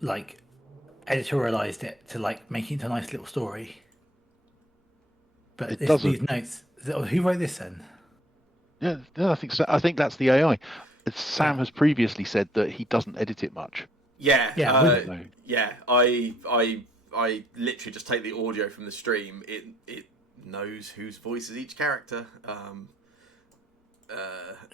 like editorialized it to like make it into a nice little story. But It this doesn't. these notes, who wrote this then? Yeah, yeah, I think so. I think that's the AI. Sam Yeah, has previously said that he doesn't edit it much, Yeah, yeah, with so yeah. I literally just take the audio from the stream. It knows whose voice is each character. And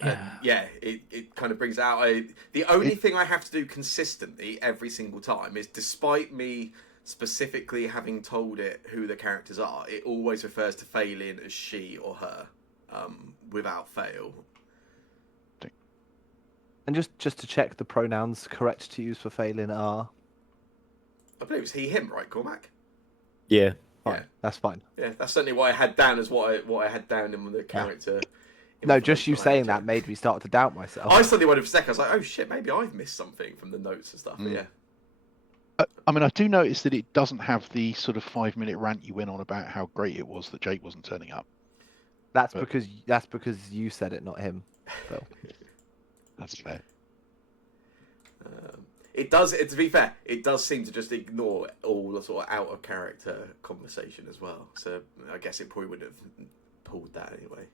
yeah, yeah, it kind of brings out. The only it thing I have to do consistently every single time is, despite me specifically having told it who the characters are, it always refers to Faylin as she or her, without fail. And just to check, the pronouns correct to use for Phelan are I believe it's he, him, right, Cormac? Yeah. Yeah, fine. That's fine. yeah. That's certainly what I had down as what I had down in the Yeah. character No, just you information I had saying to that it. made me start to doubt I myself. suddenly wondered for a second. I was like, oh shit, maybe I've missed something from the notes and stuff. But mm. yeah, I mean, I do notice that it doesn't have the sort of 5 minute rant you went on about how great it was that Jake wasn't turning up. That's But because you said it, not him, Phil. that's fair. it does. To be fair, it does seem to just ignore all the sort of out of character conversation as well. So I guess it probably would have pulled that anyway.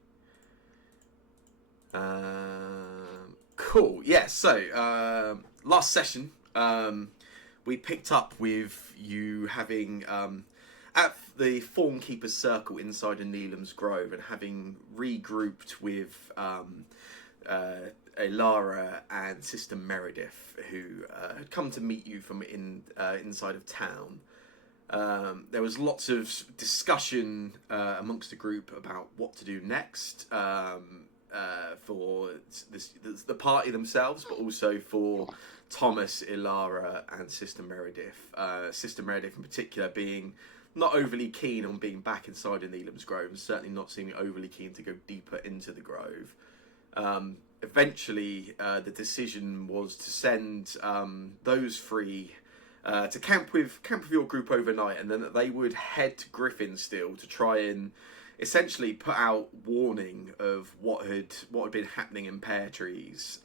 Cool. Yeah. So last session, we picked up with you having at the Fawnkeeper's Circle inside of Neelam's Grove, and having regrouped with Elara and Sister Meredith, who had come to meet you from inside of town. There was lots of discussion amongst the group about what to do next for the party themselves, but also for Thomas, Ilara, and Sister Meredith. Sister Meredith, in particular, being not overly keen on being back inside in Elam's Grove, and certainly not seeming overly keen to go deeper into the Grove. Eventually, the decision was to send those three to camp with your group overnight, and then they would head to Griffinsteel to try and essentially put out warning of what had been happening in Pear Trees.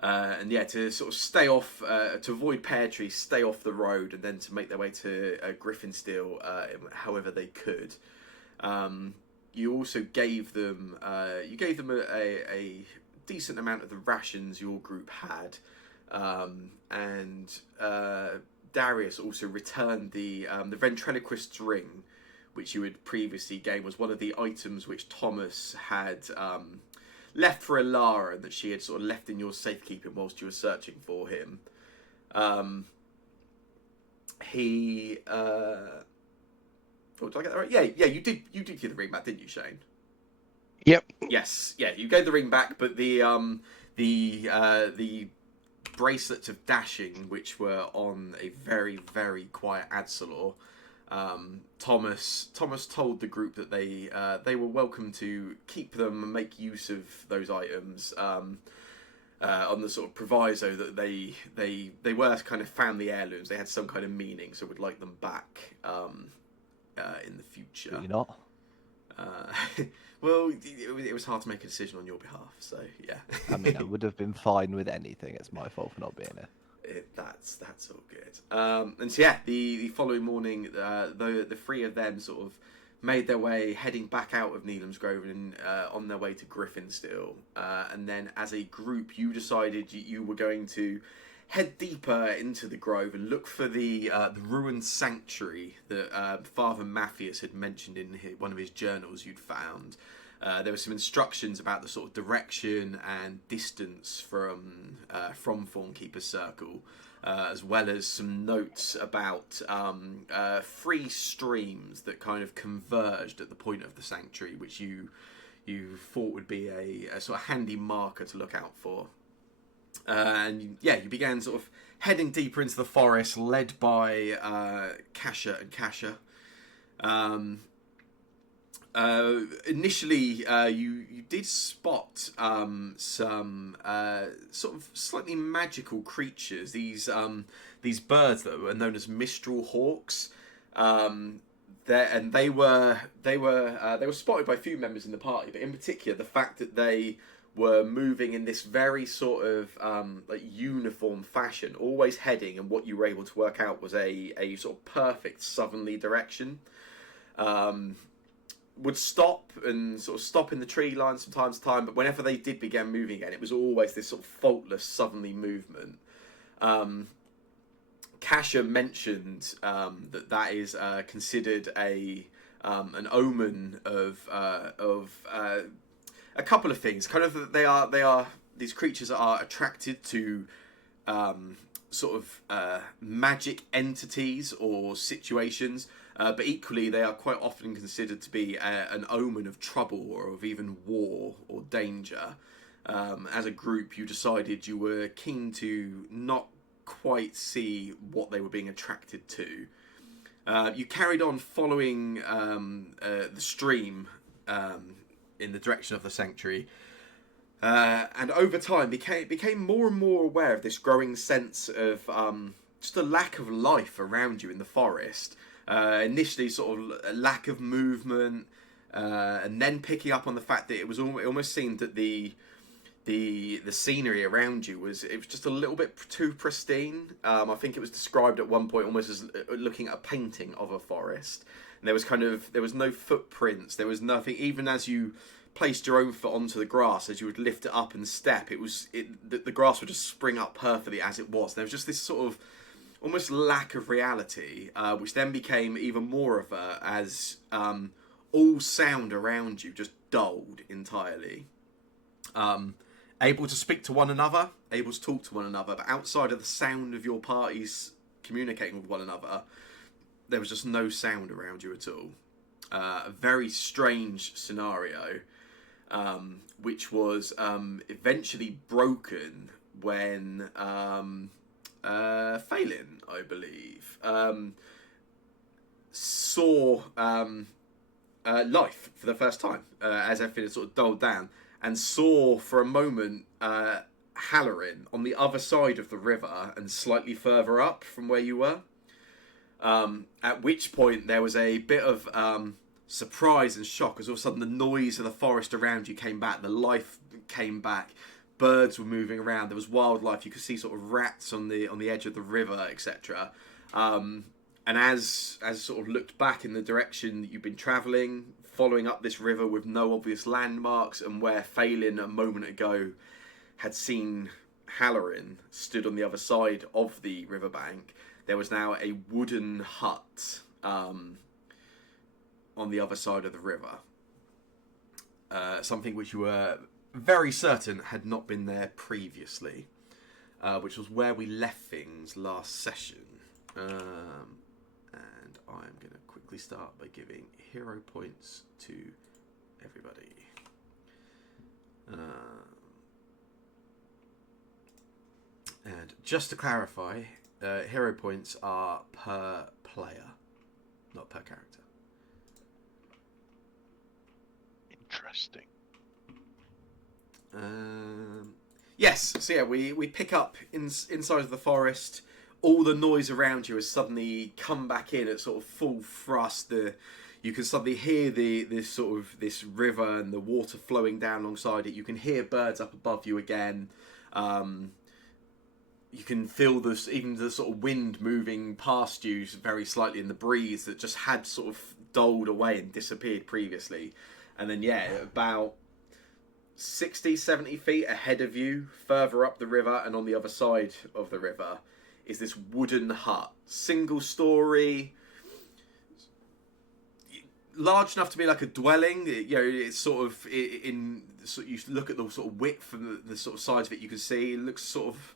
And yeah, to sort of stay off, to avoid Pear Trees, stay off the road, and then to make their way to Griffinsteel however they could. You also gave them a decent amount of the rations your group had, and Darius also returned the ventriloquist's ring, which you had previously gained. Was one of the items which Thomas had left for Elara, and that she had sort of left in your safekeeping whilst you were searching for him. He oh, did I get that right? Yeah, you did give the ring back, didn't you, Shane? Yep. Yes, yeah, you gave the ring back, but the bracelets of dashing, which were on a very, very quiet Adsalor, Thomas told the group that they were welcome to keep them and make use of those items, on the sort of proviso that they were kind of family heirlooms. They had some kind of meaning, so would like them back in the future. But you're not. Well, it was hard to make a decision on your behalf, so yeah. I mean, I would have been fine with anything. It's my fault for not being here. That's all good. And so yeah, the following morning, the three of them sort of made their way, heading back out of Neelam's Grove and on their way to Griffinsteel. And then, as a group, you decided you were going to head deeper into the Grove and look for the ruined sanctuary that Father Matthias had mentioned in one of his journals you'd found. There were some instructions about the sort of direction and distance from Fawnkeeper's Circle, as well as some notes about three streams that kind of converged at the point of the sanctuary, which you thought would be a sort of handy marker to look out for. And yeah, you began sort of heading deeper into the forest, led by Kasha and Kasha. Initially, you did spot some sort of slightly magical creatures. These birds that were known as Mistral Hawks. They were spotted by a few members in the party, but in particular, the fact that they were moving in this very sort of like uniform fashion, always heading, and what you were able to work out was a sort of perfect southerly direction. Would stop and sort of stop in the tree line from time to time, but whenever they did begin moving again, it was always this sort of faultless southerly movement. Kasha mentioned that is considered an omen of a couple of things. Kind of they are these creatures are attracted to sort of magic entities or situations, but equally they are quite often considered to be an omen of trouble or of even war or danger. As a group, you decided you were keen to not quite see what they were being attracted to. You carried on following the stream in the direction of the sanctuary, and over time became more and more aware of this growing sense of just a lack of life around you in the forest. Initially, sort of a lack of movement, and then picking up on the fact that it almost seemed that the scenery around you was just a little bit too pristine. I think it was described at one point almost as looking at a painting of a forest. And there was no footprints. There was nothing. Even as you placed your own foot onto the grass, as you would lift it up and step, the grass would just spring up perfectly as it was. There was just this sort of almost lack of reality, which then became even more of as all sound around you just dulled entirely. Able to speak to one another, able to talk to one another, but outside of the sound of your parties communicating with one another, there was just no sound around you at all. A very strange scenario, which was eventually broken when Phelan, I believe, saw life for the first time, as everything had sort of dulled down, and saw for a moment Halloran on the other side of the river and slightly further up from where you were. At which point there was a bit of surprise and shock as all of a sudden the noise of the forest around you came back, the life came back, birds were moving around, there was wildlife, you could see sort of rats on the edge of the river, etc. And as sort of looked back in the direction that you've been travelling, following up this river with no obvious landmarks, and where Phelan a moment ago had seen Halloran stood on the other side of the riverbank, there was now a wooden hut on the other side of the river. Something which you were very certain had not been there previously, which was where we left things last session. And I'm going to quickly start by giving hero points to everybody. And just to clarify, hero points are per player, not per character. Interesting. Yes, so yeah, we pick up inside of the forest. All the noise around you has suddenly come back in at sort of full thrust. You can suddenly hear this river and the water flowing down alongside it. You can hear birds up above you again. You can feel even the sort of wind moving past you very slightly in the breeze that just had sort of dulled away and disappeared previously. And then, yeah, about 60, 70 feet ahead of you, further up the river and on the other side of the river, is this wooden hut. Single story, large enough to be like a dwelling. It's sort of you look at the sort of width and the sort of size of it, you can see it looks sort of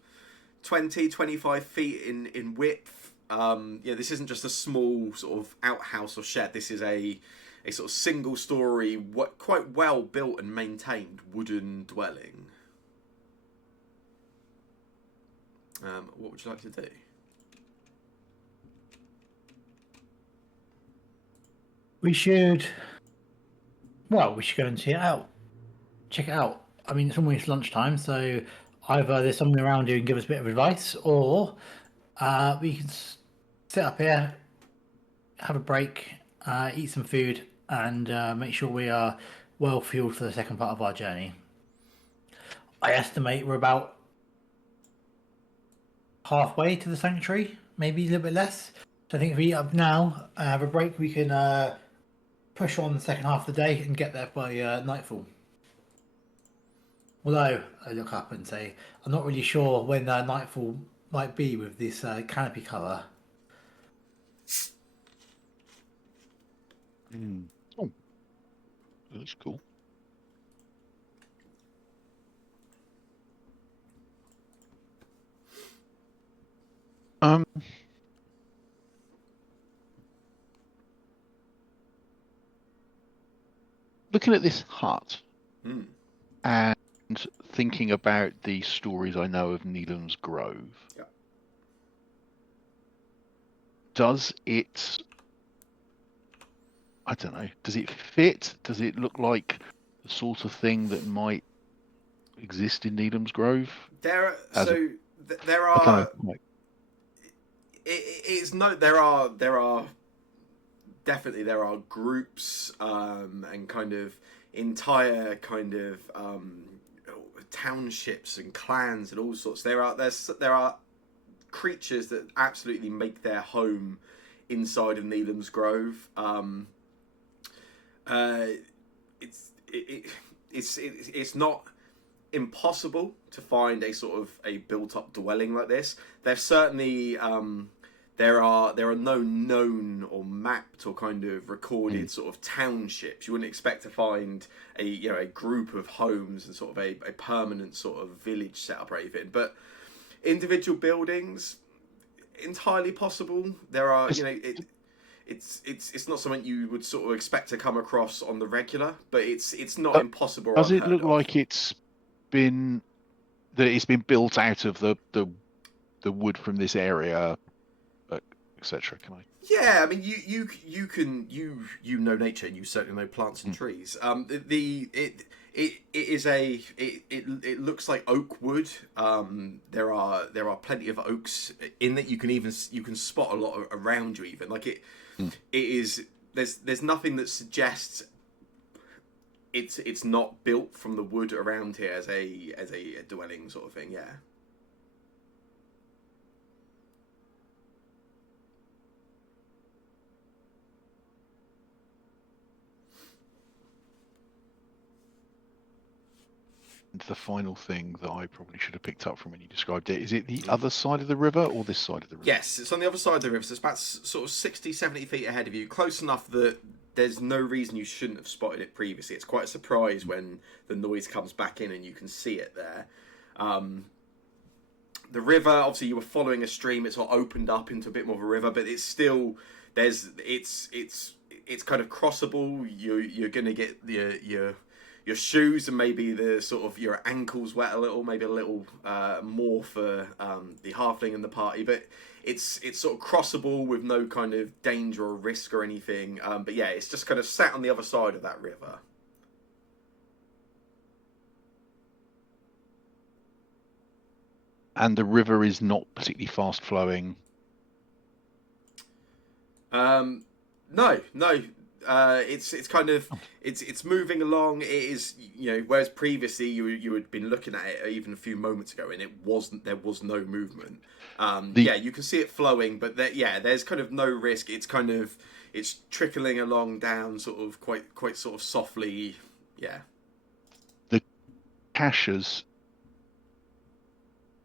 20, 25 feet in width. This isn't just a small sort of outhouse or shed. This is a sort of single story, quite well built and maintained wooden dwelling. What would you like to do? We should go and see it out. Check it out. I mean, it's almost lunchtime, so either there's someone around who can give us a bit of advice, or we can sit up here, have a break, eat some food, and make sure we are well fueled for the second part of our journey. I estimate we're about halfway to the sanctuary, maybe a little bit less. So I think if we eat up now, have a break, we can push on the second half of the day and get there by nightfall. Although I look up and say, I'm not really sure when nightfall might be with this canopy colour. Oh, that's cool. Looking at this hut and thinking about the stories I know of Needham's Grove, Yeah. does it? I don't know. Does it fit? Does it look like the sort of thing that might exist in Needham's Grove? There I are. don't know. It's no. There are definitely there are groups and kind of entire kind of townships and clans and all sorts. There are creatures that absolutely make their home inside of Needham's Grove. It's not impossible to find a sort of a built up dwelling like this. There's certainly there are no known or mapped or kind of recorded sort of townships. You wouldn't expect to find a group of homes and sort of a permanent sort of village set up or anything. But individual buildings, entirely possible. There are it's not something you would sort of expect to come across on the regular, but it's not impossible. Does it look like it's been built out of the wood from this area, etc.? Can I? Yeah, I mean you know nature, and you certainly know plants and trees. It looks like oak wood. There are plenty of oaks in that you can spot a lot around you even. Like it is there's nothing that suggests it's not built from the wood around here as a dwelling sort of thing. Yeah. The final thing that I probably should have picked up from when you described it, is it the other side of the river or this side of the river? Yes, it's on the other side of the river, so it's about sort of 60, 70 feet ahead of you, close enough that there's no reason you shouldn't have spotted it previously. It's quite a surprise when the noise comes back in and you can see it there. The river, obviously you were following a stream, it's all opened up into a bit more of a river, but it's still, it's kind of crossable. You're going to get your shoes and maybe the sort of your ankles wet a little, maybe a little more for the halfling and the party, but it's sort of crossable with no kind of danger or risk or anything. But yeah, it's just kind of sat on the other side of that river. And the river is not particularly fast flowing. No. It's kind of it's moving along. It is, whereas previously you had been looking at it even a few moments ago and there was no movement. You can see it flowing, but there's kind of no risk. It's kind of it's trickling along down sort of quite sort of softly. Yeah. The cachers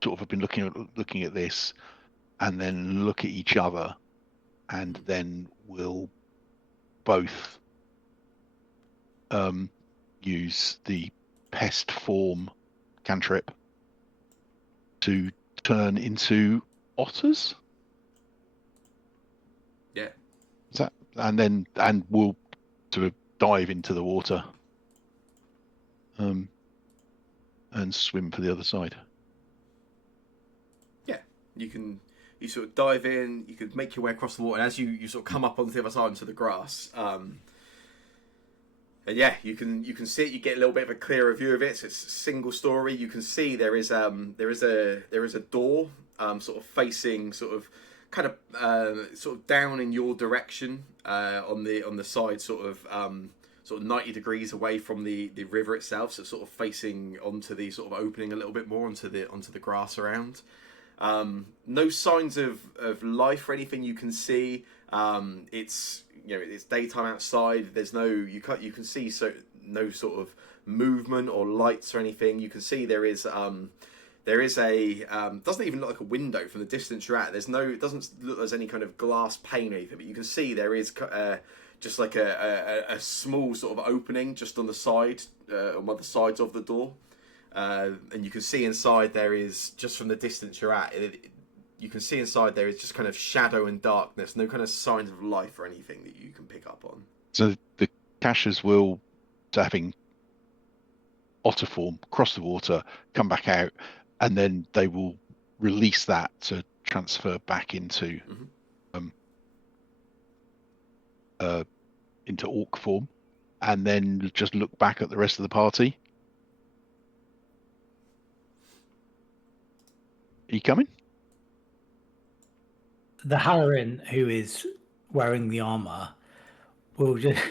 sort of have been looking at this and then look at each other and then will both use the pest form cantrip to turn into otters. Yeah. Is that, and we'll sort of dive into the water and swim for the other side. Yeah, you sort of dive in, you could make your way across the water, and as you sort of come up onto the other side into the grass, and yeah, you can see it. You get a little bit of a clearer view of it. So it's a single story. You can see there is a door, sort of facing sort of down in your direction, on the side, sort of sort of 90 degrees away from the river itself, so sort of facing onto the sort of opening a little bit more onto the grass around. No signs of life or anything you can see. It's it's daytime outside. There's you can see no sort of movement or lights or anything. You can see there is a doesn't even look like a window from the distance you're at. It doesn't look like there's any kind of glass pane or anything, but you can see there is just like a small sort of opening just on the side, on one of the sides of the door. And you can see inside there is, just from the distance you're at, you can see inside there is just kind of shadow and darkness, no kind of signs of life or anything that you can pick up on. So the cachers will, having otter form, cross the water, come back out, and then they will release that to transfer back into into orc form, and then just look back at the rest of the party. Are you coming? The Halloran, who is wearing the armor, will just...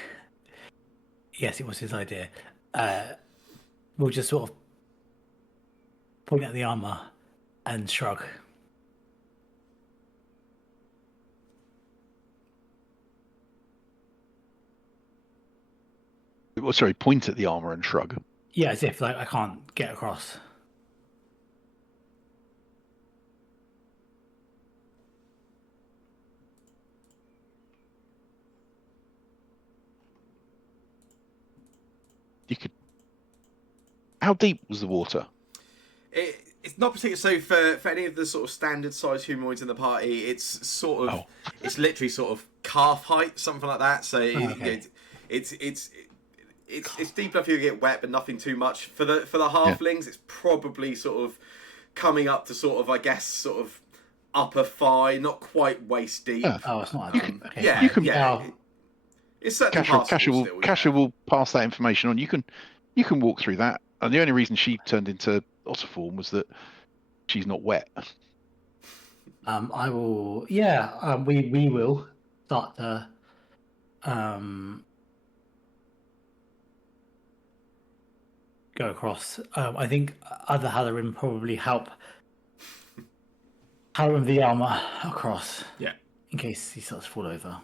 Yes, it was his idea. Will just sort of point at the armor and shrug. Well, sorry, point at the armor and shrug. Yeah, as if like I can't get across. You could. How deep was the water? It's not particularly so for any of the sort of standard size humanoids in the party. It's sort of it's literally sort of calf height, something like that. So it's deep enough you get wet, but nothing too much. For the halflings, it's probably sort of coming up to sort of, I guess, sort of upper thigh, not quite waist deep. Oh, it's not. Okay. Yeah, you can, it's certainly possible. Kasha will pass that information on. You can walk through that. And the only reason she turned into otter form was that she's not wet. I will. Yeah. We will start to. Go across. I think other Halloran probably help Halloran the armor across. Yeah. In case he starts to fall over.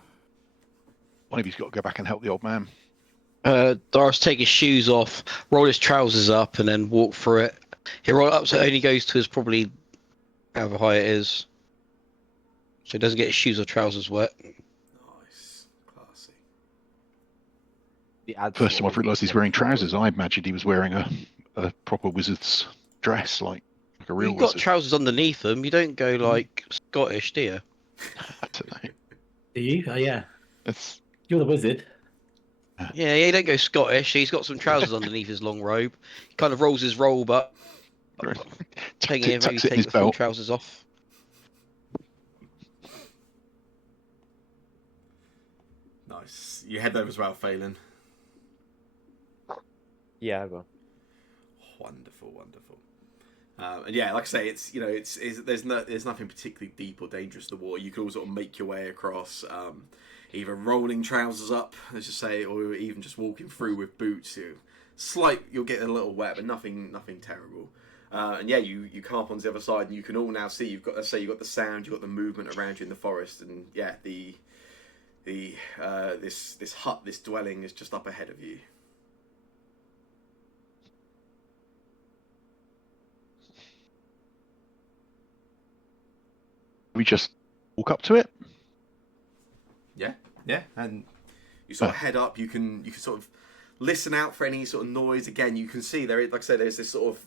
One of you's got to go back and help the old man. Doris take his shoes off, roll his trousers up, and then walk through it. He roll it up so it only goes to his probably however high it is, so he doesn't get his shoes or trousers wet. Nice, classy. First time I've realised he's wearing trousers. I imagined he was wearing a proper wizard's dress, like a real You've got wizard. trousers underneath them. You don't go like Scottish, do you? I don't know. Do you? Oh yeah. It's... You're the wizard. Yeah, you don't go Scottish. He's got some trousers underneath his long robe. He kind of rolls his robe up. Taking him, maybe take the full trousers off. Nice. You head over as well, Phelan. Yeah, I will. Wonderful. And yeah, like I say, it's there's nothing particularly deep or dangerous in the water. You can all sort of make your way across, either rolling trousers up, let's just say, or even just walking through with boots. You'll get a little wet, but nothing terrible. And yeah, you come up on the other side, and you can all now see. You've got the sound, you've got the movement around you in the forest, and yeah, this hut, this dwelling is just up ahead of you. We just walk up to it. Yeah, and you sort of head up. You can sort of listen out for any sort of noise. Again, you can see there, like I said, there's this sort of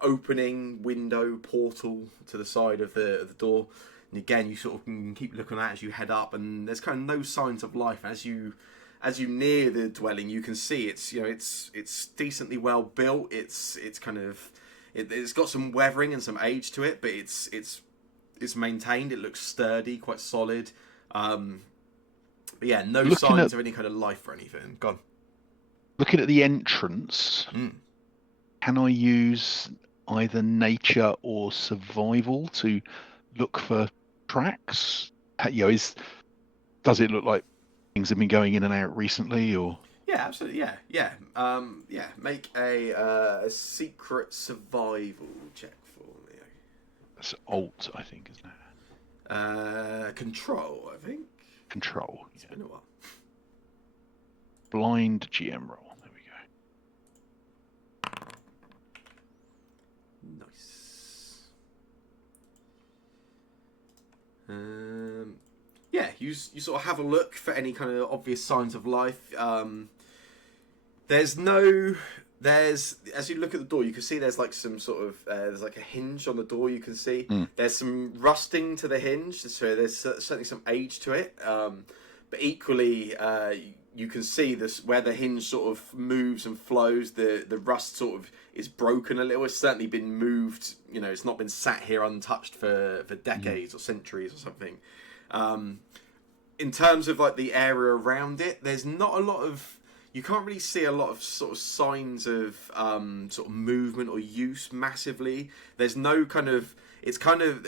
opening window portal to the side of the door. And again, you sort of can keep looking at it as you head up, and there's kind of no signs of life. As you near the dwelling, you can see it's decently well built. It's got some weathering and some age to it, but it's maintained. It looks sturdy, quite solid. But yeah, no signs of any kind of life or anything. Gone. Looking at the entrance, can I use either nature or survival to look for tracks? Does it look like things have been going in and out recently, or? Yeah, absolutely. Yeah. Make a secret survival check for me. That's Alt, I think, isn't it? Control, I think. Control. It's Yeah. been a while. Blind GM roll. There we go. Nice. Yeah, you sort of have a look for any kind of obvious signs of life. There's as you look at the door, you can see there's like some sort of there's like a hinge on the door. You can see there's some rusting to the hinge, so there's certainly some age to it. But equally, you can see this where the hinge sort of moves and flows. The rust sort of is broken a little. It's certainly been moved. You know, it's not been sat here untouched for decades or centuries or something. In terms of like the area around it, there's not a lot of. You can't really see a lot of sort of signs of sort of movement or use massively. There's no kind of. It's kind of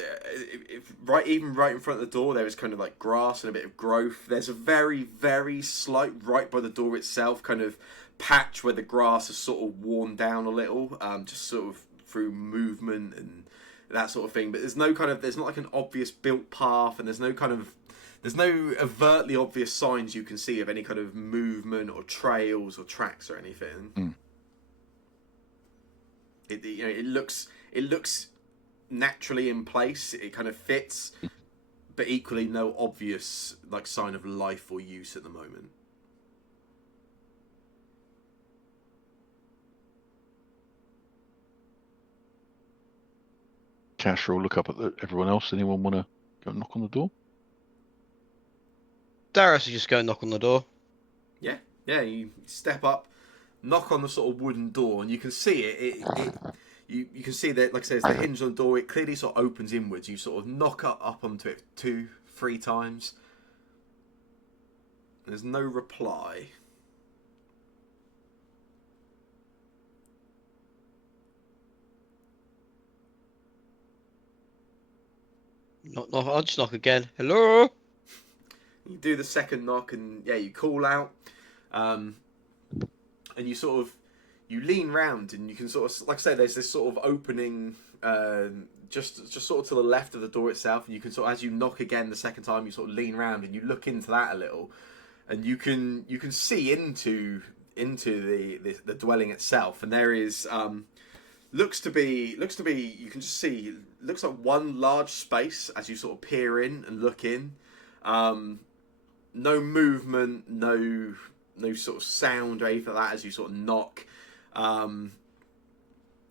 even right in front of the door. There is kind of like grass and a bit of growth. There's a very, very slight right by the door itself kind of patch where the grass has sort of worn down a little, just sort of through movement and that sort of thing. But there's not like an obvious built path, and there's no overtly obvious signs you can see of any kind of movement or trails or tracks or anything. It looks naturally in place. It kind of fits, but equally no obvious like sign of life or use at the moment. Cash will look up at everyone else. Anyone want to go knock on the door? Darius is just go and knock on the door. Yeah, you step up, knock on the sort of wooden door, and you can see you can see that, like I say, it's the hinge on the door. It clearly sort of opens inwards. You sort of knock up onto it 2-3 times. There's no reply. I'll just knock again. Hello? You do the second knock, and yeah, you call out, and you sort of lean round, and you can sort of, like I say, there's this sort of opening, just sort of to the left of the door itself, and you can sort of, as you knock again the second time, you sort of lean round and you look into that a little, and you can see into the dwelling itself, and there is looks to be you can just see, looks like one large space as you sort of peer in and look in. No movement, no sort of sound or anything like that as you sort of knock. And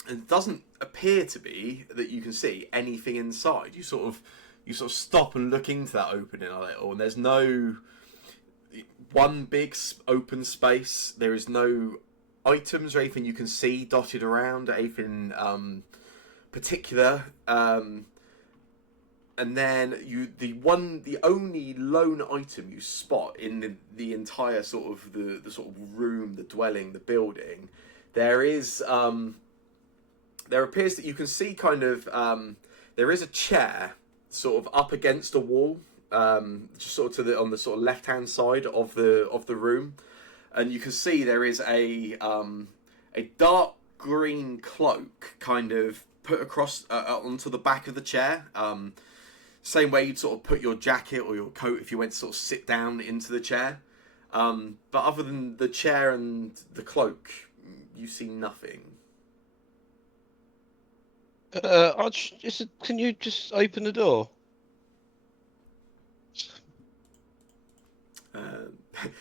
it doesn't appear to be that you can see anything inside. You sort of stop and look into that opening a little, and there's no one big open space. There is no items or anything you can see dotted around, anything particular. And then the only lone item you spot in the entire sort of the sort of room, the dwelling, the building, there appears that you can see kind of there is a chair sort of up against a wall, just sort of on the sort of left hand side of the room, and you can see there is a dark green cloak kind of put across onto the back of the chair. Same way you'd sort of put your jacket or your coat if you went to sort of sit down into the chair. But other than the chair and the cloak, you see nothing. Can you just open the door?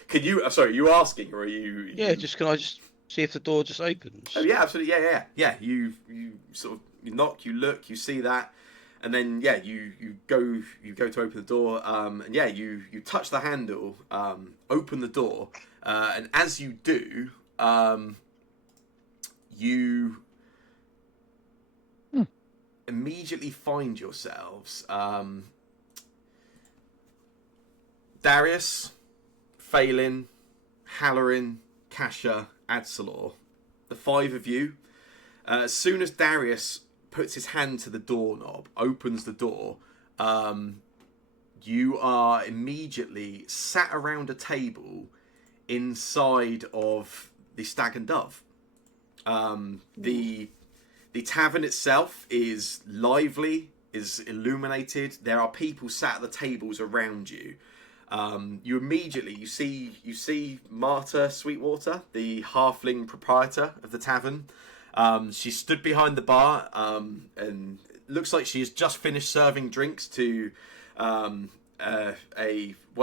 Can you? Sorry, are you asking, or are you? Yeah, can I just see if the door just opens? Oh yeah, absolutely. Yeah. You sort of knock, you look, you see that. And then you go to open the door, and you touch the handle, open the door, and as you do, you immediately find yourselves Darius, Phelan, Halloran, Kasha, Adsalor, the 5 of you. As soon as Darius puts his hand to the doorknob, opens the door, you are immediately sat around a table inside of the Stag and Dove. The tavern itself is lively, is illuminated. There are people sat at the tables around you. You immediately you see Marta Sweetwater, the halfling proprietor of the tavern. She stood behind the bar, and looks like she has just finished serving drinks to one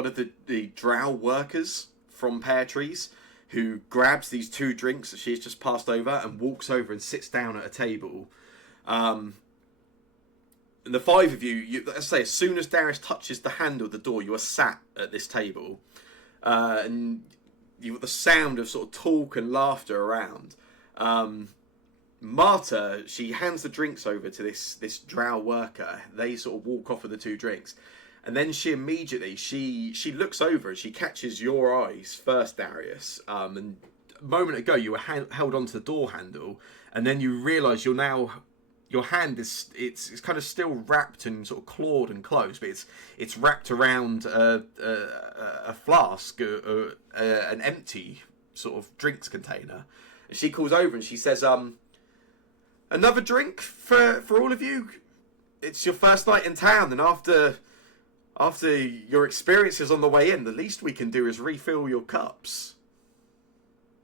of the drow workers from Pear Trees, who grabs these 2 drinks that she's just passed over and walks over and sits down at a table. And the 5 of you, let's say, as soon as Darius touches the handle of the door, you are sat at this table, and you've got the sound of sort of talk and laughter around. Marta, she hands the drinks over to this drow worker. They sort of walk off with the 2 drinks. And then she immediately, she looks over and she catches your eyes first, Darius. And a moment ago, you were held onto the door handle, and then you realise your hand is it's kind of still wrapped and sort of clawed and closed, but it's wrapped around a flask, an empty sort of drinks container. And she calls over and she says, "Another drink for all of you. It's your first night in town, and after your experiences on the way in, the least we can do is refill your cups."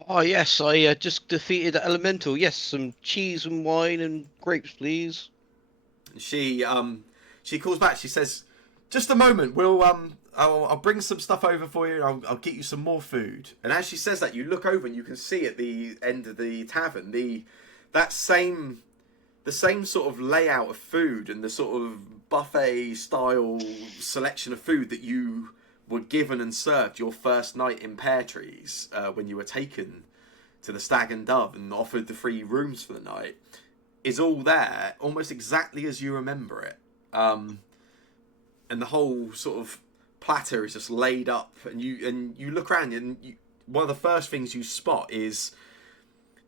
Oh yes, I just defeated the elemental. Yes, some cheese and wine and grapes, please. She calls back. She says, "Just a moment. We'll I'll bring some stuff over for you. And I'll get you some more food." And as she says that, you look over and you can see at the end of the tavern the same sort of layout of food and the sort of buffet style selection of food that you were given and served your first night in Pear Trees, when you were taken to the Stag and Dove and offered the 3 rooms for the night, is all there, almost exactly as you remember it. And the whole sort of platter is just laid up, and you look around, and one of the first things you spot is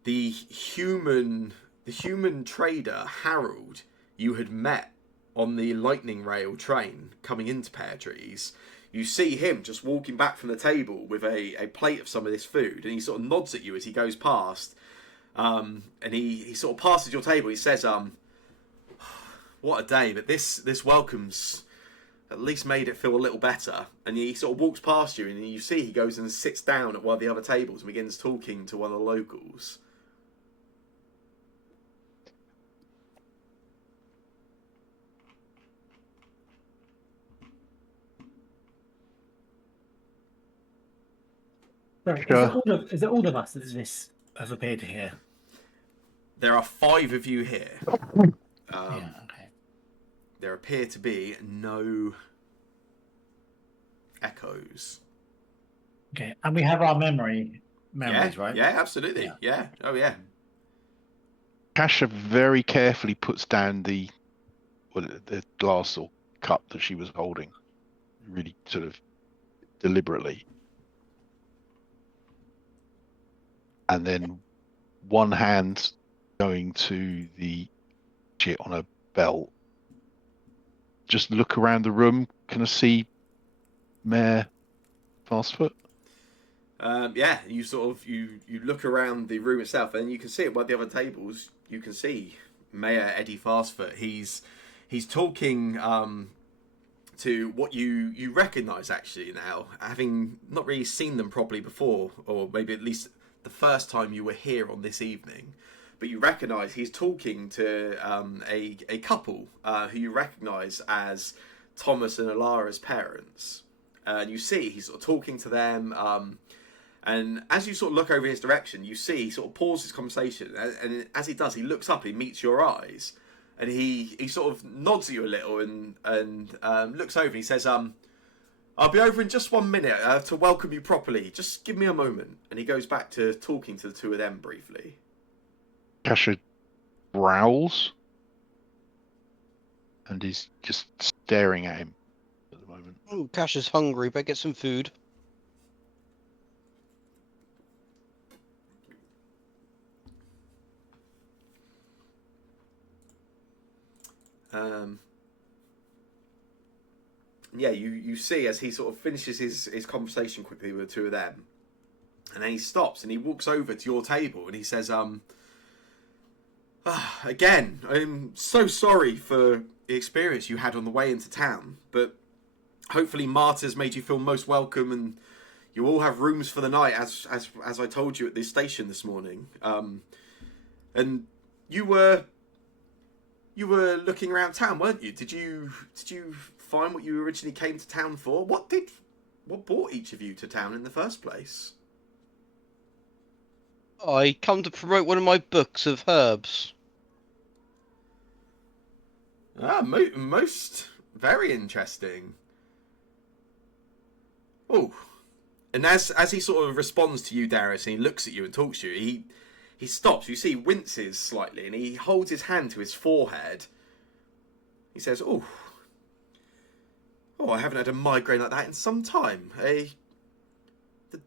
the human trader Harold you had met on the lightning rail train coming into Pear Trees. You see him just walking back from the table with a plate of some of this food, and he sort of nods at you as he goes past. And he sort of passes your table. He says, "What a day, but this welcome's at least made it feel a little better." And he sort of walks past you, and you see he goes and sits down at one of the other tables and begins talking to one of the locals. Sorry, is it all of us that this has appeared here? There are 5 of you here. Yeah, okay. There appear to be no echoes. Okay, and we have our memories, right? Yeah, absolutely. Yeah. Oh, yeah. Kasha very carefully puts down the glass or cup that she was holding, really sort of deliberately. And then one hand going to the shit on a belt. Just look around the room. Can I see Mayor Fastfoot? Yeah, you sort of you look around the room itself, and you can see at one of the other tables. You can see Mayor Eddie Fastfoot. He's talking to what you recognise actually now, having not really seen them properly before, or maybe at least the first time you were here on this evening. But you recognise he's talking to a couple who you recognise as Thomas and Alara's parents. And you see he's sort of talking to them. And as you sort of look over his direction, you see he sort of pauses his conversation. And as he does, he looks up, he meets your eyes. And he sort of nods at you a little and looks over and he says, "I'll be over in just 1 minute to welcome you properly. Just give me a moment." And he goes back to talking to the 2 of them briefly. Kasha growls and is just staring at him at the moment. Oh, Cash is hungry. Better get some food. Yeah, you see as he sort of finishes his conversation quickly with the 2 of them, And then he stops and he walks over to your table and he says, again, I'm so sorry for the experience you had on the way into town, but hopefully Marta's made you feel most welcome, and you all have rooms for the night, as I told you at this station this morning. And you were looking around town, weren't you? Did you find what you originally came to town for? What brought each of you to town in the first place? I come to promote one of my books of herbs. Most very interesting. Oh, and as he sort of responds to you, Darius, and he looks at you and talks to you, he stops. You see, winces slightly, and he holds his hand to his forehead. He says, "Oh, I haven't had a migraine like that in some time. The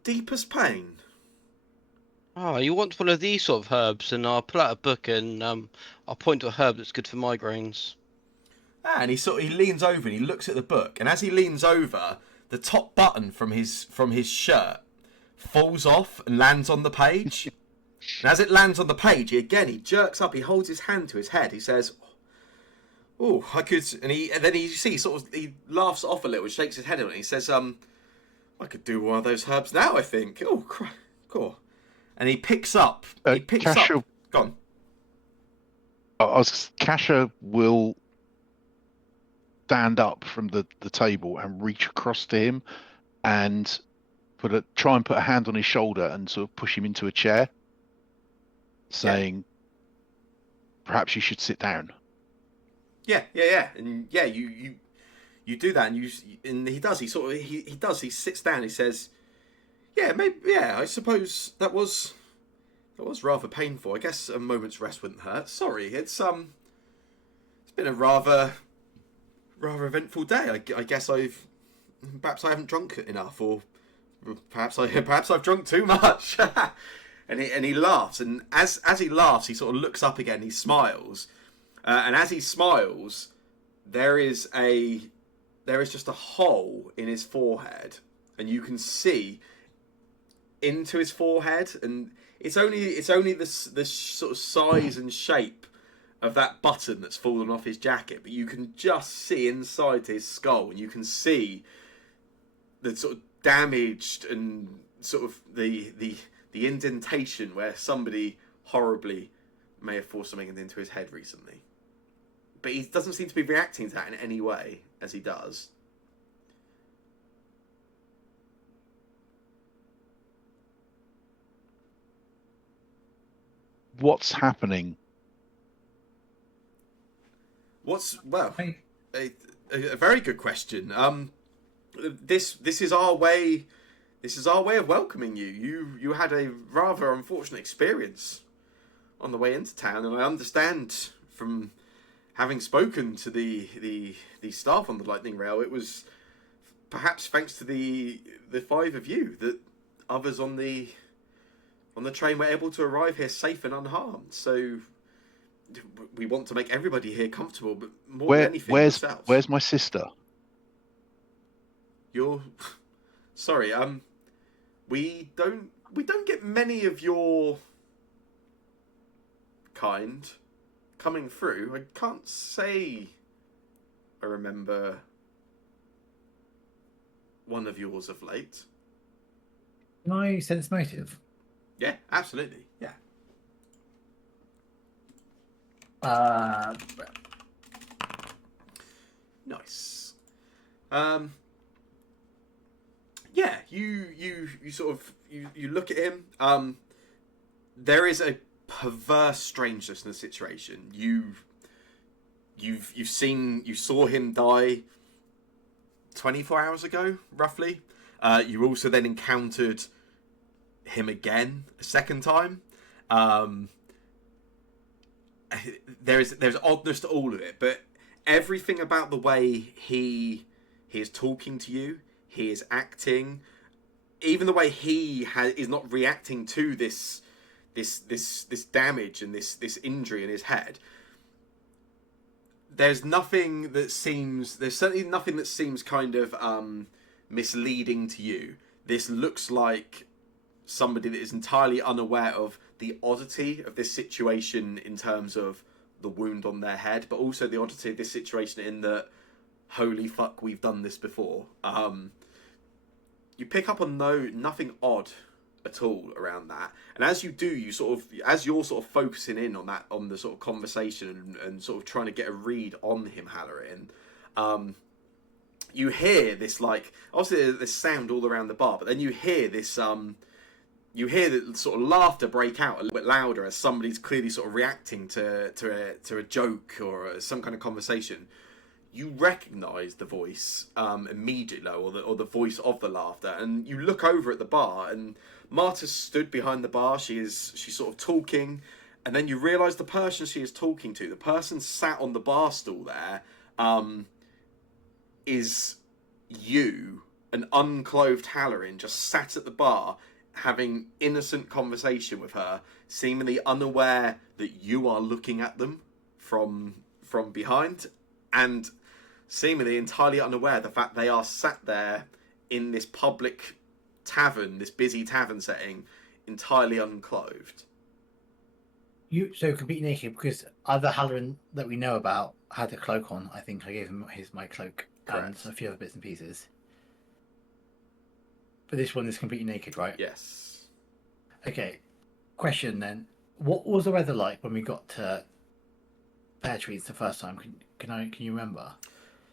deepest pain." Oh, you want one of these sort of herbs, and I'll pull out a book and I'll point to a herb that's good for migraines. And he leans over and he looks at the book, and as he leans over, the top button from his shirt falls off and lands on the page. And as it lands on the page, he jerks up. He holds his hand to his head. He says, "Oh, I could." And then you see he laughs off a little, and shakes his head at it. And he says, "I could do one of those herbs now, I think." Oh, cool. And he picks up. Kasha, Gone. Kasha will stand up from the table and reach across to him and try and put a hand on his shoulder and sort of push him into a chair, saying, "Perhaps you should sit down." Yeah. And yeah, you do that, and he does. He does. He sits down. He says, "Yeah, maybe. Yeah, I suppose that was rather painful. I guess a moment's rest wouldn't hurt. Sorry, it's been a rather eventful day. I guess perhaps I haven't drunk enough, or perhaps I've drunk too much." and he laughs, and as he laughs, he sort of looks up again. He smiles, and as he smiles, there is just a hole in his forehead, and you can see into his forehead, and it's only the sort of size and shape of that button that's fallen off his jacket, but you can just see inside his skull, and you can see the sort of damaged and sort of the indentation where somebody horribly may have forced something into his head recently. But he doesn't seem to be reacting to that in any way as he does. What's happening? A very good question. This is our way. This is our way of welcoming you. You had a rather unfortunate experience on the way into town, and I understand from having spoken to the staff on the Lightning Rail, it was perhaps thanks to the five of you that others on the train were able to arrive here safe and unharmed. So we want to make everybody here comfortable, but more than anything, yourselves. Where's my sister? You're sorry. We don't get many of your kind coming through. I can't say I remember one of yours of late. Can I sense motive? Yeah, absolutely. Yeah. Nice. Yeah, you sort of you look at him. There is a perverse strangeness in the situation. You saw him die 24 hours ago, roughly. You also then encountered him again a second time. There's oddness to all of it, but everything about the way he is talking to you, he is acting, even the way he is not reacting to this damage and this injury in his head. There's certainly nothing that seems kind of misleading to you. This looks like somebody that is entirely unaware of the oddity of this situation in terms of the wound on their head, but also the oddity of this situation in that, holy fuck, we've done this before. You pick up on nothing odd at all around that, and as you do, as you're sort of focusing in on that, on the sort of conversation and sort of trying to get a read on him, Halloran, you hear this, like, obviously this sound all around the bar, but then you hear this you hear the sort of laughter break out a little bit louder as somebody's clearly sort of reacting to a joke or some kind of conversation. You recognise the voice immediately, or the voice of the laughter, and you look over at the bar, and Marta's stood behind the bar. She's sort of talking, and then you realise the person she is talking to, the person sat on the bar stool there, is you, an unclothed Halloran, just sat at the bar, having innocent conversation with her, seemingly unaware that you are looking at them from behind, and seemingly entirely unaware of the fact they are sat there in this public tavern, this busy tavern setting, entirely unclothed. So completely naked, because other Halloran that we know about had a cloak on. I think I gave him my cloak. Correct. And a few other bits and pieces. But this one is completely naked, right? Yes. Okay. Question then: what was the weather like when we got to Pear Trees the first time? Can you remember?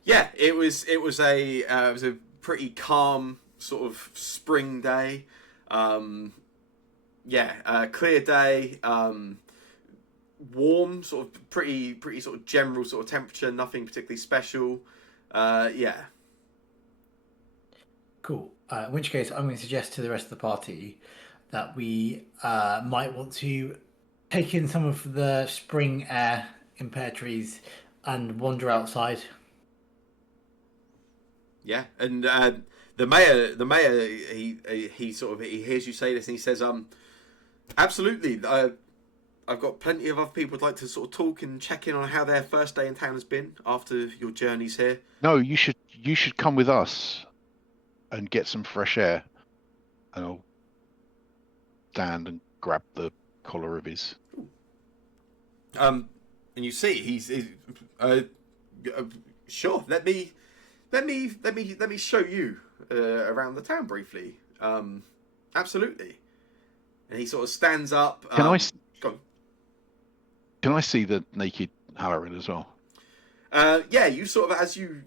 Yeah, it was a pretty calm sort of spring day. Clear day. Warm, sort of pretty sort of general sort of temperature. Nothing particularly special. Yeah. Cool. In which case, I'm going to suggest to the rest of the party that we might want to take in some of the spring air in Pear Trees and wander outside. Yeah, and the mayor, he hears you say this, and he says, absolutely. I've got plenty of other people who'd like to sort of talk and check in on how their first day in town has been after your journeys here. No, you should come with us and get some fresh air. And I'll stand and grab the collar of his. And you see he's sure. Let me show you around the town briefly. Absolutely. And he sort of stands up. Go on. Can I see the naked Halloran as well? Yeah, you sort of, as you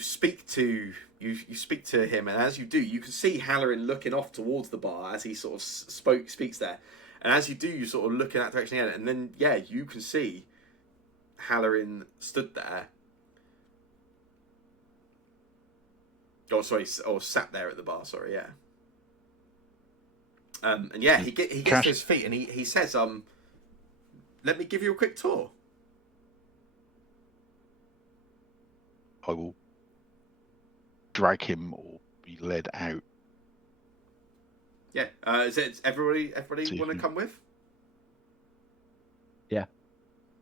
speak to him, and as you do, you can see Halloran looking off towards the bar as he sort of speaks there, and as you do, you sort of look in that direction again, and then yeah, you can see Halloran stood there. Oh, sorry, or sat there at the bar. Sorry, yeah. And yeah, he gets to his feet, and he says, let me give you a quick tour. I will drag him or be led out. Yeah. Is it everybody want to come with? Yeah.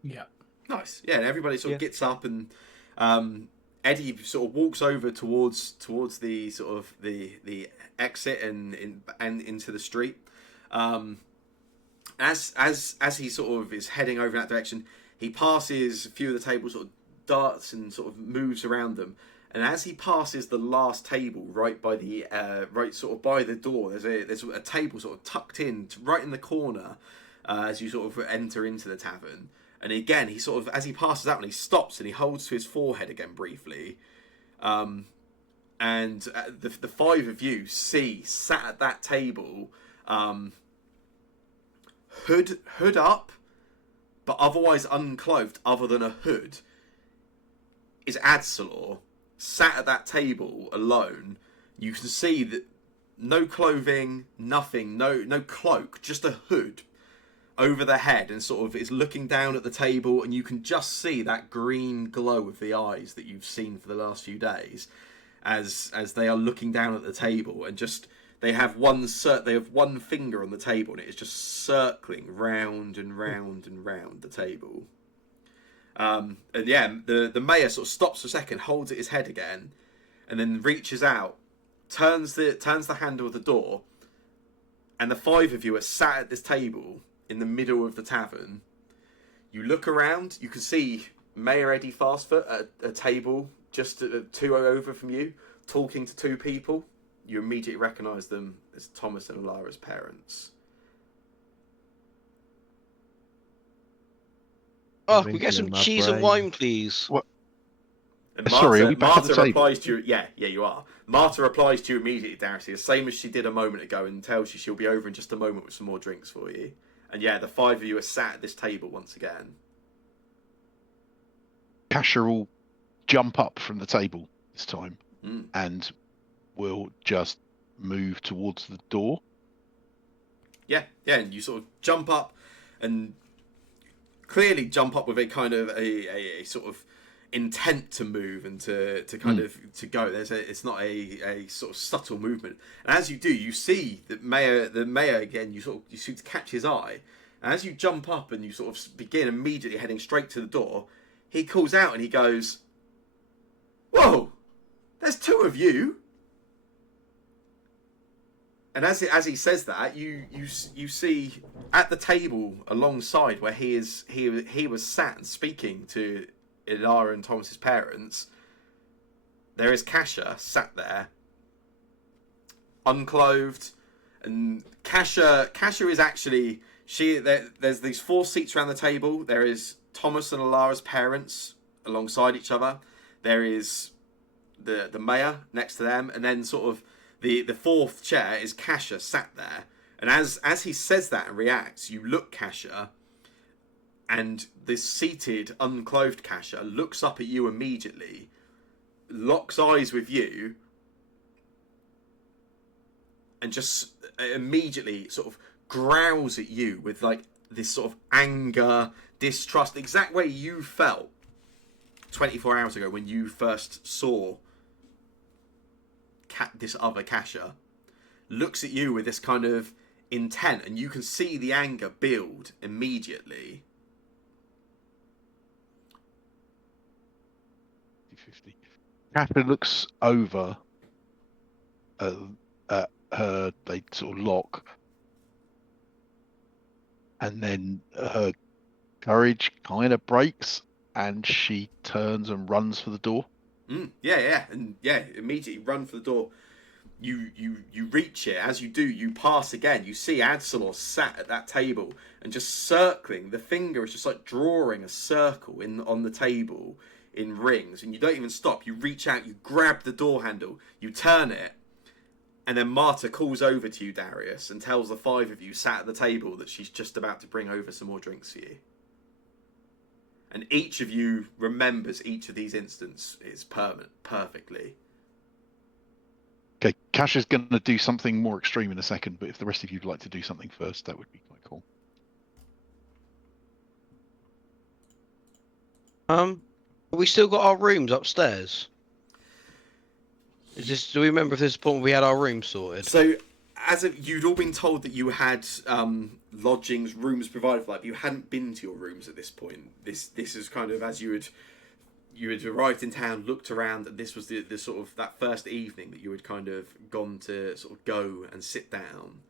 Yeah. Nice. Yeah, and everybody sort of gets up, and Eddie sort of walks over towards the sort of the exit and into the street. As he sort of is heading over in that direction, he passes a few of the tables, sort of darts and sort of moves around them. And as he passes the last table, right by the sort of by the door, there's a table sort of tucked in right in the corner as you sort of enter into the tavern. And again, he sort of, as he passes that one, he stops and he holds to his forehead again briefly. And the five of you see sat at that table, hood up, but otherwise unclothed, other than a hood, is Adsalor, sat at that table alone. You can see that no clothing, nothing, no cloak, just a hood over the head, and sort of is looking down at the table, and you can just see that green glow of the eyes that you've seen for the last few days as they are looking down at the table, and just they have one finger on the table, and it is just circling round and round and round the table. And yeah, the mayor sort of stops for a second, holds at his head again, and then reaches out, turns the handle of the door, and the five of you are sat at this table in the middle of the tavern. You look around, you can see Mayor Eddie Fastfoot at a table just two over from you, talking to two people. You immediately recognise them as Thomas and Alara's parents. Oh, can we get Twinkle some in my cheese and brain. wine, please? What? And Sorry, are we back at the table? replies to you. Yeah, you are. Marta replies to you immediately, Darcy, the same as she did a moment ago, and tells you she'll be over in just a moment with some more drinks for you. And yeah, the five of you are sat at this table once again. Kasha will jump up from the table this time Mm. and will just move towards the door. Yeah, and you sort of jump up, and clearly jump up with a kind of a sort of intent to move and to kind of to go. It's not a sort of subtle movement. And as you do, you see the mayor again. You seem to catch his eye. And as you jump up and you sort of begin immediately heading straight to the door, he calls out and he goes, "Whoa, there's two of you." And as he says that, you see at the table alongside where he was sat and speaking to Ilara and Thomas's parents, there is Kasha sat there, unclothed, and Kasha is actually there's these four seats around the table. There is Thomas and Alara's parents alongside each other. There is the mayor next to them, and then sort of the fourth chair is Kasha sat there. And as he says that and reacts, you look Kasha, and this seated, unclothed Kasha looks up at you immediately, locks eyes with you, and just immediately sort of growls at you with like this sort of anger, distrust, the exact way you felt 24 hours ago when you first saw this other Kasha. Looks at you with this kind of intent, and you can see the anger build immediately. 50. Kasha looks over at her. They sort of lock, and then her courage kind of breaks, and she turns and runs for the door. Immediately run for the door. You reach it. As you do, you pass again. You see Adsalor sat at that table and just circling. The finger is just like drawing a circle on the table in rings, and you don't even stop. You reach out, you grab the door handle, you turn it, and then Marta calls over to you, Darius, and tells the five of you sat at the table that she's just about to bring over some more drinks for you. And each of you remembers each of these instances perfectly. Okay, Kasha's going to do something more extreme in a second, but if the rest of you'd like to do something first, that would be quite cool. We still got our rooms upstairs. Do we remember if this point we had our rooms sorted? So, you'd all been told that you had lodgings, rooms provided for that, but you hadn't been to your rooms at this point. This is kind of as you had arrived in town, looked around, and this was the sort of that first evening that you had kind of gone to sort of go and sit down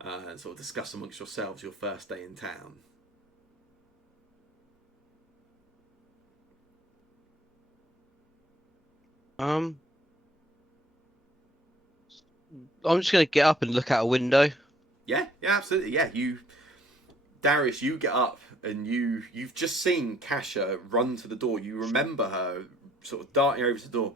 and sort of discuss amongst yourselves your first day in town. I'm just gonna get up and look out a window. Yeah, absolutely. Yeah, Darius, you get up and you've just seen Kasha run to the door. You remember her sort of darting over to the door,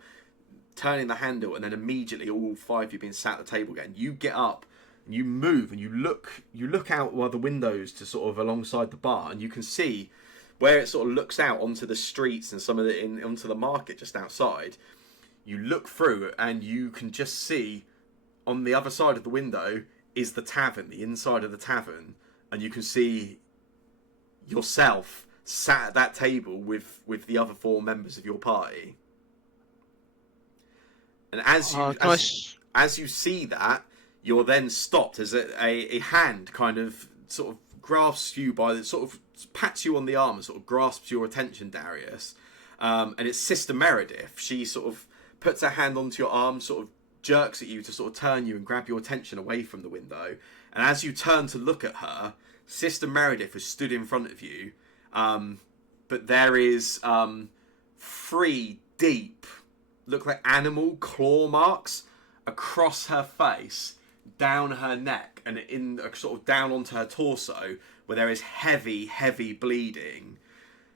turning the handle, and then immediately all five of you being sat at the table again. You get up and you move and you look out one of the windows to sort of alongside the bar, and you can see where it sort of looks out onto the streets and some of it onto the market just outside. You look through and you can just see on the other side of the window is the tavern, the inside of the tavern, and you can see yourself sat at that table with the other four members of your party. And as you see that, you're then stopped as a hand kind of sort of grasps you by the sort of pats you on the arm and sort of grasps your attention, Darius. And it's Sister Meredith. She sort of puts her hand onto your arm, sort of jerks at you to sort of turn you and grab your attention away from the window, And as you turn to look at her, Sister Meredith has stood in front of you, but there is 3 deep, look like animal claw marks across her face, down her neck, and in sort of down onto her torso, where there is heavy, heavy bleeding.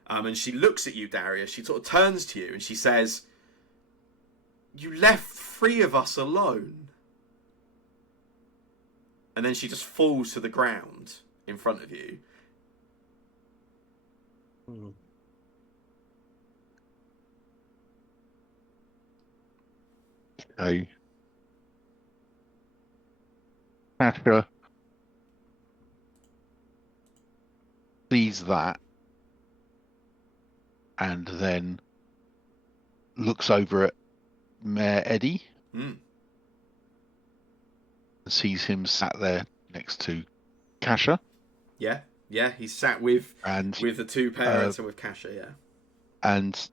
And she looks at you, Darius. She sort of turns to you and she says, "You left 3 of us alone." And then she just falls to the ground in front of you. Okay. Asher sees that and then looks over at Mayor Eddie Mm. and sees him sat there next to Kasha. Yeah, he's sat with And the 2 parents and with Kasha, yeah. and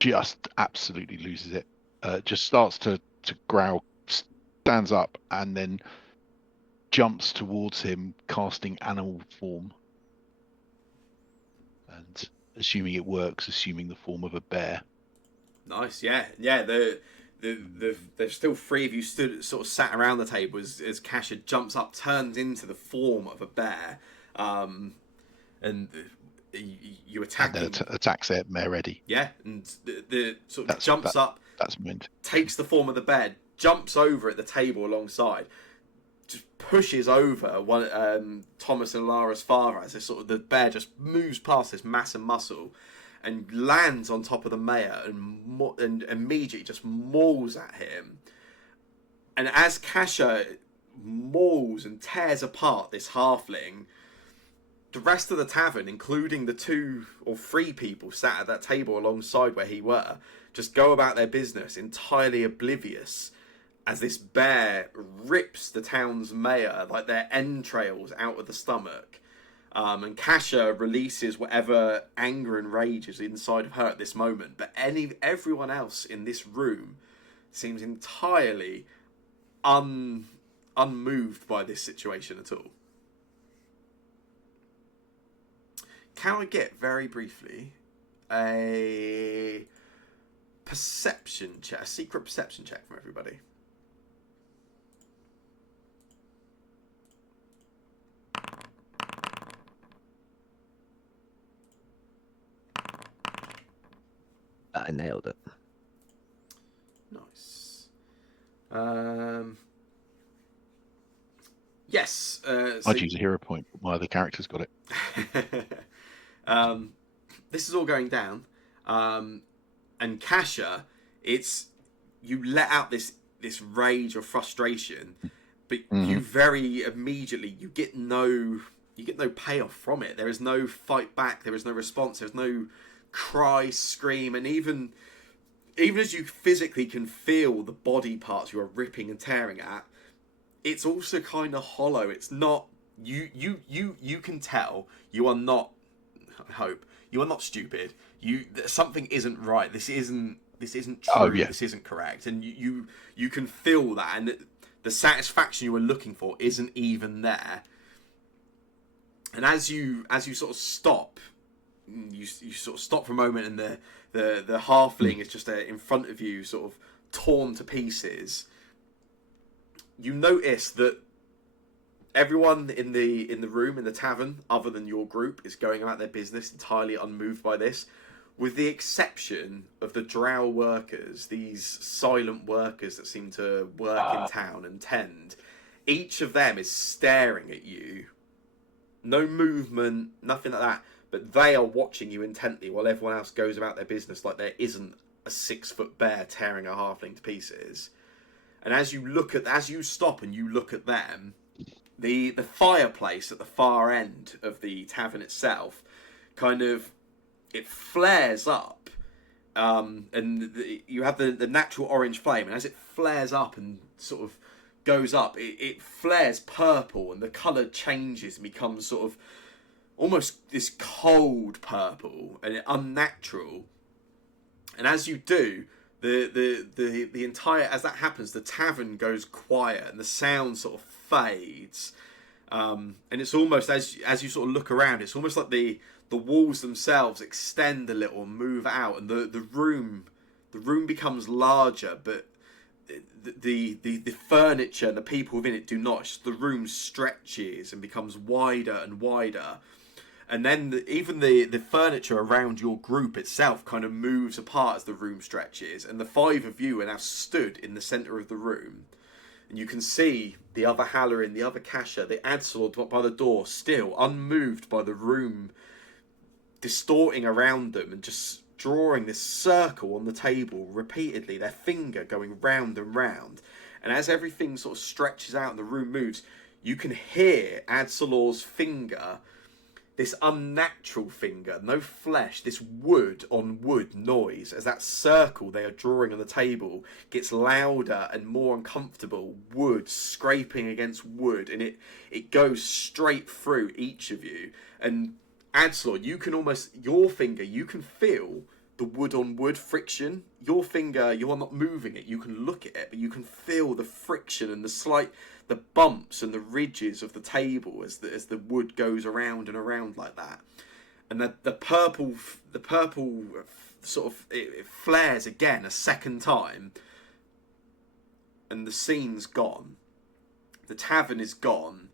just absolutely loses it. Just starts to growl, stands up, and then jumps towards him, casting animal form. And assuming it works, assuming the form of a bear. Nice, yeah. There's still 3 of you stood sort of sat around the table as Kasha jumps up, turns into the form of a bear, and you attack And then them. attacks it, Mayor Eddie. Yeah, and the sort of jumps up, That's meant. takes the form of the bear, jumps over at the table alongside, just pushes over Thomas and Lara's father as this sort of the bear just moves past this mass of muscle and lands on top of the mayor and immediately just mauls at him. And as Kasha mauls and tears apart this halfling, the rest of the tavern, including the 2 or 3 people sat at that table alongside where he were, just go about their business entirely oblivious as this bear rips the town's mayor like their entrails out of the stomach. And Kasha releases whatever anger and rage is inside of her at this moment. But everyone else in this room seems entirely unmoved by this situation at all. Can I get, very briefly, a perception check, a secret perception check from everybody? I nailed it. Nice. Yes. So I'd use a hero point, but my other character's got it. this is all going down, and Kasha, it's you let out this rage or frustration, but you very immediately you get no payoff from it. There is no fight back. There is no response. There's no cry, scream, and even as you physically can feel the body parts you are ripping and tearing at, it's also kind of hollow. It's not you can tell you are not, I hope you are not stupid. Something isn't right. This isn't true. Oh, yeah. This isn't correct, and you can feel that, and the satisfaction you were looking for isn't even there. And as you sort of stop, you sort of stop for a moment, and the halfling is just in front of you, sort of torn to pieces. You notice that everyone in the room, in the tavern, other than your group, is going about their business entirely unmoved by this, with the exception of the drow workers, these silent workers that seem to work in town and tend. Each of them is staring at you. No movement, nothing like that, but they are watching you intently while everyone else goes about their business like there isn't a 6-foot bear tearing a halfling to pieces. And as you stop and you look at them, the fireplace at the far end of the tavern itself, kind of, it flares up, and you have the natural orange flame, and as it flares up and sort of goes up, it flares purple, and the colour changes and becomes sort of almost this cold purple and unnatural. And as you do, the entire, as that happens, the tavern goes quiet and the sound sort of fades, And it's almost, as you sort of look around, it's almost like the walls themselves extend a little, move out, and the room becomes larger, but the furniture and the people within it do not. The room stretches and becomes wider and wider, and then even the furniture around your group itself kind of moves apart as the room stretches, and the 5 of you are now stood in the centre of the room. And you can see the other Halloran, the other Kasha, the Adsolord by the door, still unmoved by the room distorting around them and just drawing this circle on the table repeatedly, their finger going round and round. And as everything sort of stretches out and the room moves, you can hear Adsolor's finger, this unnatural finger, no flesh, this wood on wood noise, as that circle they are drawing on the table gets louder and more uncomfortable, wood scraping against wood, and it goes straight through each of you. And Adslor, you can almost, your finger, you can feel the wood on wood friction. Your finger, you're not moving it, you can look at it, but you can feel the friction and the bumps and the ridges of the table as the wood goes around and around like that. And the purple sort of, it flares again a second time, and the scene's gone. The tavern is gone,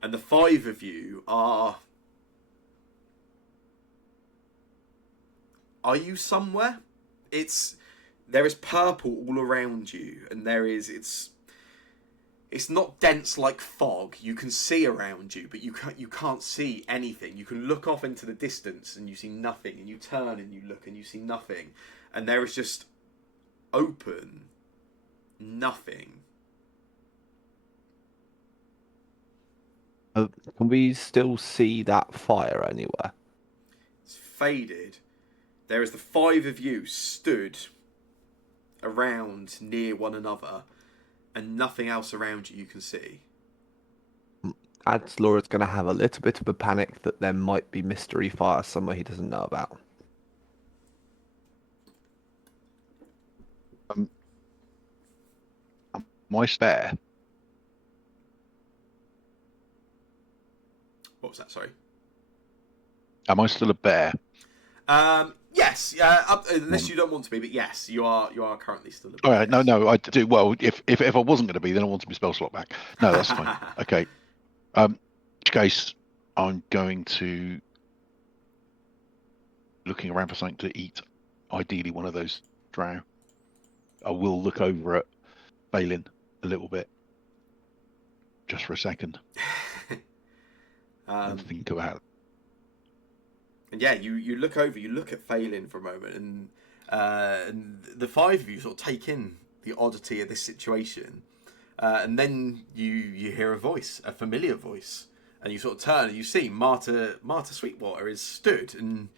and the 5 of you are you somewhere? There is purple all around you, and it's not dense like fog. You can see around you, but you can't see anything. You can look off into the distance and you see nothing, and you turn and you look and you see nothing, and there is just open nothing. Can we still see that fire anywhere? It's faded. There is the 5 of you stood around near one another, and nothing else around you can see. Adslor is going to have a little bit of a panic that there might be mystery fire somewhere he doesn't know about. Am I spare? What was that? Sorry. Am I still a bear? Yes. Unless you don't want to be, but yes, you are. You are currently still a bear. All right. No. I do. Well, if I wasn't going to be, then I want my spell slot back. No, that's fine. Okay. In which case, I'm going to looking around for something to eat. Ideally, one of those drow. I will look over at Balin a little bit, just for a second, and think about it. And yeah, you look over, you look at Phelan for a moment, and the 5 of you sort of take in the oddity of this situation, and then you hear a voice, a familiar voice, and you sort of turn and you see Marta Sweetwater is stood, and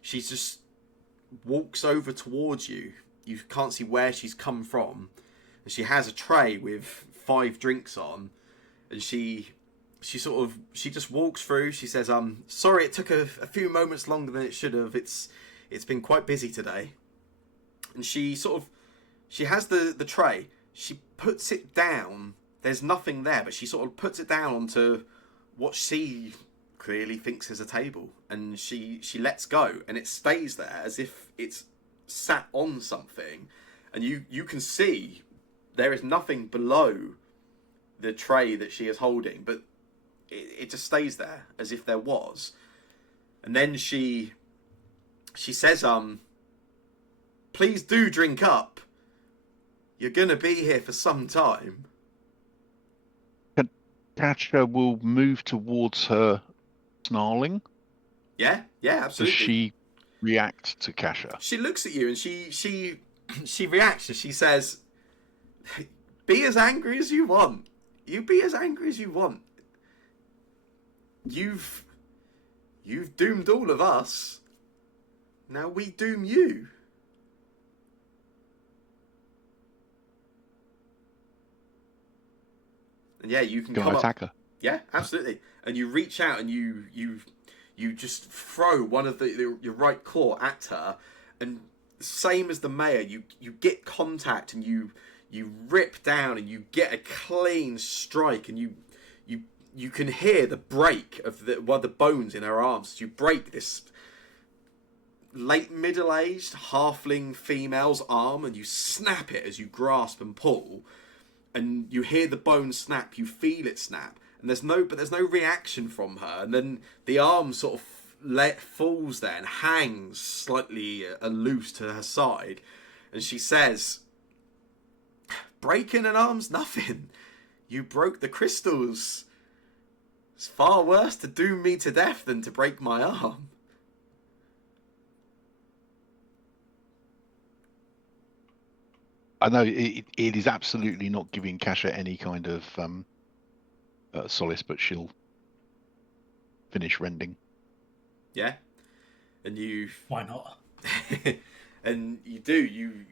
she just walks over towards you. You can't see where she's come from, and she has a tray with 5 drinks on, and she just walks through. She says, sorry it took a few moments longer than it should have. It's been quite busy today. And she has the tray. She puts it down. There's nothing there, but she sort of puts it down onto what she clearly thinks is a table. And she lets go, and it stays there as if it's sat on something. And you can see there is nothing below the tray that she is holding, but it just stays there as if there was. And then she says, please do drink up. You're gonna be here for some time. Katja will move towards her, snarling. Yeah, absolutely. Does she react to Kasha? She looks at you and she reacts and she says, be as angry as you want. You be as angry as you want. You've doomed all of us. Now we doom you. And yeah, you can come attack up. her. Yeah, absolutely. And you reach out and you just throw one of your right claw at her, and same as the mayor, you get contact and you rip down and you get a clean strike, and you you can hear the break of one of the bones in her arms. You break this late middle-aged halfling female's arm, and you snap it as you grasp and pull, and you hear the bone snap. You feel it snap, and there's no reaction from her. And then the arm sort of falls there and hangs slightly loose to her side, and she says, "Breaking an arm's nothing. You broke the crystals. It's far worse to doom me to death than to break my arm." I know it is absolutely not giving Kasha any kind of solace, but she'll finish rending. Yeah, and you Why not? and you do you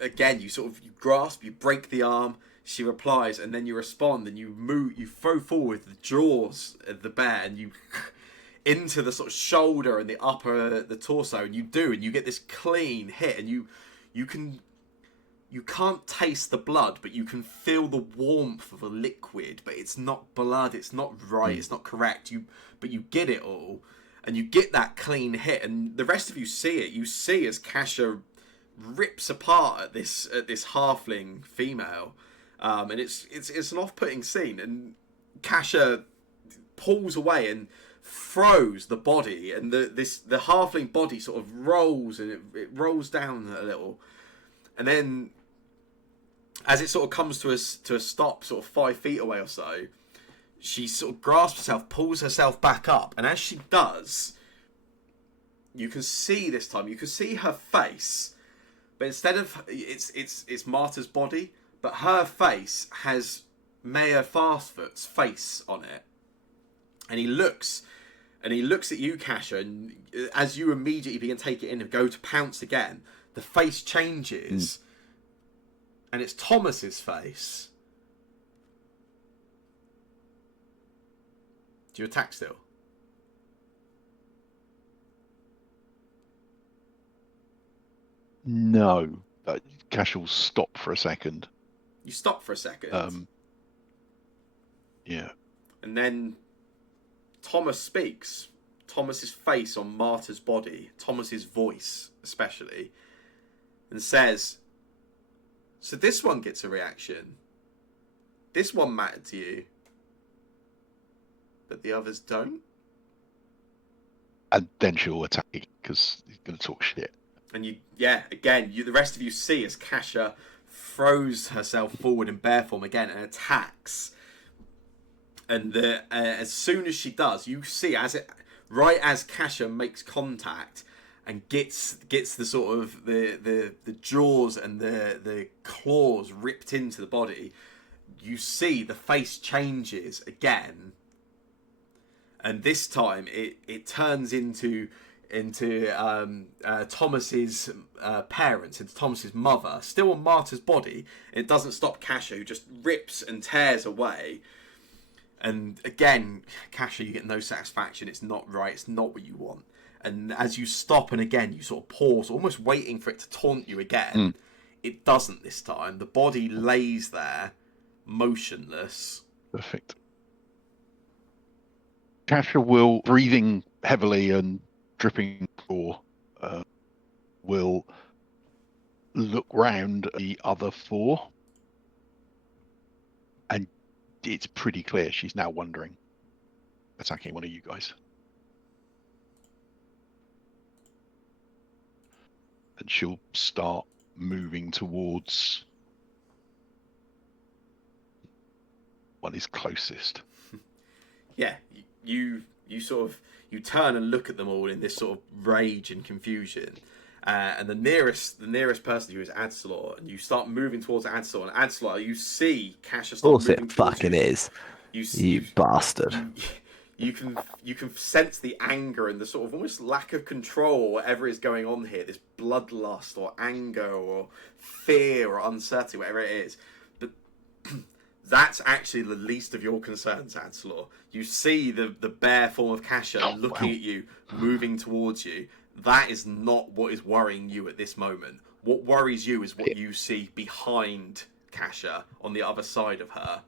again, you grasp, you break the arm. She replies, and then you respond, and you move, you throw forward the jaws of the bear, and you into the sort of shoulder and the torso, and you get this clean hit, and you can't taste the blood, but you can feel the warmth of a liquid, but it's not blood, it's not right, it's not correct. But you get it all, and you get that clean hit, and the rest of you see it. You see as Kasha rips apart at this halfling female, and it's an off-putting scene. And Kasha pulls away and throws the body, and the halfling body sort of rolls, and it rolls down a little, and then as it sort of comes to a stop, sort of 5 feet away or so, she sort of grasps herself, pulls herself back up, and as she does, you can see this time, you can see her face, but instead of it's Marta's body, but her face has Mayor Fastfoot's face on it, and he looks at you, Kasha, and as you immediately begin to take it in and go to pounce again, the face changes. And it's Thomas's face. Do you attack still? No, Cash will stop for a second. You stop for a second. Yeah. And then Thomas speaks. Thomas's face on Marta's body, Thomas's voice especially, and says, "So this one gets a reaction. This one mattered to you, but the others don't?" And then she'll attack because he's going to talk shit. And the rest of you see as Kasha throws herself forward in bear form again and attacks. And as soon as she does, you see right as Kasha makes contact and gets the sort of the jaws and the claws ripped into the body, you see the face changes again, and this time it turns into Thomas's parents, into Thomas's mother, still on Marta's body. It doesn't stop Kasha, who just rips and tears away. And again, Kasha, you get no satisfaction. It's not right. It's not what you want. And as you stop and again you sort of pause, almost waiting for it to taunt you again, it doesn't this time. The body lays there, motionless. Perfect. Kasha will, breathing heavily and dripping floor, will look round at the other 4, and it's pretty clear she's now wondering, attacking one of you guys. And she'll start moving towards one is closest. Yeah, you sort of turn and look at them all in this sort of rage and confusion, and the nearest person who is Adsalor, and you start moving towards Adsalor, and Adsalor, you see Kasha start moving towards you. Of course it fucking is. You bastard. You can sense the anger and the sort of almost lack of control or whatever is going on here, this bloodlust or anger or fear or uncertainty, whatever it is. But that's actually the least of your concerns, Adsalor. You see the bare form of Kasha looking at you, moving towards you. That is not what is worrying you at this moment. What worries you is what you see behind Kasha on the other side of her.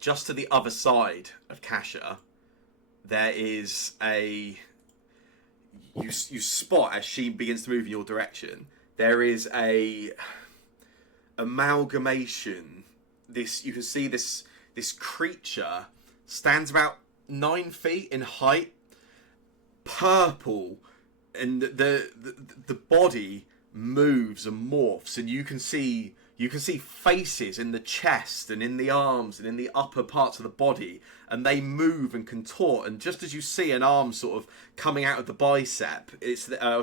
just to the other side of Kasha, there is you spot as she begins to move in your direction. There is a amalgamation. You can see this creature stands about 9 feet in height, purple, and the body moves and morphs, and you can see faces in the chest and in the arms and in the upper parts of the body, and they move and contort. And just as you see an arm sort of coming out of the bicep, a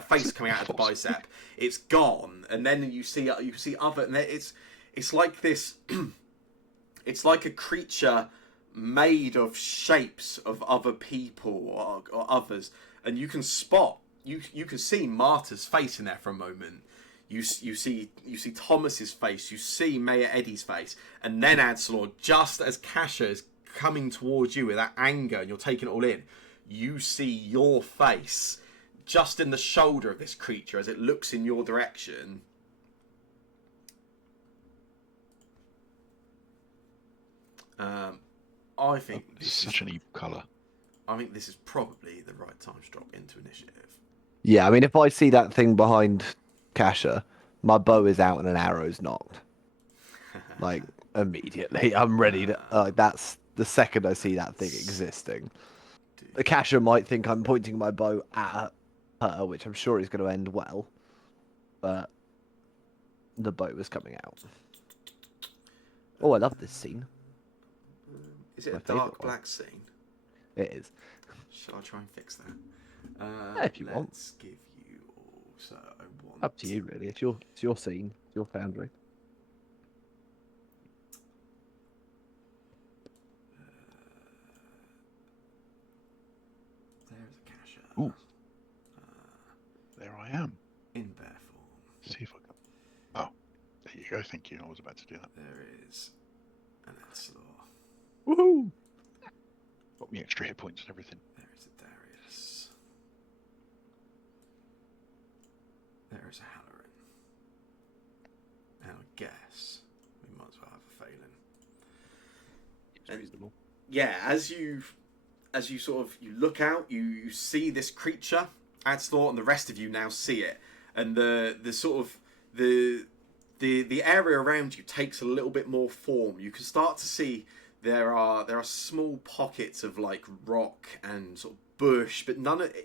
face coming out of the bicep, it's gone, and then you see other, and it's like this. It's like a creature made of shapes of other people or others, and you can spot. You can see Marta's face in there for a moment. You see Thomas's face. You see Mayor Eddie's face, and then Adsalor, just as Kasha is coming towards you with that anger, and you're taking it all in. You see your face just in the shoulder of this creature as it looks in your direction. I think This is such an evil colour. I think this is probably the right time to drop into initiative. Yeah, I mean, if I see that thing behind Kasha, my bow is out and an arrow's knocked. Like, immediately. I'm ready to... that's the second I see that thing existing. The Kasha might think I'm pointing my bow at her, which I'm sure is going to end well. But the bow was coming out. Oh, I love this scene. Is it My a dark favourite one. black scene? It is. Shall I try and fix that? Yeah, if you want. Let's give you all. So I want. Up to you, really. It's your scene. It's your foundry. There's a Kasha. Ooh. There I am. In bear form. See if I can. Oh, there you go. Thank you. I was about to do that. There is an Adsalor. Woohoo! Got me extra hit points and everything. There is a Darius. There is a Halloran. And I guess we might as well have a Phelan. It's reasonable. Yeah, as you sort of you look out, you see this creature, Adslor, and the rest of you now see it, and the sort of the area around you takes a little bit more form. You can start to see there are small pockets of like rock and sort of bush, but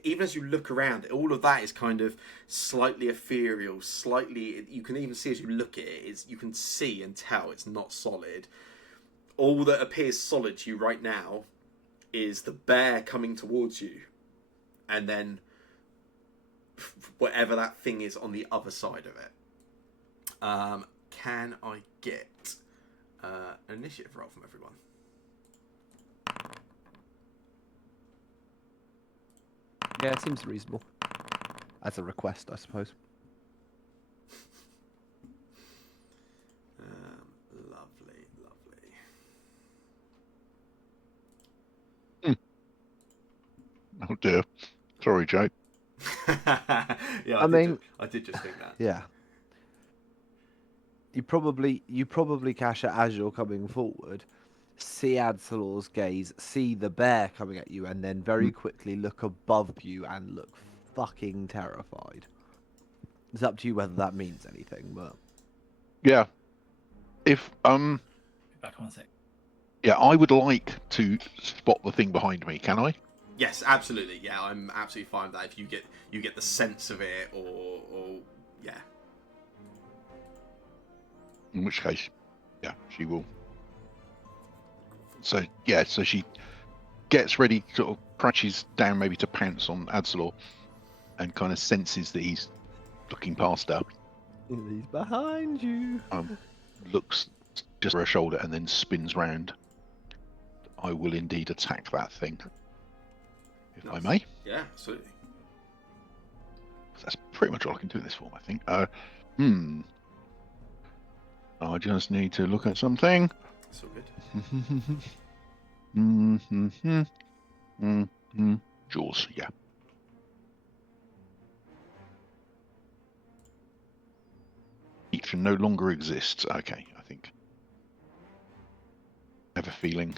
even as you look around, all of that is kind of slightly ethereal, slightly. You can even see as you look at it, you can see and tell it's not solid. All that appears solid to you right now is the bear coming towards you, and then whatever that thing is on the other side of it. Can I get an initiative roll from everyone? Yeah, it seems reasonable. As a request, I suppose. Lovely. Oh dear. Sorry, Joe. Yeah, I mean, I did just think that. Yeah. You probably Kasha, as you're coming forward, see Adsalor's gaze, see the bear coming at you, and then very quickly look above you and look fucking terrified. It's up to you whether that means anything, but Yeah. If Back on a sec. yeah, I would like to spot the thing behind me. Can I? Yes, absolutely. Yeah, I'm absolutely fine with that. If you get the sense of it, or yeah. In which case, yeah, she will. So yeah, so she gets ready, sort of crouches down, maybe to pounce on Adsalor, and kind of senses that he's looking past her. he's behind you. Looks just over her shoulder and then spins round. I will indeed attack that thing, if I may. Yeah, absolutely. That's pretty much all I can do in this form, I think. I just need to look at something. That's all good. Jaws, yeah. Feature no longer exists. Okay, I think. feeling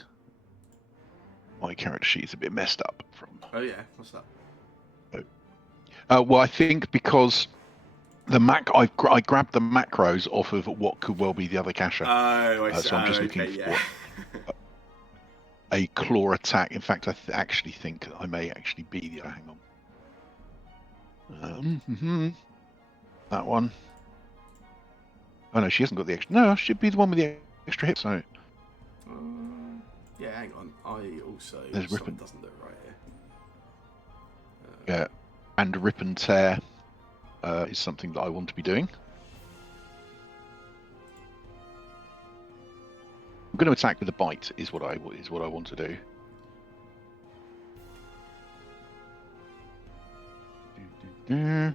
my character sheet is a bit messed up from. Oh yeah, what's that? Well, I think because the I grabbed the macros off of what could well be the other cacher. Oh, I see. So I'm just okay, looking yeah. for a claw attack. In fact, I actually think I may actually be the. Hang on. That one. Oh no, she hasn't got the extra. No, she should be the one with the extra hit. So Yeah, hang on. I also There's something Ripon. doesn't look right here. yeah, and rip and tear is something that I want to be doing. I'm going to attack with a bite. Is what I want to do. Yeah,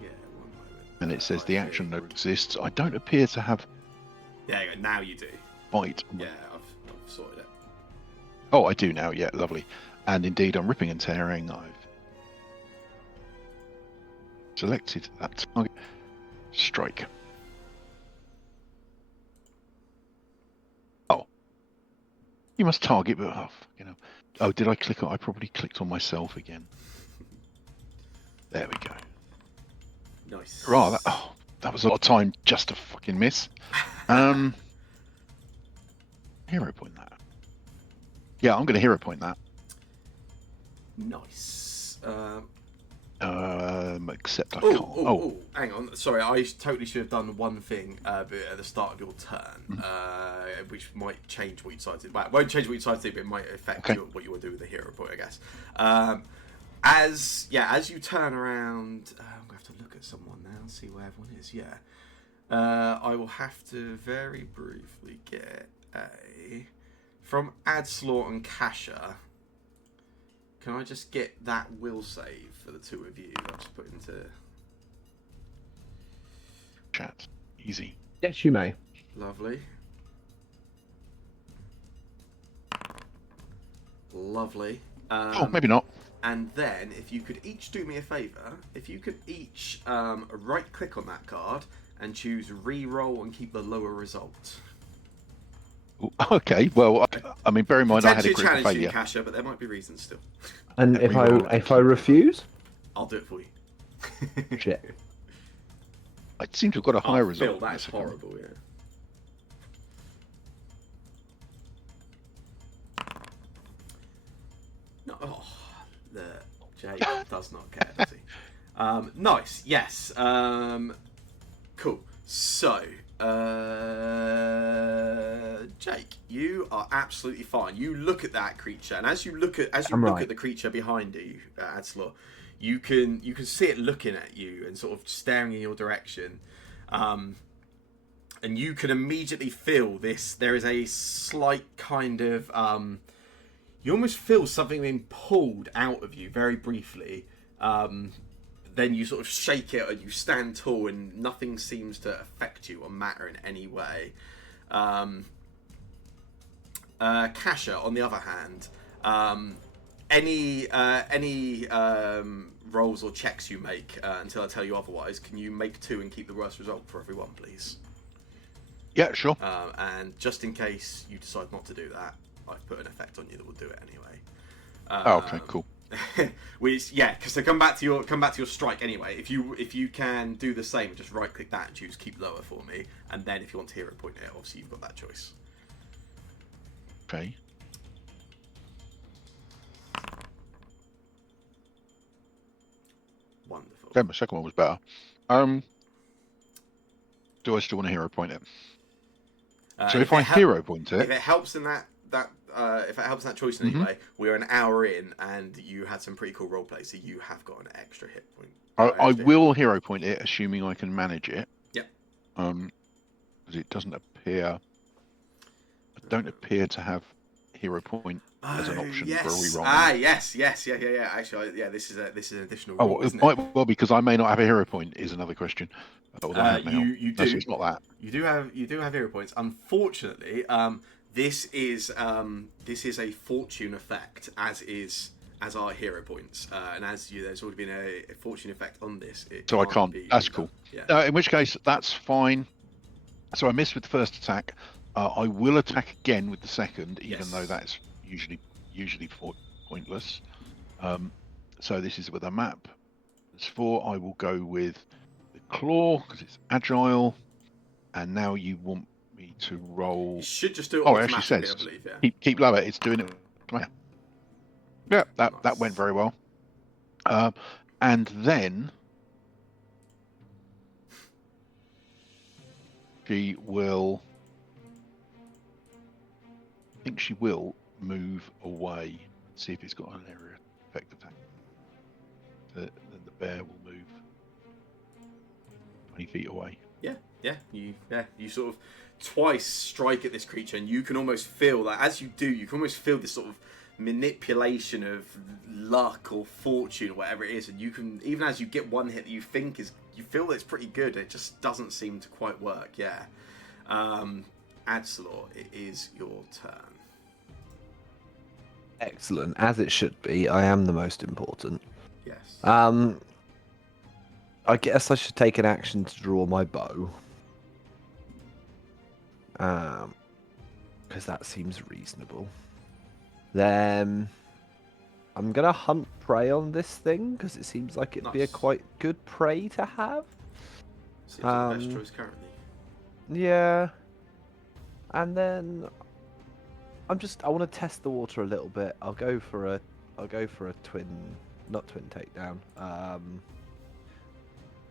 one moment. And it says I the see. action no exists. I don't appear to have There you go. Now you do. bite. Yeah, I've sorted it. Oh, I do now. Yeah, lovely. And indeed, I'm ripping and tearing. I've selected that target. Strike. Oh, you must target, but oh, did I click on? I probably clicked on myself again. There we go. Nice. Right. That was a lot of time just to fucking miss. Hero point that. Yeah, I'm going to hero point that. Nice. Except I can't. Oh, hang on. Sorry, I totally should have done one thing at the start of your turn, which might change what you decide to do. Well, it won't change what you decide to do, but it might affect what you want to do with the hero point, I guess. As you turn around, I'm going to have to look at someone now and see where everyone is. Yeah. I will have to very briefly get from Adslaw and Kasha. Can I just get that will save for the two of you? I'll just put into Chat. Easy. Yes, you may. lovely. Lovely. Maybe not. And then, if you could each do me a favour, if you could each right click on that card and choose re-roll and keep the lower result. Okay, well, I mean, bear in mind I had a Potentially critical challenging, failure. Kasha, but there might be reasons still. And if I refuse, I'll do it for you. shit. I seem to have got a higher Phil, result. that's horrible, yeah. No, Jake does not care, does he? Nice, yes. Cool. So, Jake, you are absolutely fine. You look at that creature, and as you look at the creature behind you, Adslaw, you can see it looking at you and sort of staring in your direction, and you can immediately feel this. There is a slight kind of you almost feel something being pulled out of you very briefly. Then you sort of shake it and you stand tall and nothing seems to affect you or matter in any way. Kasha, on the other hand, any rolls or checks you make until I tell you otherwise, can you make 2 and keep the worst result for everyone, please? Yeah, sure. And just in case you decide not to do that, I've put an effect on you that will do it anyway. Okay, cool. Which, yeah, because to come back to your strike anyway. If you can do the same, just right click that and choose keep lower for me, and then if you want to hero point it, obviously you've got that choice. Okay. Wonderful. Okay, my second one was better. Do I still want to hero point it? So if I hero point it, if it helps in that choice in any way, we're an hour in and you had some pretty cool roleplay, so you have got an extra hit point. I will hero point it, assuming I can manage it. Yep. Because it doesn't appear. I don't appear to have hero point as an option for a reroll. Yes. Actually, yeah, this is an additional Oh, rule, isn't it? it? Well, because I may not have a hero point is another question. You do. No, so it's not that. You do have hero points. Unfortunately, this is a fortune effect, as are hero points, and there's already been a fortune effect on this. So I can't. That's cool. Yeah. In which case, that's fine. So I missed with the first attack. I will attack again with the second, even though Yes. that's usually pointless. So this is with a map. As 4, I will go with the claw because it's agile. And now you want me to roll. You should just do it Oh, it actually automatically, I says believe. Yeah. keep lower. It's doing it. Yeah, that Nice. went very well. And then she will. I think she will move away. See if it's got an area effect attack. Then the bear will move 20 feet away. Yeah, you sort of twice strike at this creature, and you can almost feel that as you do, you can almost feel this sort of manipulation of luck or fortune or whatever it is, and you can, even as you get one hit that you think is, you feel that it's pretty good, it just doesn't seem to quite work. Yeah. Adsalor, it is your turn. Excellent, as it should be. I am the most important. Yes. I guess I should take an action to draw my bow. Because that seems reasonable. Then I'm gonna hunt prey on this thing because it seems like it'd be a Nice. quite good prey to have. Seems like the best choice currently. Yeah. And then I want to test the water a little bit. I'll go for a twin, not twin takedown.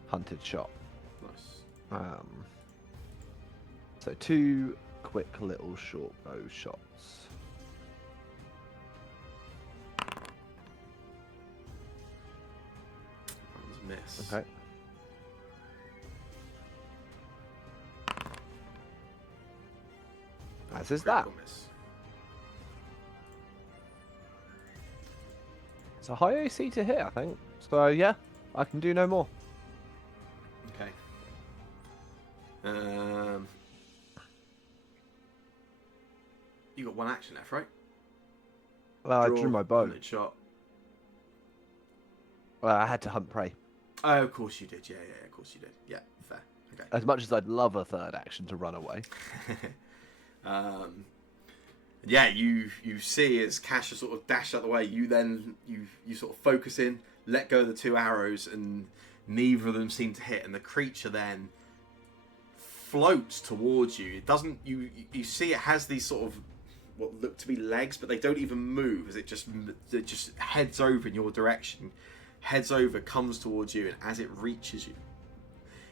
Hunted shot. Nice. So 2 quick little short bow shots. That was a miss. Okay. As is that. Critical miss. It's a high AC to hit, I think. So yeah, I can do no more. Okay. You got one action left, right? Well, I Draw, drew my bow. hunted shot. Well, I had to hunt prey. Oh, of course you did. Yeah, of course you did. Yeah, fair. Okay. As much as I'd love a third action to run away. Yeah, you see as Kasha sort of dash out the way, you then you sort of focus in, let go of the 2 arrows, and neither of them seem to hit, and the creature then floats towards you. It doesn't. You see it has these sort of what look to be legs, but they don't even move as it just heads over in your direction, heads over, comes towards you, and as it reaches you,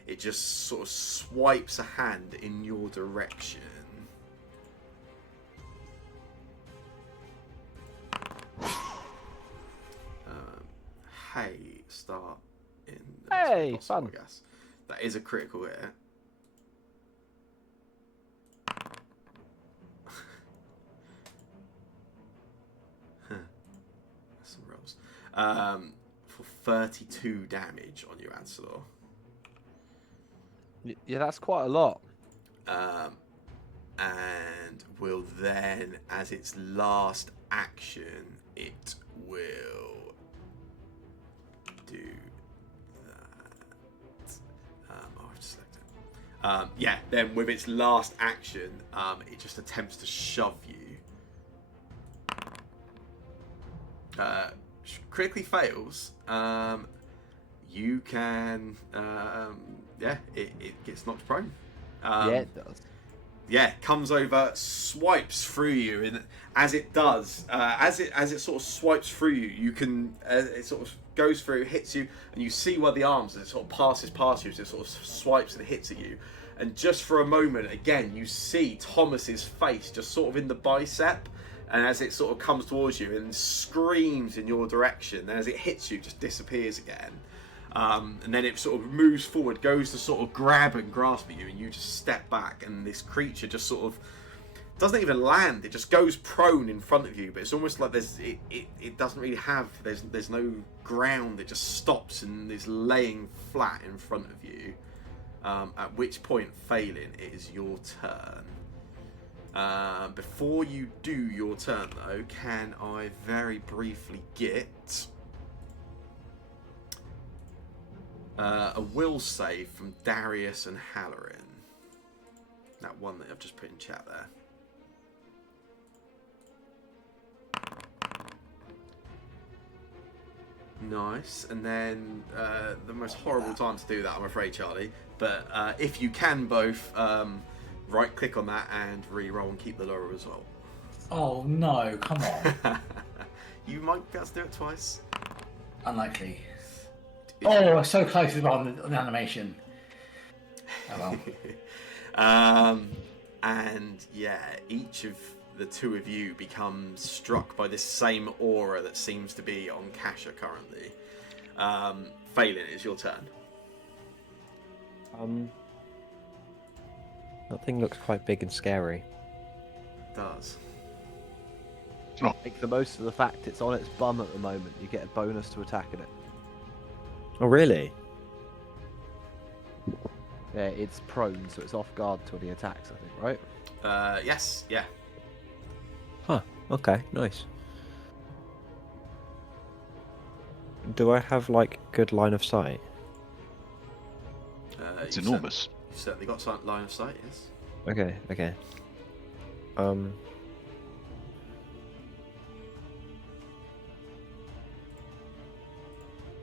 it just sort of swipes a hand in your direction. Hey, start in the best way Hey, possible, fun. I guess. That is a critical hit. Some rolls. For 32 damage on you, Adsalor. Yeah, that's quite a lot. And will then, as its last action, it will do that. I've just selected. Yeah, then with its last action, it just attempts to shove you. Critically fails. You can, it gets knocked prone. Yeah, it does. Yeah, comes over, swipes through you, and as it does, as it sort of swipes through you, you can it sort of goes through, hits you, and you see where the arms, it sort of passes past you, as it sort of swipes and hits at you, and just for a moment, again, you see Thomas's face just sort of in the bicep, and as it sort of comes towards you and screams in your direction, and as it hits you, just disappears again. And then it sort of moves forward, goes to sort of grab and grasp at you, and you just step back, and this creature just sort of doesn't even land. It just goes prone in front of you, but it's almost like it doesn't really have, there's no ground. It just stops and is laying flat in front of you. At which point, failing, it is your turn. Before you do your turn, though, can I very briefly get a will save from Darius and Halloran? That one that I've just put in chat there. Nice. And then the most horrible time to do that, I'm afraid, Charlie. But if you can both right click on that and re-roll and keep the lower result. Oh no, come on. You might be able to do it twice. Unlikely. Oh, so close as well on the animation. Oh well. And yeah, each of the two of you becomes struck by this same aura that seems to be on Kasha currently. Phelan, it's your turn. That thing looks quite big and scary. It does. Make the most of the fact it's on its bum at the moment. You get a bonus to attacking it. Oh, really? Yeah, it's prone, so it's off guard till the attacks, I think, right? Yes, yeah. Huh. Okay, nice. Do I have, like, good line of sight? It's You've enormous. You've certainly got some line of sight, yes. Okay, okay.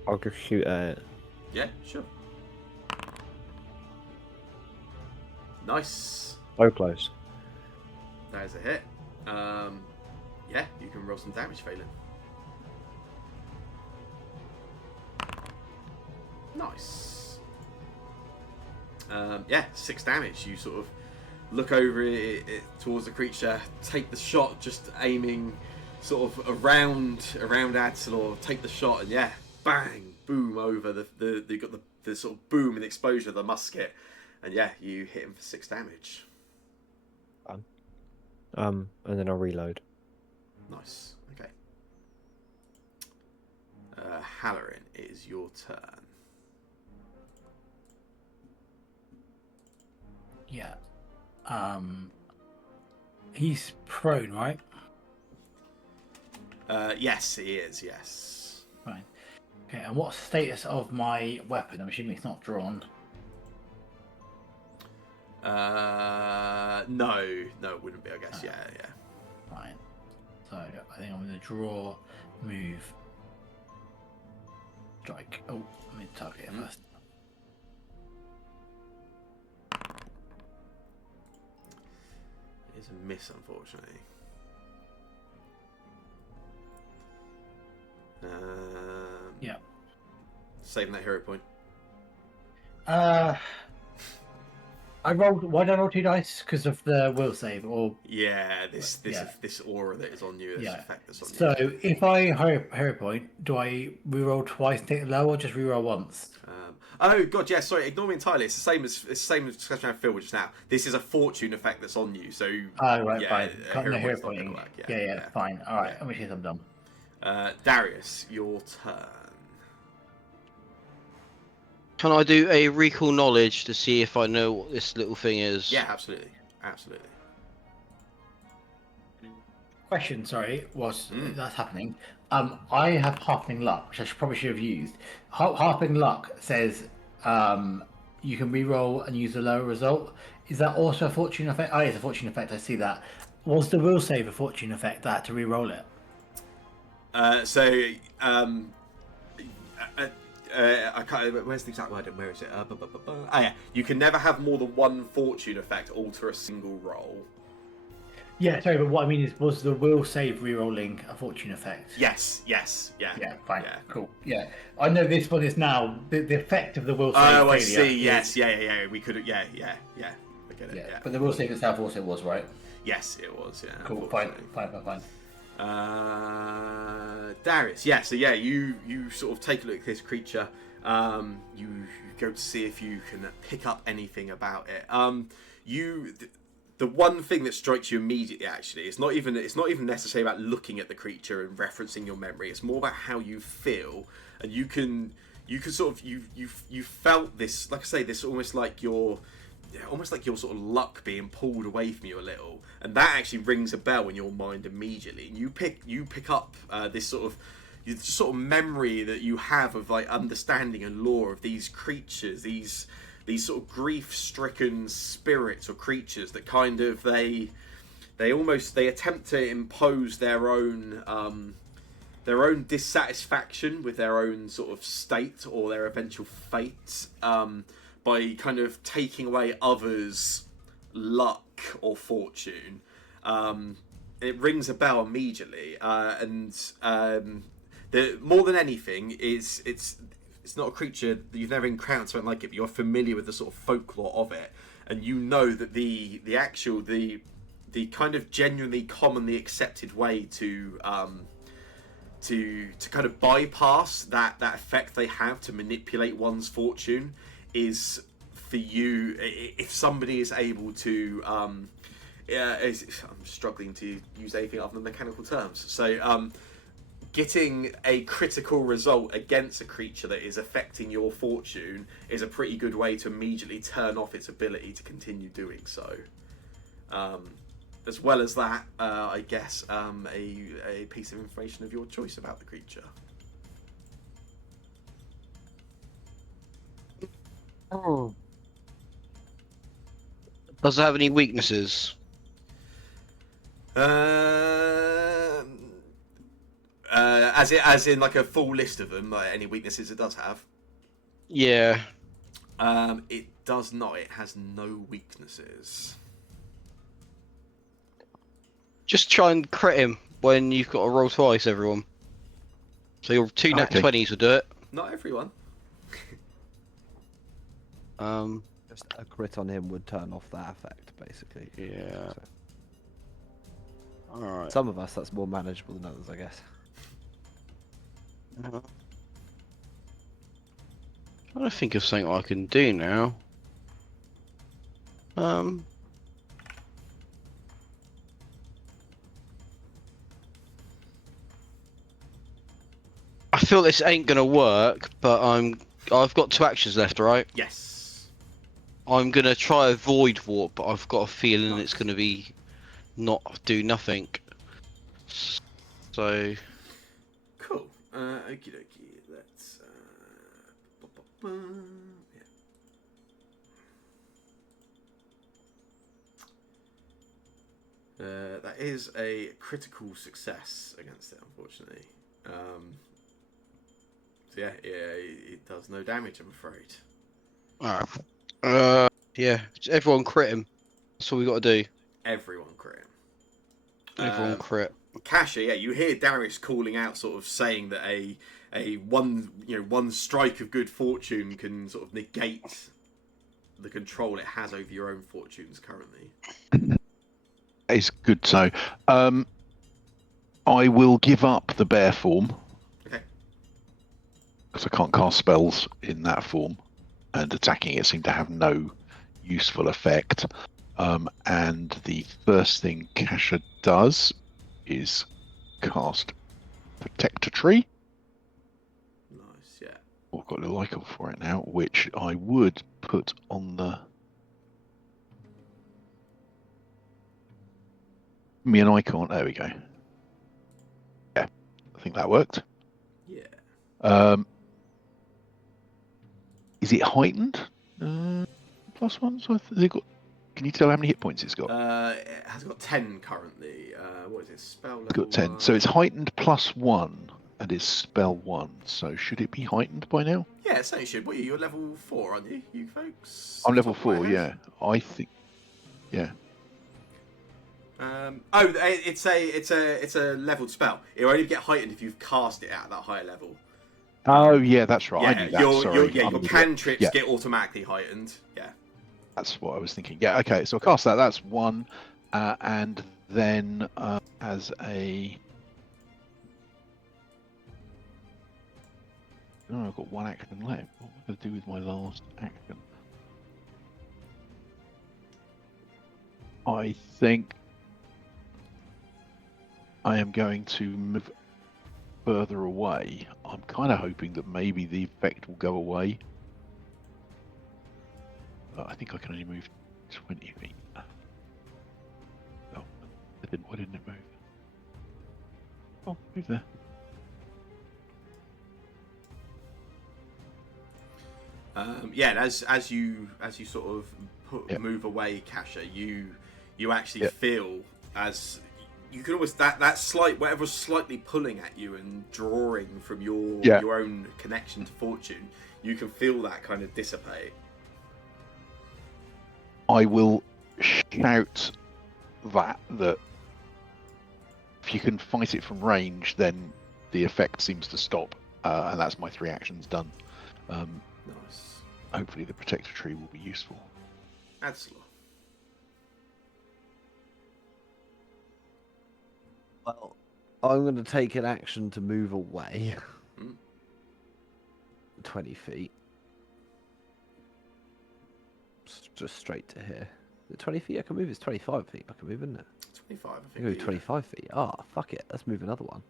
I'll just shoot at it. Yeah, sure. Nice. So close. That is a hit. Yeah, you can roll some damage, Phelan. Nice. Yeah, 6 damage. You sort of look over it towards the creature, take the shot, just aiming sort of around Adsalor, take the shot, and yeah, bang, boom over you got the sort of boom and explosion of the musket, and yeah, you hit him for 6 damage. And then I'll reload. Nice. Okay. Halloran, it is your turn. Yeah. He's prone, right? Yes, he is. Yes. Right. Okay. And what's the status of my weapon? I'm assuming it's not drawn. No, it wouldn't be. I guess. Yeah. Fine. So I think I'm going to draw, move, strike. Oh, let me target it first. It's a miss, unfortunately. Yeah. Saving that hero point. I rolled. Why did I roll 2 dice? Because of the will save, or Yeah, this Yeah. this aura that is on you, this Yeah. effect that's on you. so if I hero point, do I reroll twice and take the low, or just reroll once? Oh god, yeah. Sorry, ignore me entirely. It's the same as discussion I had Phil just now. This is a fortune effect that's on you. So Oh right, yeah, fine. a Can't no hero point's not gonna pointing. work. Yeah, fine. All right, Yeah. I'm I'm done. Darius, your turn. Can I do a recall knowledge to see if I know what this little thing is? Yeah, absolutely. Question, sorry, was that's happening. I have halfling luck, which I probably should have used. Halfling luck says you can re-roll and use a lower result. Is that also a fortune effect? Oh, it's a fortune effect. I see that. Was the will save a fortune effect? That I had to re-roll it. I can't. Where's the exact wording? Where is it? Oh yeah, you can never have more than one fortune effect alter a single roll. Yeah, sorry, but what I mean is, was the will save re-rolling a fortune effect? Yes, yeah. Yeah, fine, Yeah. cool. Yeah, I know this one is now the effect of the will save. Oh, I failure see. is- Yes, yeah. We could. Yeah. I get it. Yeah. But the will save itself also was right. Yes, it was. Yeah. Cool, fine. Unfortunately. Darius, yeah. So yeah, you sort of take a look at this creature. You go to see if you can pick up anything about it. The one thing that strikes you immediately, actually, it's not even necessarily about looking at the creature and referencing your memory. It's more about how you feel, and you can sort of you felt this, like I say, this almost like your sort of luck being pulled away from you a little, and that actually rings a bell in your mind immediately. And you pick up this sort of memory that you have of like understanding and lore of these creatures, these these sort of grief-stricken spirits or creatures that kind of they attempt to impose their own dissatisfaction with their own sort of state or their eventual fate by kind of taking away others' luck or fortune. It rings a bell immediately, and more than anything, it's not a creature that you've never encountered something like it, but you're familiar with the sort of folklore of it, and you know that the kind of genuinely commonly accepted way to kind of bypass that effect they have to manipulate one's fortune is for you, if somebody is able to I'm struggling to use anything other than mechanical terms, so getting a critical result against a creature that is affecting your fortune is a pretty good way to immediately turn off its ability to continue doing so. As well as that, I guess, a piece of information of your choice about the creature. Oh. Does it have any weaknesses? As in like a full list of them, like any weaknesses it does have. Yeah. It does not. It has no weaknesses. Just try and crit him when you've got to roll twice, everyone. So your 2 nat 20s will do it. Not everyone. Just a crit on him would turn off that effect, basically. Yeah. So, Alright. some of us, that's more manageable than others, I guess. Trying to think of something I can do now. I feel this ain't gonna work, but I've got 2 actions left, right? Yes. I'm gonna try a void warp, but I've got a feeling Nice. it's gonna be not do nothing. So Cool. Okie dokie. Let's. That is a critical success against it, unfortunately. So yeah, it does no damage, I'm afraid. alright. Yeah, everyone crit him. That's all we gotta do. Everyone crit. Everyone crit. Kasha, yeah, you hear Darius calling out, sort of saying that a one strike of good fortune can sort of negate the control it has over your own fortunes currently. It's good to know. I will give up the bear form. Okay. Because I can't cast spells in that form, and attacking it seemed to have no useful effect. And the first thing Kasha does is cast Protector Tree. Nice, yeah. I've got a little icon for it now, which I would put on the... me an icon. There we go. Yeah, I think that worked. Yeah. Is it heightened? +1? So has it got... Can you tell how many hit points it's got? It has got 10 currently. What is it? Spell level It's got 10. 1. So it's heightened +1, and it's spell 1. So should it be heightened by now? Yeah, so you should. What are you? You're level 4, aren't you, you folks? I'm level Top of my 4, head. yeah. I think... Yeah. It's a leveled spell. It will only get heightened if you've cast it at that higher level. Oh, yeah, that's right. I Yeah, knew that. Sorry. your cantrips Yeah. get automatically heightened. Yeah. That's what I was thinking. Yeah, okay. So I cast that. That's 1. And then as a... Oh, I've got 1 action left. What am I going to do with my last action? I think I am going to move further away. I'm kind of hoping that maybe the effect will go away. But I think I can only move 20 feet. Oh, why didn't it move? Oh, move there. Yeah, and as you sort of move away, Kasha, you actually feel as you can almost that slight whatever's slightly pulling at you and drawing from your own connection to fortune, you can feel that kind of dissipate. I will shout that if you can fight it from range, then the effect seems to stop, and that's my 3 actions done. Nice. Hopefully the protector tree will be useful. Absolutely. Well, I'm going to take an action to move away. 20 feet. Just straight to here. The 20 feet I can move is 25 feet I can move, isn't it? 25, I I think. can move 25 feet. Ah, fuck it. Let's move another one.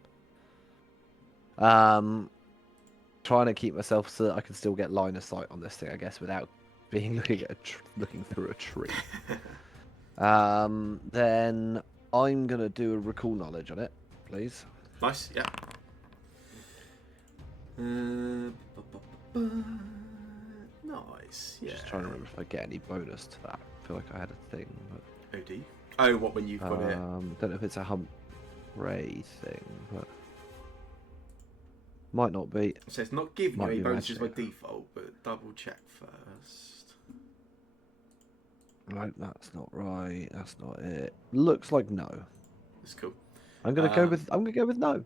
Trying to keep myself so that I can still get line of sight on this thing, I guess, without being looking through a tree. Then I'm gonna do a recall knowledge on it, please. Nice, yeah. Nice, yeah. Just trying to remember if I get any bonus to that. I feel like I had a thing, but OD. Oh, what when you've got it? don't know if it's a hump ray thing, but might not be. So it's not giving you Might any be bonuses by magic. default, but double check first. Right, that's not right. That's not it. Looks like no. That's cool. I'm gonna go with no.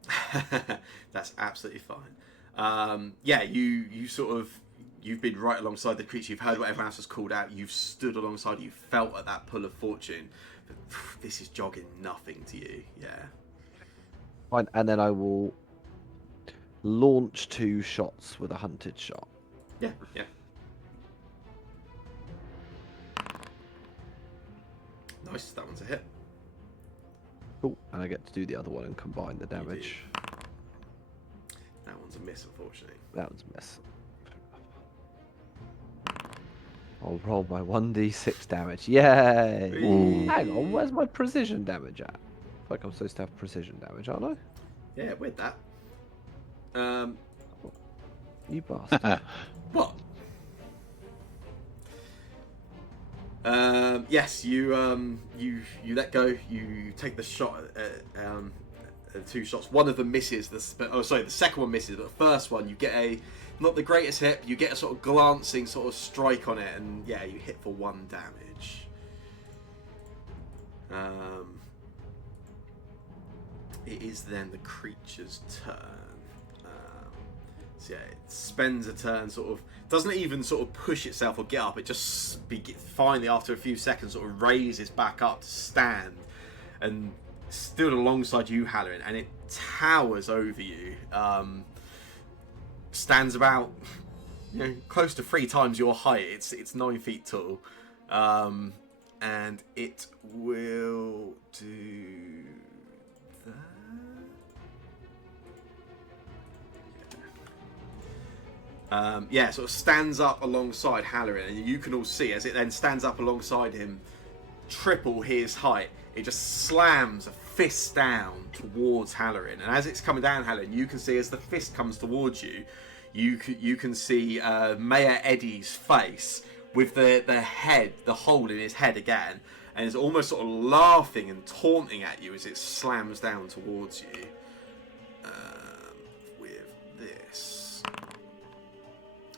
That's absolutely fine. Yeah, you've been right alongside the creature. You've heard what everyone else has called out. You've stood alongside. You felt at that pull of fortune. But this is jogging nothing to you. Yeah. Fine, and then I will launch 2 shots with a hunted shot. Yeah. Yeah. Nice. That one's a hit. Cool, and I get to do the other one and combine the damage. That one's a miss, unfortunately. That was a miss. I'll roll my 1d6 damage. Yay! Ooh. Hang on, where's my precision damage at? I feel like I'm supposed to have precision damage, aren't I? Yeah, with that. You bastard. What? Yes, you let go. You take the shot. 2 shots. One of them misses. The second one misses. But the first one, you get not the greatest hit. You get a sort of glancing sort of strike on it, and yeah, you hit for 1 damage. It is then the creature's turn. So yeah, it spends a turn, sort of doesn't even sort of push itself or get up. It just finally, after a few seconds, sort of raises back up to stand and stood alongside you, Halloran, and it towers over you. Stands about, close to 3 times your height. It's 9 feet tall, and it will do that. Sort of stands up alongside Halloran, and you can all see as it then stands up alongside him, triple his height. It just slams a fist down towards Halloran, and as it's coming down, Halloran, you can see as the fist comes towards you, you can see Mayor Eddie's face with the hole in his head again, and is almost sort of laughing and taunting at you as it slams down towards you. With this.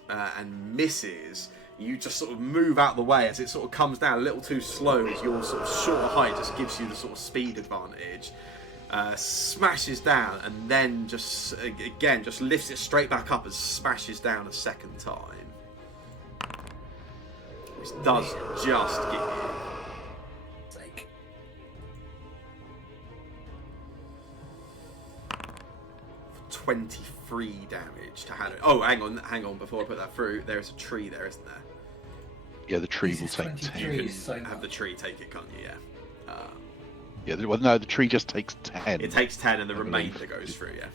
And misses. You just sort of move out of the way as it sort of comes down a little too slow, as your sort of short height just gives you the sort of speed advantage. Smashes down, and then just lifts it straight back up and smashes down a second time. Which does just get you. 23 damage to Hannah. Oh, hang on. Before I put that through, there is a tree there, isn't there? Yeah, the tree This will is take 23. 10. You can so have much. the tree take it, can't you? Yeah. Yeah, no, the tree just takes 10. It takes 10 and the I believe. remainder goes through, yeah.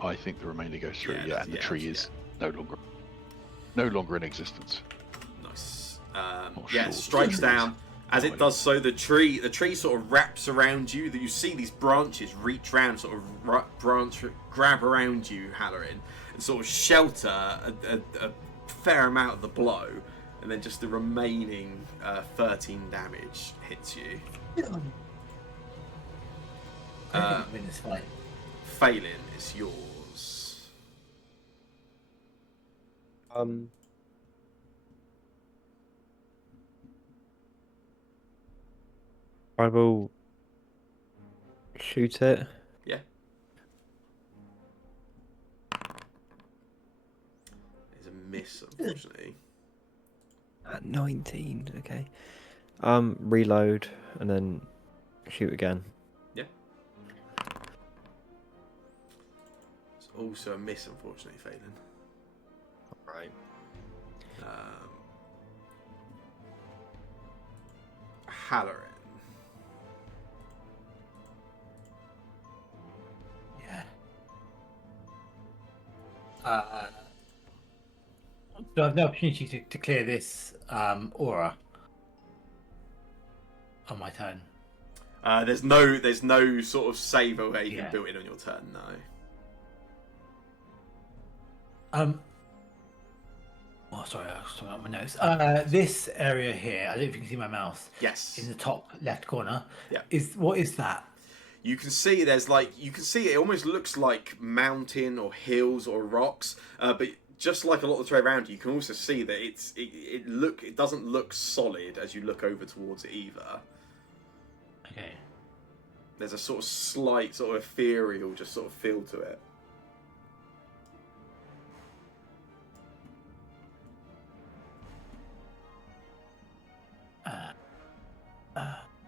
I think the remainder goes through, Yeah, yeah, and the tree is no longer in existence. Nice. Not Yeah, sure. it strikes down. As it does so, the tree sort of wraps around you. That you see these branches reach round, sort of grab around you, Halloran, and sort of shelter a fair amount of the blow, and then just the remaining 13 damage hits you. I think we win this fight. Phelan, it's yours. I will shoot it. Yeah. It's a miss, unfortunately. At 19, okay. Reload and then shoot again. Yeah. It's also a miss, unfortunately, Phelan. Right. Halloran. Yeah. Do I have the opportunity to clear this aura on my turn? There's no sort of save or anything Yeah. built in on your turn, no. Oh, sorry, I was talking about my nose. This area here, I don't know if you can see my mouse. Yes. In the top left corner. Yeah. What is that? You can see it almost looks like mountain or hills or rocks, but just like a lot of the terrain around you, you can also see that it doesn't look solid as you look over towards it either. Okay. There's a sort of slight sort of ethereal just sort of feel to it.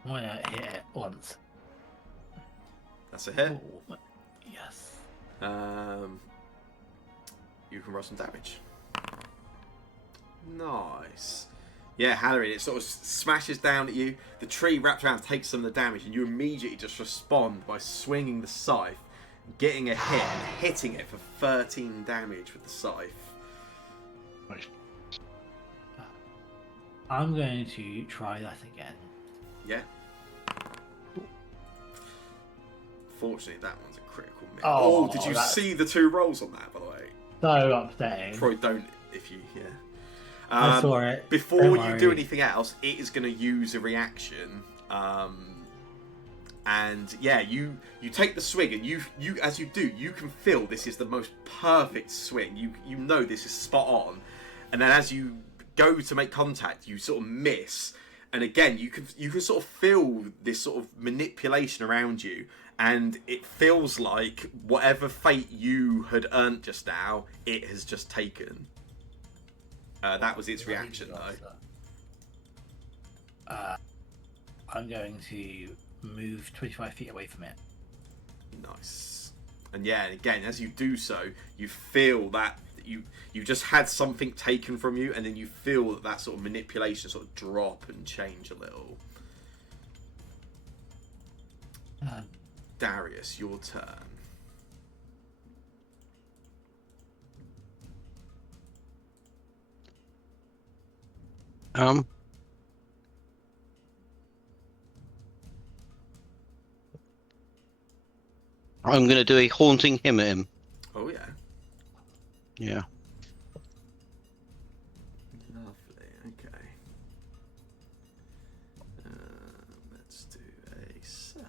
I'm gonna hit it once. That's a hit. Oh, yes. You can roll some damage. Nice. Yeah, Halloran, it sort of smashes down at you. The tree wraps around, takes some of the damage, and you immediately just respond by swinging the scythe, getting a hit, and hitting it for 13 damage with the scythe. I'm going to try that again. Yeah. Fortunately, that one's a critical miss. Oh, Did you that's- see the two rolls on that, by the way? So upsetting. Probably don't if you, yeah. I saw it. Before Don't you do worry. anything else, it is going to use a reaction. And yeah, you take the swing, and you as you do, you can feel this is the most perfect swing. You know this is spot on. And then as you go to make contact, you sort of miss. And again, you can sort of feel this sort of manipulation around you, and it feels like whatever fate you had earned just now, it has just taken. That was its reaction, though. I'm going to move 25 feet away from it. Nice. And yeah, and again, as you do so, you feel that you just had something taken from you, and then you feel that sort of manipulation sort of drop and change a little. Darius, your turn. I'm going to do a haunting hymn at him. Oh yeah. Yeah. Lovely. Okay. Let's do a save.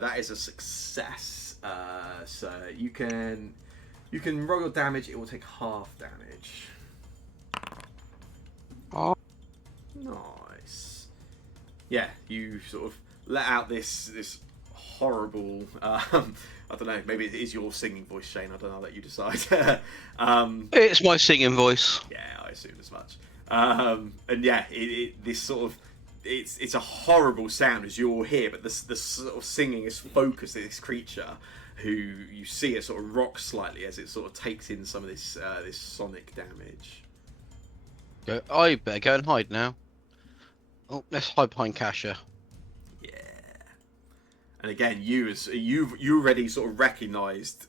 That is a success. So you can roll your damage. It will take half damage. Oh. Nice. Yeah, you sort of let out this horrible. I don't know. Maybe it is your singing voice, Shane. I don't know. I'll let you decide. It's my singing voice. Yeah, I assumed as much. And yeah, this sort of it's a horrible sound as you're here, but the sort of singing is focused at this creature, who you see it sort of rock slightly as it sort of takes in some of this sonic damage. I better go and hide now. Oh, let's hide behind Kasha. Yeah. And again, you already sort of recognised,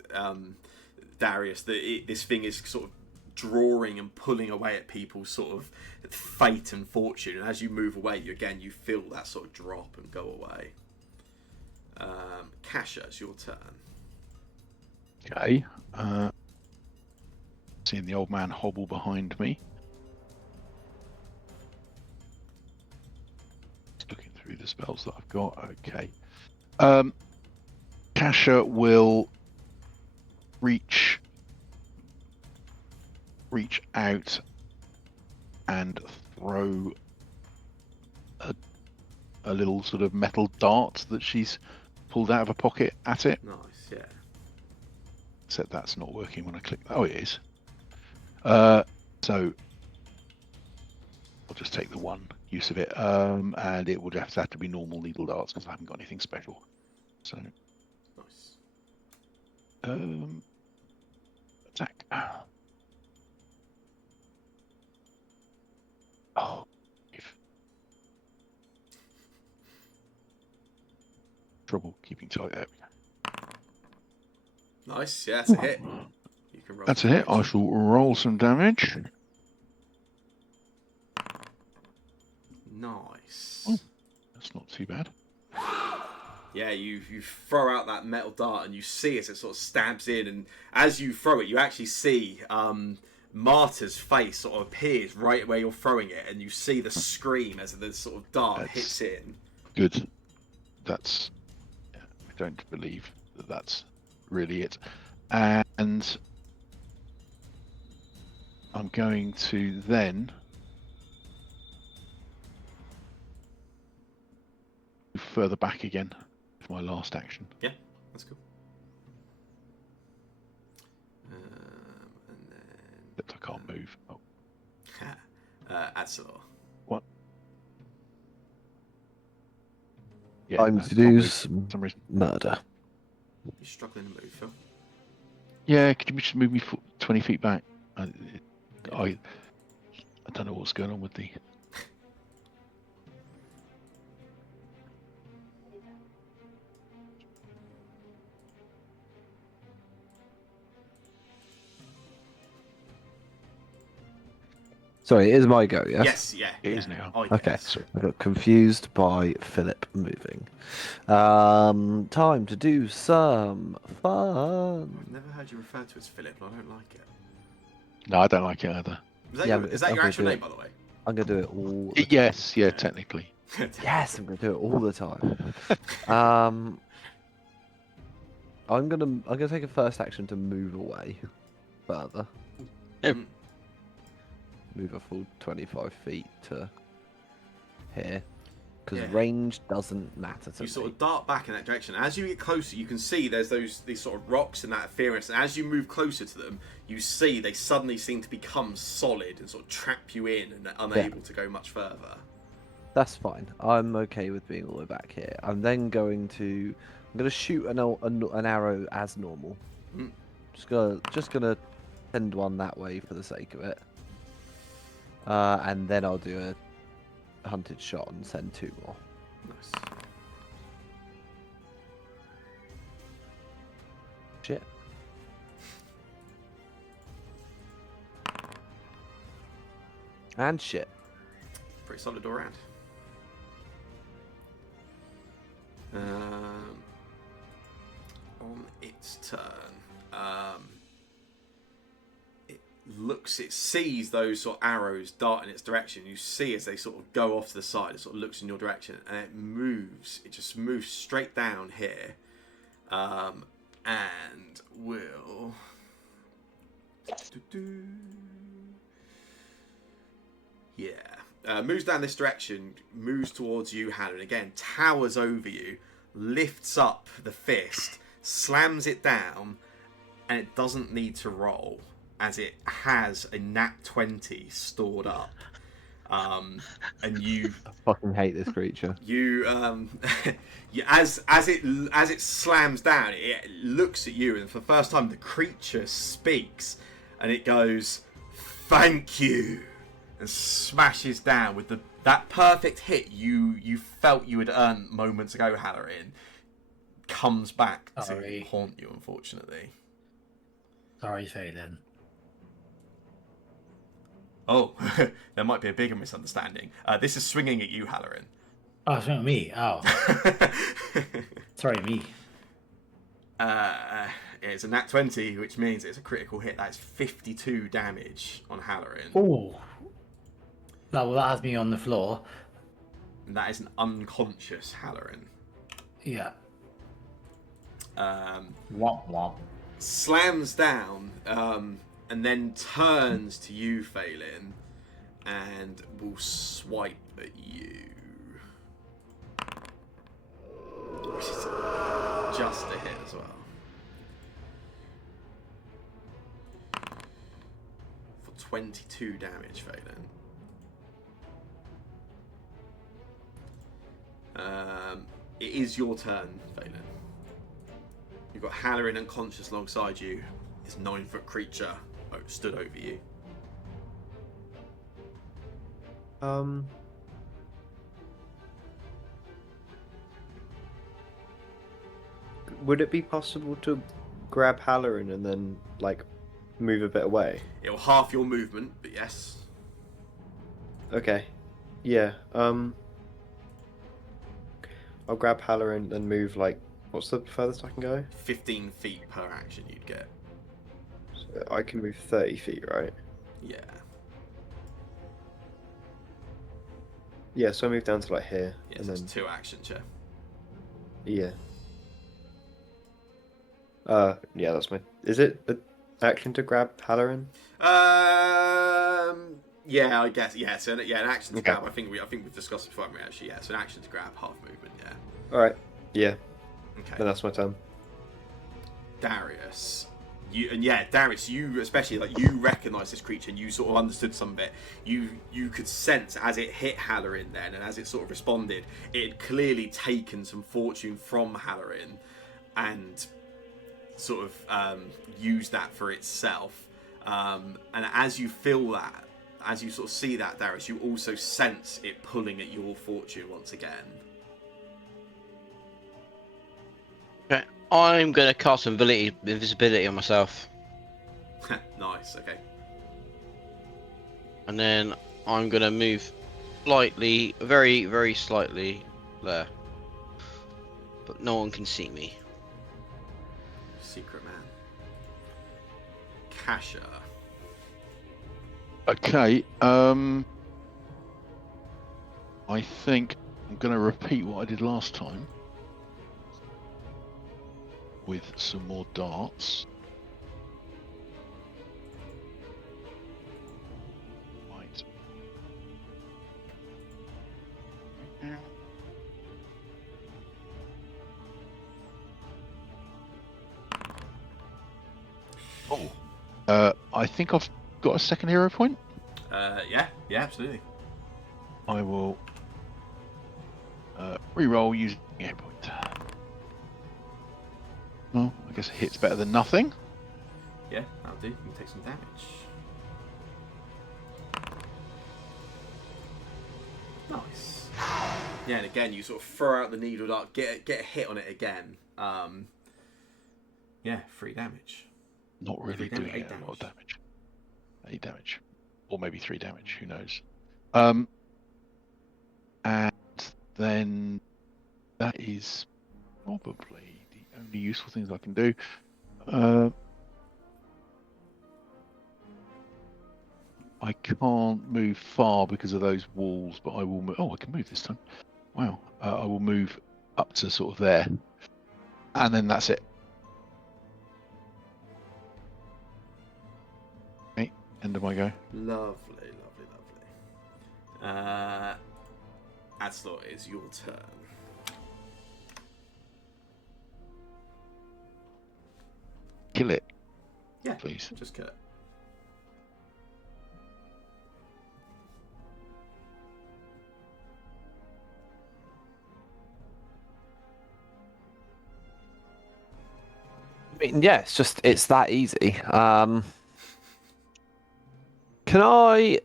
Darius, that this thing is sort of drawing and pulling away at people's sort of fate and fortune. And as you move away, you feel that sort of drop and go away. Kasha, it's your turn. Okay. Seeing the old man hobble behind me. Just looking through the spells that I've got. Okay. Kasha will reach out and throw a little sort of metal dart that she's pulled out of a pocket at it. Nice, yeah. Except that's not working when I click. Oh, it is. So I'll just take the one use of it, and it would have to be normal needle darts because I haven't got anything special. So, Nice. attack. Oh, trouble keeping tight. There we go. Nice, yeah, that's a hit. You can roll That's a some hit. I damage. shall roll some damage. Nice. Oh. That's not too bad. Yeah, you throw out that metal dart and you see as it sort of stabs in, and as you throw it, you actually see Marta's face sort of appears right where you're throwing it, and you see the scream as the sort of dart hits in. Good. That's. I don't believe that that's really it. And I'm going to then move further back again for my last action. Yeah, that's cool. And then Except I can't move. Oh, Adsalor. what? Yeah, Time no, to can't do move some for some reason. murder. You're struggling to move, Phil. Yeah, could you just move me 20 feet back? I don't know what's going on with the. Sorry, it is my go, yes? Yes, yeah. It yeah. is now. Oh, Okay. yes. Sorry. I got confused by Philip moving. Time to do some fun. I've never heard you referred to as Philip, and I don't like it. No, I don't like it either. Is that your actual name, by the way? I'm gonna do it all. Yes, yeah, technically. Yes, I'm gonna do it all the time. I'm gonna take a first action to move away further. Yep. Move a full 25 feet to here, because Yeah. range doesn't matter to You me. sort of dart back in that direction. As you get closer, you can see there's these sort of rocks and that appearance. And as you move closer to them, you see they suddenly seem to become solid and sort of trap you in and unable to go much further. That's fine. I'm okay with being all the way back here. I'm then going to shoot an arrow as normal. Mm. Just gonna send one that way for the sake of it. And then I'll do a hunted shot and send 2 more. Nice. Shit. And shit. Pretty solid all round. On its turn, it sees those sort of arrows dart in its direction. You see as they sort of go off to the side, it sort of looks in your direction, and it moves. It just moves straight down here, and will. Yeah. Moves down this direction, moves towards you, Hannah, and again towers over you, lifts up the fist, slams it down, and it doesn't need to roll as it has a nat 20 stored up. And you I fucking hate this creature. as it slams down, it looks at you, and for the first time the creature speaks, and it goes, "Thank you," and smashes down with that perfect hit you felt you had earned moments ago, Halloran, comes back Sorry. to haunt you, unfortunately. Sorry, Phelan. Oh, there might be a bigger misunderstanding. This is swinging at you, Halloran. Oh, it's not me. Oh, sorry, me. It's a nat 20, which means it's a critical hit. That's 52 damage on Halloran. Oh. That has me on the floor. And that is an unconscious Halloran. Yeah. Womp womp. Slams down, and then turns to you, Phelan, and will swipe at you. Which is just a hit as well. For 22 damage, Phelan. It is your turn, Phelan. You've got Halloran unconscious alongside you. This 9-foot creature stood over you. Would it be possible to grab Halloran and then like move a bit away? It'll half your movement, but yes. Okay. Yeah. I'll grab Halloran and move like. What's the furthest I can go? 15 feet per action you'd get. So I can move 30 feet, right? Yeah. Yeah, so I move down to like here. Yes, and that's then 2 actions, yeah. yeah. Yeah, that's my. Is it an action to grab Halloran? Yeah, I guess. Yeah, so an action to Okay. grab. I think we've discussed it before, haven't we, actually. Yeah, so an action to grab, half movement. Yeah. All right. Yeah. Okay. Then that's my turn. Darius, Darius, you especially, like, you recognise this creature and you sort of understood some of it. You could sense as it hit Halloran then, and as it sort of responded, it had clearly taken some fortune from Halloran and sort of used that for itself. And as you feel that, as you sort of see that, Darius, you also sense it pulling at your fortune once again. Okay, I'm gonna cast invisibility on myself, Nice. Okay. and then I'm gonna move slightly, very, very slightly there, but no one can see me. Secret man. Kasha. Okay. I think I'm going to repeat what I did last time with some more darts. Right. I think I've got a second hero point. Yeah, absolutely. I will re-roll using a hero point. Well, I guess a hit's better than nothing. Yeah, that'll do. You can take some damage. Nice. Yeah, and again, you sort of throw out the needle dart, get a hit on it again. Yeah, 3 damage. Not really 3 damage, doing 8 a lot of damage. damage. 8 damage. Or maybe 3 damage, who knows. And then that is probably the only useful things I can do. I can't move far because of those walls, but I will move. Oh, I can move this time. Wow. I will move up to sort of there. And then that's it. Okay, end of my go. Lovely. Adslot, it's your turn. Kill it, Yeah, please. just kill it. I mean, yeah, it's that easy. Can I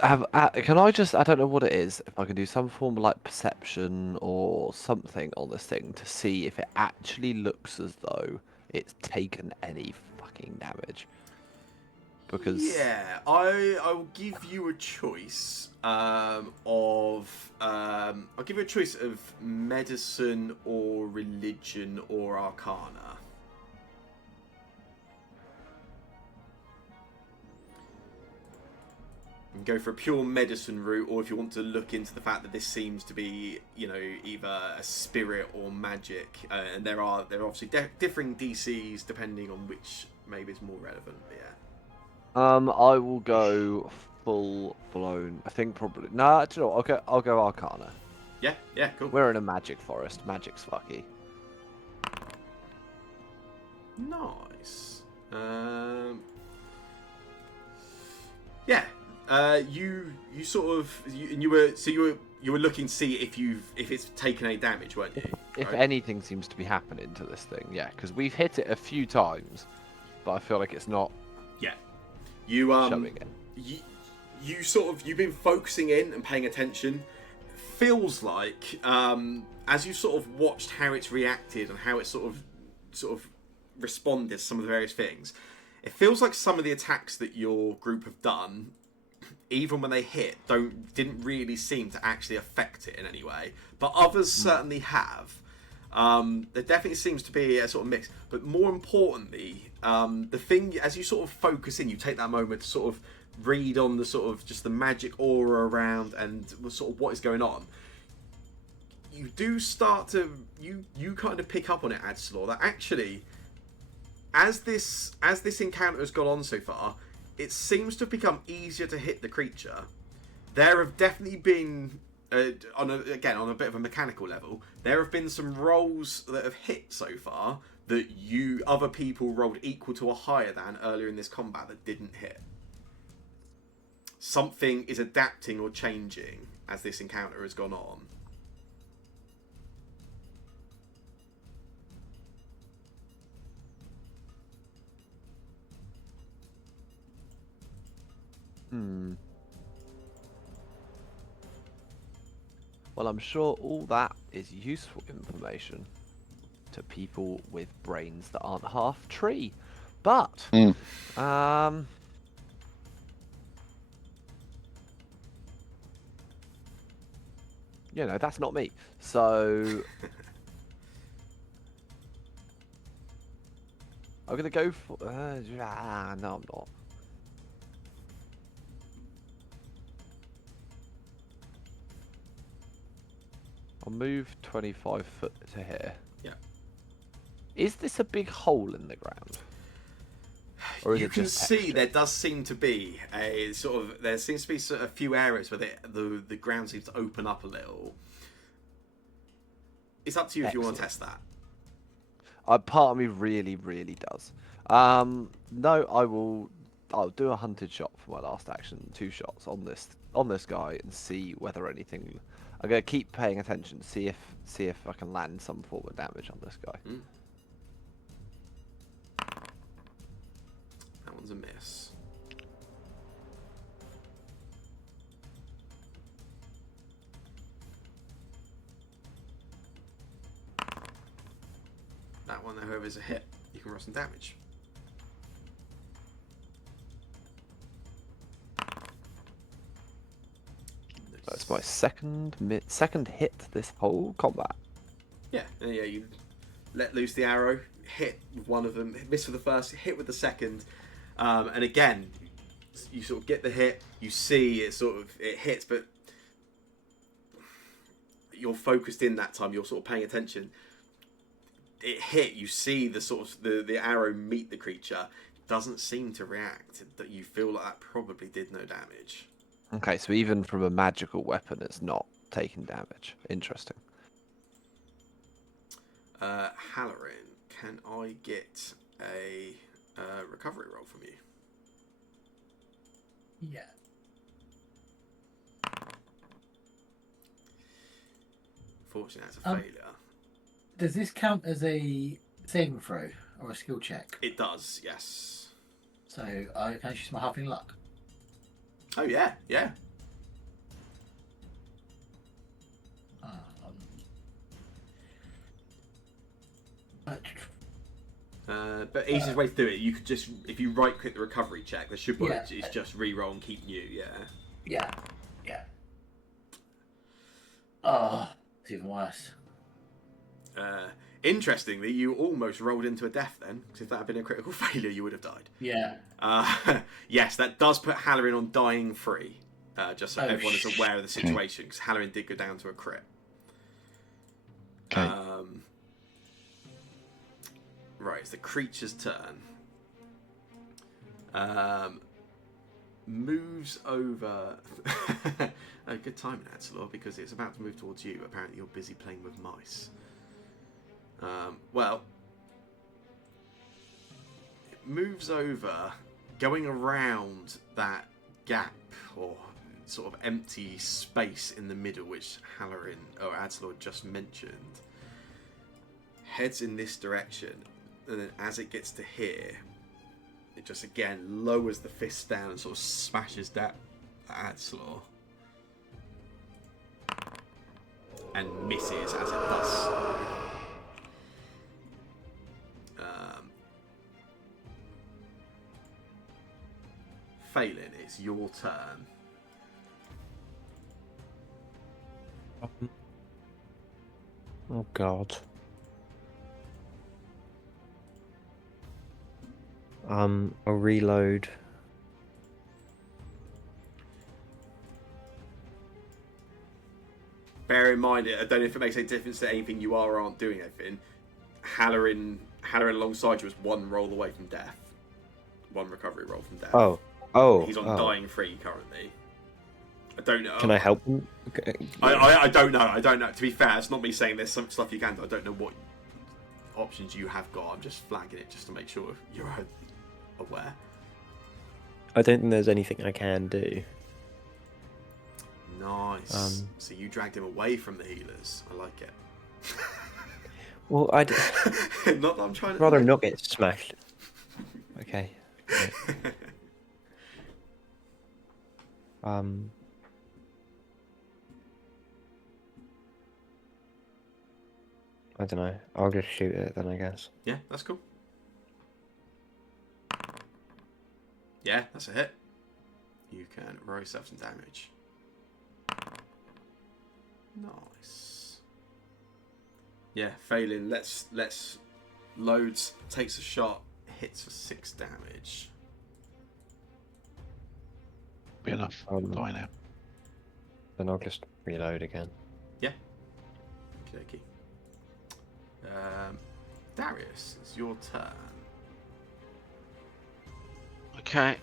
have? Can I just? I don't know what it is. If I can do some form of like perception or something on this thing to see if it actually looks as though it's taken any fucking damage Because I will give you a choice of I'll give you a choice of medicine or religion or arcana. You can go for a pure medicine route, or if you want to look into the fact that this seems to be, you know, either a spirit or magic, and there are obviously differing DCs depending on which maybe is more relevant. But yeah. I will go full blown. I think probably. Nah, do you know what? I'll go Arcana. Yeah, cool. We're in a magic forest. Magic's fucky. Nice. Yeah. You sort of you were looking to see if it's taken any damage, weren't you? If Right? anything seems to be happening to this thing, yeah, because we've hit it a few times, but I feel like it's not You showing it. you sort of you've been focusing in and paying attention. Feels like as you sort of watched how it's reacted and how it sort of responded to some of the various things, it feels like some of the attacks that your group have done, even when they hit, didn't really seem to actually affect it in any way. But others certainly have. There definitely seems to be a sort of mix. But more importantly, the thing, as you sort of focus in, you take that moment to sort of read on the sort of just the magic aura around and sort of what is going on. You do start to you kind of pick up on it, Adslaw, that actually as this encounter has gone on so far, it seems to have become easier to hit the creature. There have definitely been on a bit of a mechanical level, there have been some rolls that have hit so far that other people rolled equal to or higher than earlier in this combat that didn't hit. Something is adapting or changing as this encounter has gone on. Well, I'm sure all that is useful information to people with brains that aren't half tree. But, you know, that's not me. So, I'm gonna go for. No, I'm not. I'll move 25 foot to here. Yeah. Is this a big hole in the ground? Or is You it can just see texture? there does seem to be a sort of there seems to be sort of a few areas where the ground seems to open up a little. It's up to you if you want to test that. Part of me really, really does. No, I'll do a hunted shot for my last action. 2 shots on this guy and see whether anything. I'm gonna keep paying attention. See if I can land some form of damage on this guy. That one's a miss. That one, however, is a hit. You can roll some damage. That's my second hit this whole combat. Yeah, you let loose the arrow, hit one of them, miss with the first, hit with the second, and again, you sort of get the hit. You see it hits, but you're focused in that time. You're sort of paying attention. It hit. You see the sort of the arrow meet the creature. Doesn't seem to react. That you feel like that probably did no damage. Okay, so even from a magical weapon, it's not taking damage. Interesting. Halloran, can I get a recovery roll from you? Yeah. Fortunately, that's a failure. Does this count as a saving throw or a skill check? It does, yes. So I can use my halfling luck. Oh yeah. But easiest way to do it, you could just, if you right click the recovery check, there should be, Yeah. it's just re-roll and keep new, yeah. Yeah. Oh, it's even worse. Interestingly, you almost rolled into a death then, because if that had been a critical failure, you would have died. Yeah. Yes, that does put Halloran on dying free, just so Oh, everyone is aware of the situation, because Halloran did go down to a crit. Okay. Right, it's the creature's turn. Moves over. A good timing, Axelor, because it's about to move towards you. Apparently, you're busy playing with mice. Well, it moves over, going around that gap or sort of empty space in the middle, which Halloran or Axelor just mentioned. Heads in this direction, and then as it gets to here, it just again lowers the fist down and sort of smashes that Axelor. And misses as it does so. Phelan, it's your turn. Oh God. I'll reload. Bear in mind, I don't know if it makes any difference to anything you are or aren't doing anything. Halloran alongside you is one roll away from death. One recovery roll from death. Oh. He's on dying free currently. I don't know. Can I help him? Okay. I don't know. I don't know. To be fair, it's not me saying there's some stuff you can do. I don't know what options you have got. I'm just flagging it just to make sure you're aware. I don't think there's anything I can do. Nice. So you dragged him away from the healers. I like it. Well, Not that I'm trying to. rather not get smashed. Okay. I don't know. I'll just shoot it then, I guess. Yeah, that's cool. Yeah, that's a hit. You can roll yourself some damage. Nice. Yeah, Phelan, let's loads, takes a shot, hits for 6 damage. Be enough. Die now. Then I'll just reload again. Yeah. Okay. Darius, it's your turn. Okay.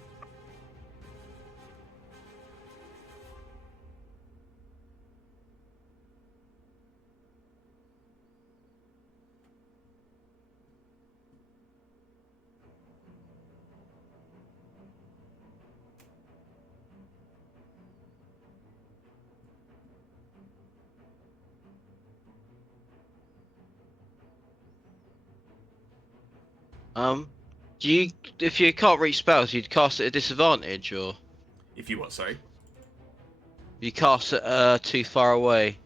If you can't reach spells, you'd cast it at disadvantage, or If you what, sorry? you cast it too far away.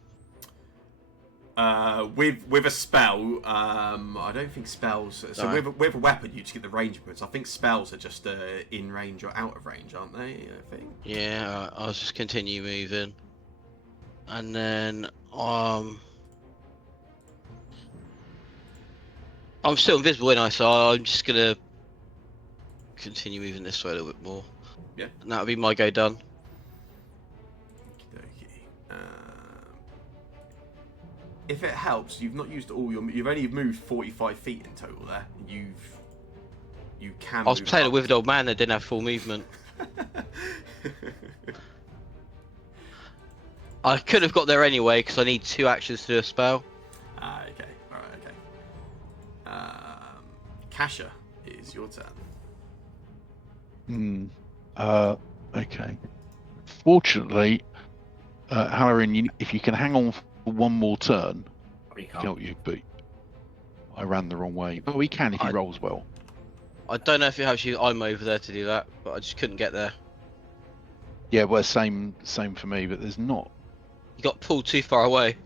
With a spell, I don't think spells. So No. with a weapon, you just get the range points. I think spells are just in range or out of range, aren't they? I think. Yeah, I'll just continue moving, and then I'm still invisible, ain't I? So I'm just gonna continue moving this way a little bit more. Yeah. And that'll be my go done. Okay. If it helps, you've not used all your. You've only moved 45 feet in total there. You can. I was move playing a up. withered old man that didn't have full movement. I could have got there anyway because I need 2 actions to do a spell. Okay. All right. Okay. Kasha, it is your turn. Okay. Fortunately, Halloran, if you can hang on for one more turn, Probably I can can't. help you, but I ran the wrong way. But we can if he rolls well. I don't know if it helps you. I'm over there to do that, but I just couldn't get there. Yeah, well, same for me, but there's not. You got pulled too far away.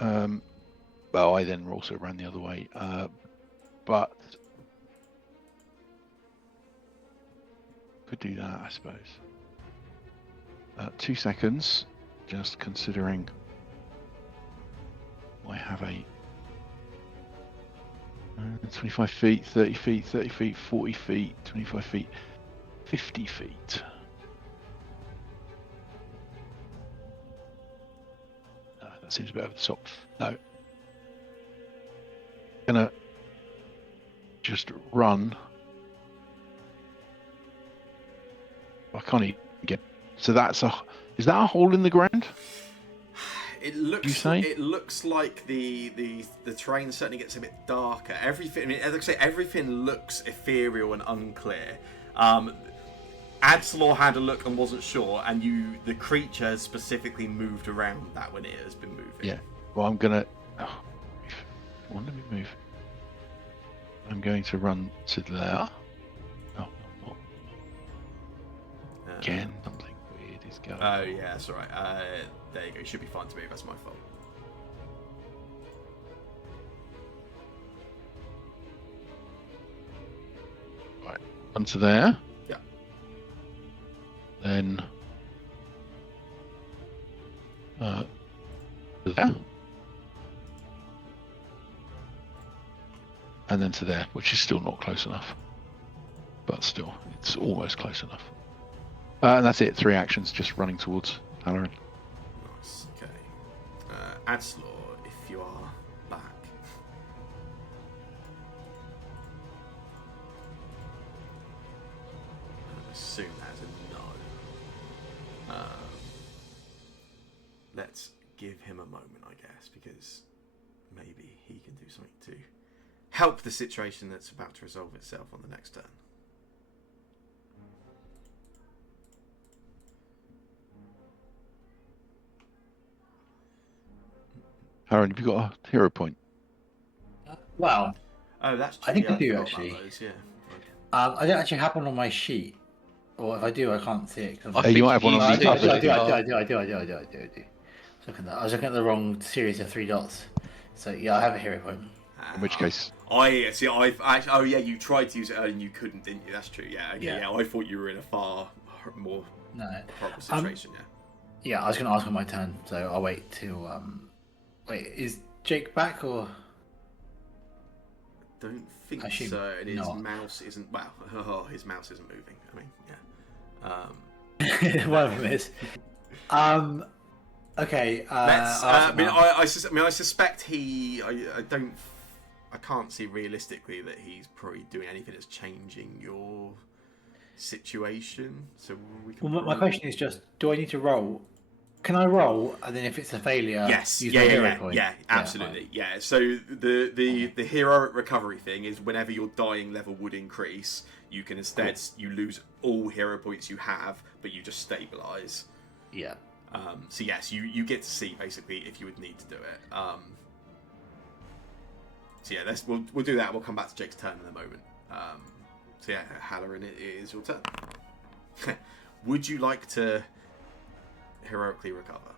Well, I then also ran the other way. But but could do that, I suppose. 2 seconds, just considering I have a 25 feet, 30 feet, 30 feet, 40 feet, 25 feet, 50 feet. That seems a bit over the top. No. Gonna just run. I can't even get. So that's a. Is that a hole in the ground? It looks. You say? It looks like the terrain certainly gets a bit darker. Everything. I mean, as I say, everything looks ethereal and unclear. Adslor had a look and wasn't sure, and the creature has specifically moved around that when it has been moving. Yeah. Well, I'm gonna. Oh, let me move. I'm going to run to there. Oh, what? Again, something weird is going. Oh yeah, that's all right. There you go. You should be fine to move. That's my fault. Right, onto there. Yeah. Then there. And then to there, which is still not close enough. But still, it's almost close enough. And that's it, 3 actions, just running towards Halloran. Nice. Okay. Adslor, if you are back. I assume that's a no. Let's give him a moment, I guess, because maybe he can do something to help the situation that's about to resolve itself on the next turn. Halloran, have you got a hero point? Well, Oh, that's true. I think I do, forgot about actually. those, yeah. I don't actually have one on my sheet, or if I do, I can't see it. 'Cause You might have one on I the do. I other. do. I do. Look at that. I was looking at the wrong series of 3 dots. So yeah, I have a hero point. In which case, I see. I've actually. Oh yeah, you tried to use it earlier and you couldn't, didn't you? That's true. Yeah. Okay. Yeah. Yeah. I thought you were in a far more No. horrible situation. Yeah, I was going to ask on my turn, so I'll wait till. Wait, is Jake back or? Don't think Actually, so. And his not. mouse isn't. Well, his mouse isn't moving. I mean, yeah. One of them is. Okay. Let's. I'll I ask him now. I suspect he. I can't see realistically that he's probably doing anything that's changing your situation. So we can. Well, my question is just: do I need to roll? Can I roll, and then if it's a failure, Yes, use my hero point? yeah, absolutely, yeah. So the heroic recovery thing is whenever your dying level would increase, you can instead you lose all hero points you have, but you just stabilize. Yeah. So yes, you get to see basically if you would need to do it. So yeah, we'll do that. We'll come back to Jake's turn in a moment. So yeah, Halloran, it is your turn. Would you like to heroically recover?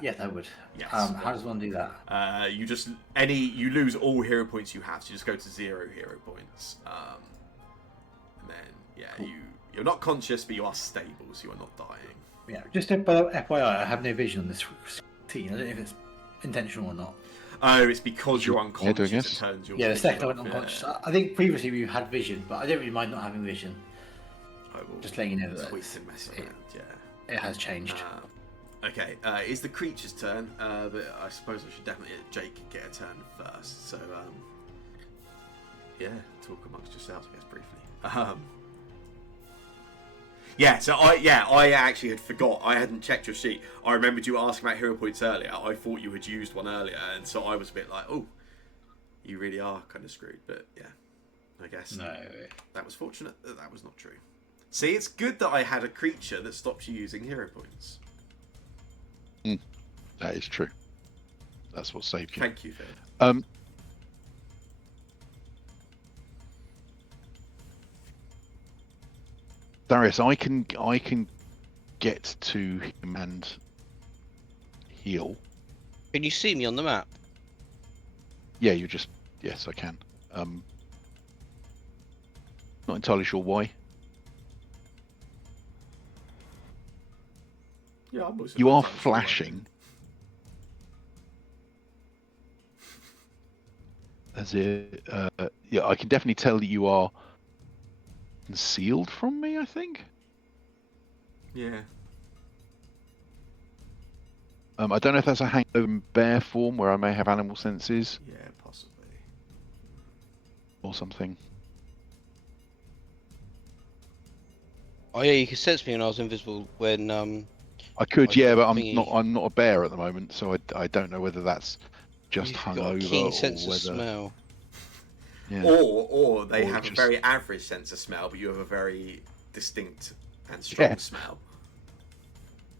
Yes, I would. Yes. How does one do that? You lose all hero points you have, so you just go to 0 hero points. And then Cool. you're not conscious, but you are stable, so you are not dying. Yeah, just FYI, I have no vision on this scene. I don't know if it's intentional or not. Oh, it's because you're unconscious. Yeah, It turns your Yeah, the vision second I went off, unconscious. yeah. I think previously we had vision, but I don't really mind not having vision. I will Just letting you know that tweak and mess around. Yeah. it has changed. Okay, it's the creature's turn, but I suppose I should definitely let Jake get a turn first. So, yeah, talk amongst yourselves, I guess, briefly. I actually had forgot. I hadn't checked your sheet. I remembered you asking about hero points earlier. I thought you had used one earlier, and so I was a bit like, oh, you really are kind of screwed. But yeah, I guess No. that was fortunate that was not true. See, it's good that I had a creature that stops you using hero points. that is true. That's what saved you. Thank you, Phil. Darius, I can get to him and heal. Can you see me on the map? Yeah, yes, I can. not entirely sure why. Yeah, I'm also You not are entirely sure why. flashing. As it, yeah, I can definitely tell that you are concealed from me, I think. Yeah. I don't know if that's a hangover in bear form where I may have animal senses Yeah, possibly. or something. Oh yeah, you could sense me when I was invisible when I could, I yeah, got but I'm thingy. not a bear at the moment, so I don't know whether that's just You've got a hungover keen or sense of whether. smell. Yeah. Or they Or have just- a very average sense of smell, but you have a very distinct and strong Yeah. smell.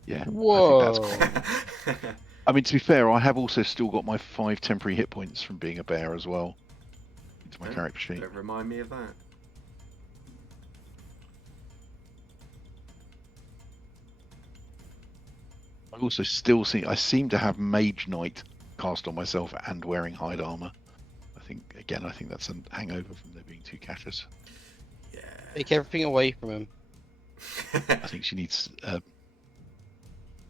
Yeah. Whoa. I think that's common. I mean, to be fair, I have also still got my 5 temporary hit points from being a bear as well. Into my character sheet. Don't remind me of that. I also I seem to have Mage Knight cast on myself and wearing hide armor. I think that's a hangover from there being 2 caches. Yeah. Take everything away from him. I think she needs.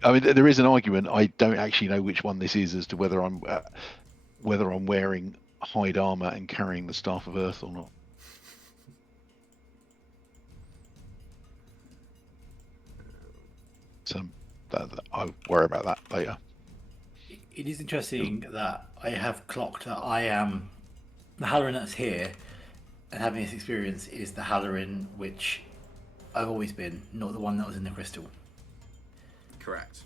I mean, there is an argument. I don't actually know which one this is as to whether I'm wearing hide armor and carrying the Staff of Earth or not. So I'll worry about that later. It is interesting that I have clocked that I am the Halloran that's here, and having this experience is the Halloran which I've always been, not the one that was in the crystal. Correct.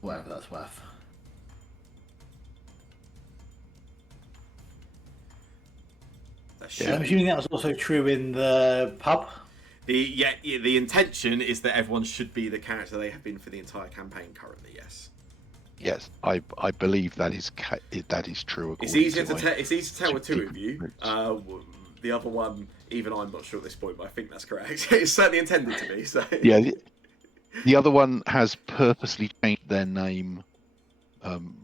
Whatever that's worth. Yeah. I'm assuming that was also true in the pub. The intention is that everyone should be the character they have been for the entire campaign currently. Yes. Yes, I believe that is true. It's according easier to to my it's easy to tell with two of secret you. notes. The other one, even I'm not sure at this point, but I think that's correct. It's certainly intended to be. So Yeah, the other one has purposely changed their name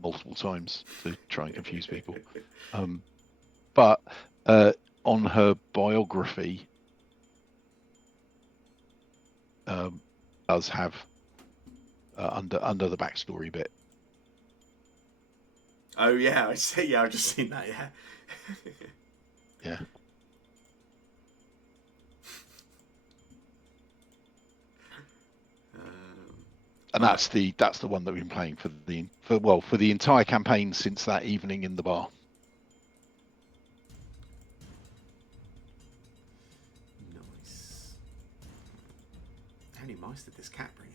multiple times to try and confuse people. But on her biography, does have under the backstory bit. Oh yeah, I see. Yeah, I've just seen that. Yeah. Yeah. And that's the one that we've been playing for the entire campaign since that evening in the bar. Nice. How many mice did this cat bring in?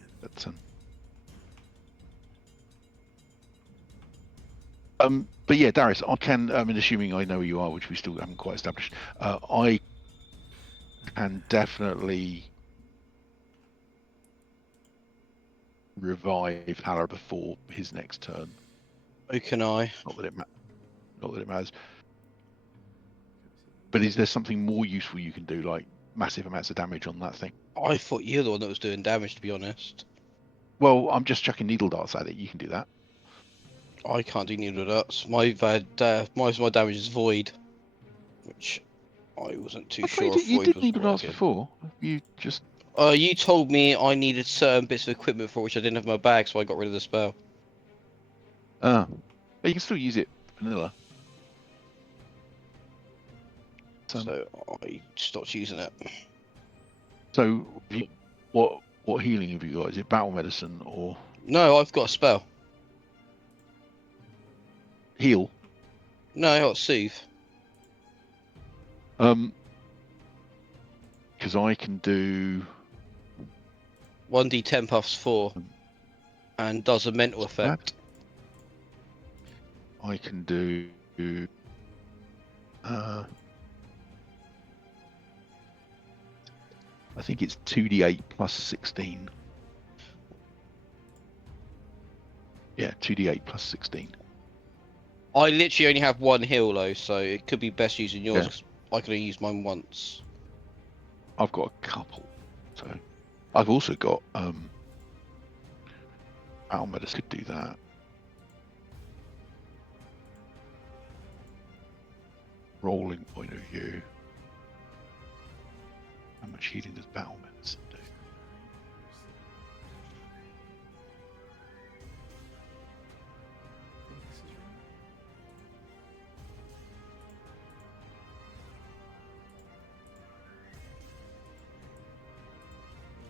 But yeah, Darius, assuming I know who you are, which we still haven't quite established, I can definitely revive Haller before his next turn. So can I. Not that it matters. But is there something more useful you can do, like massive amounts of damage on that thing? I thought you were the one that was doing damage, to be honest. Well, I'm just chucking needle darts at it. You can do that. I can't do needle darts. My damage is void, which I wasn't too sure if you void did was needle darts working. before. You just. You told me I needed certain bits of equipment for which I didn't have in my bag, so I got rid of the spell. But you can still use it vanilla. So I stopped using it. So what healing have you got? Is it battle medicine or No, I've got a spell. heal? No, I got soothe. Because I can do 1d10 puffs 4, and does a mental effect. I can do. I think it's 2d8 plus 16. Yeah, 2d8 plus 16. I literally only have one heal though, so it could be best using yours Yeah. because I can only use mine once. I've got a couple. So I've also got battle medicine could do that. rolling point of view, how much healing does battle medicine do?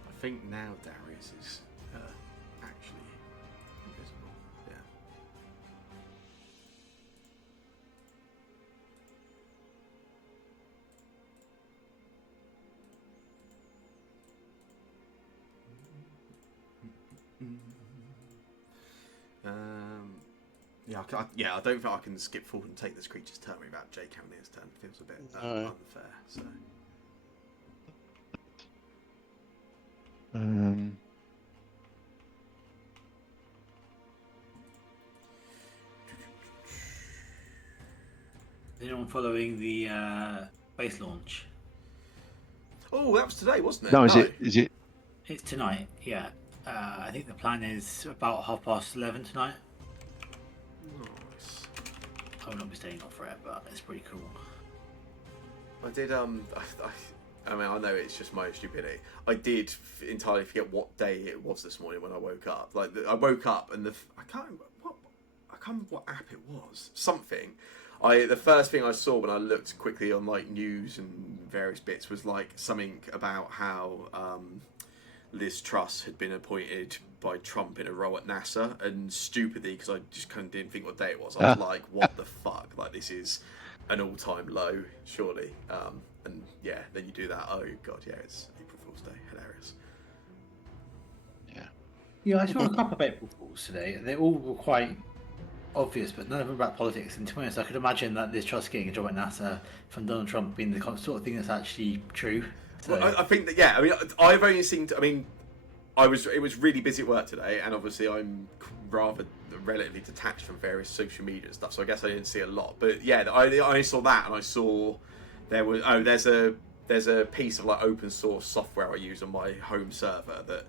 I think now Darius is actually invisible. Yeah. I don't think I can skip forward and take this creature's turn without Jake having his turn. It feels a bit unfair. So. Is anyone following the base launch? Oh, that was today, wasn't it? No, is it? It's tonight, yeah. I think the plan is about 11:30 tonight. Nice. I will not be staying up for it, but it's pretty cool. I did. I mean, I know it's just my stupidity. I did entirely forget what day it was this morning when I woke up. Like, I woke up and I can't remember what app it was. Something. The first thing I saw when I looked quickly on like news and various bits was like something about how Liz Truss had been appointed by Trump in a role at NASA, and stupidly, because I just kind of didn't think what day it was, I was like, what the fuck? Like, this is an all-time low, surely. And yeah, then you do that. Oh god, yeah, it's April Fool's Day. Hilarious. Yeah, I saw a couple of April Fools today. They all were quite obvious, but none of them about politics. And to be honest, I could imagine that Liz Truss getting a job at NASA from Donald Trump being the sort of thing that's actually true. So. Well, I think that, yeah, I mean, I've only seen, it was really busy at work today, and obviously I'm rather relatively detached from various social media and stuff, so I guess I didn't see a lot. But yeah, I saw that, and I saw there's a piece of like open source software I use on my home server that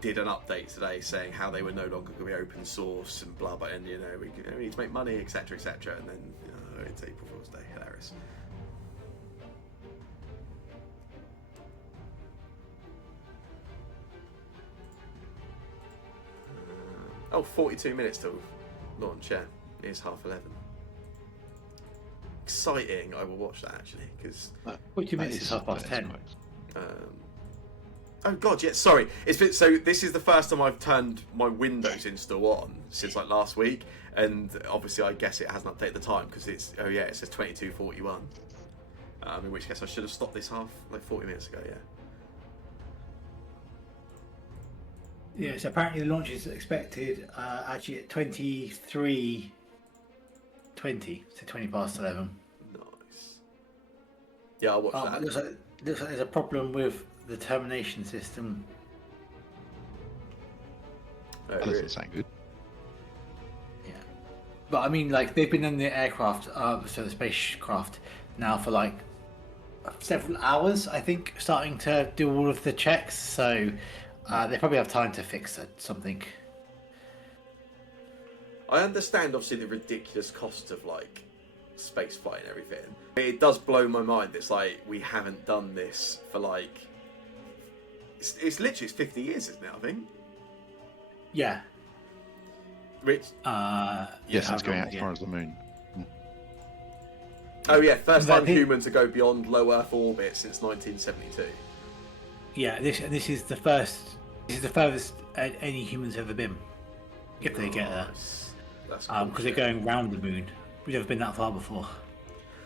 did an update today saying how they were no longer going to be open source and blah blah, and we need to make money, etc., and then it's April Fool's Day. Hilarious. Oh, 42 minutes till launch, yeah. It is 11:30. Exciting, I will watch that actually, because... 42 minutes is 10:30. Oh god, yeah, sorry. So this is the first time I've turned my Windows install on since like last week, and obviously I guess it hasn't updated the time, because it says 22:41. In which case I should have stopped this 40 minutes ago, yeah. Yeah, so apparently the launch is expected actually at 23:20, so 11:20. Nice. Yeah, I'll watch that. Looks like there's a problem with the termination system. That doesn't sound good. Yeah, but I mean, like, they've been in the aircraft, so the spacecraft, now for like several hours, I think, starting to do all of the checks. So. They probably have time to fix something. I understand, obviously, the ridiculous cost of like space flight and everything. It does blow my mind. It's like we haven't done this for like it's literally 50 years, isn't it? I think. Yeah. Rich. Yes, it's going out as far as the moon. Oh yeah, first time human to go beyond low Earth orbit since 1972. Yeah, this is the first. This is the furthest any humans have ever been, if they get there. That's cool. Because they're going round the moon. We've never been that far before.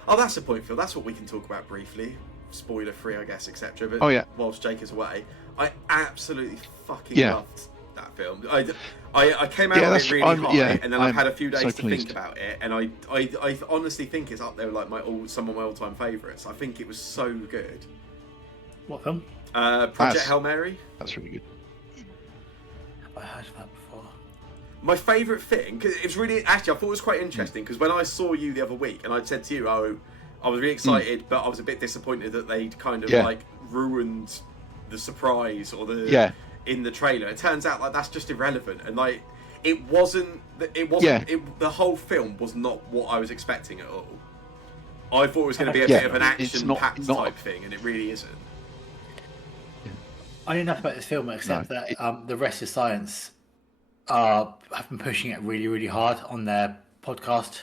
Oh, that's a point, Phil. That's what we can talk about briefly. Spoiler free, I guess, etc. But whilst Jake is away, I absolutely fucking loved that film. I came out of it really high, and then I've had a few days to think about it, and I honestly think it's up there with like some of my all-time favourites. I think it was so good. What film? Project Hail Mary. That's really good. Have I heard of that before? My favourite thing, because it was really, actually I thought it was quite interesting, because when I saw you the other week, and I said to you, I was really excited, but I was a bit disappointed that they'd kind of like ruined the surprise or the in the trailer. It turns out like that's just irrelevant, and like the whole film was not what I was expecting at all. I thought it was going to be a Yeah, bit of an it's action-packed not- type thing, and it really isn't. I know nothing about this film except No, that the rest of science have been pushing it really, really hard on their podcast.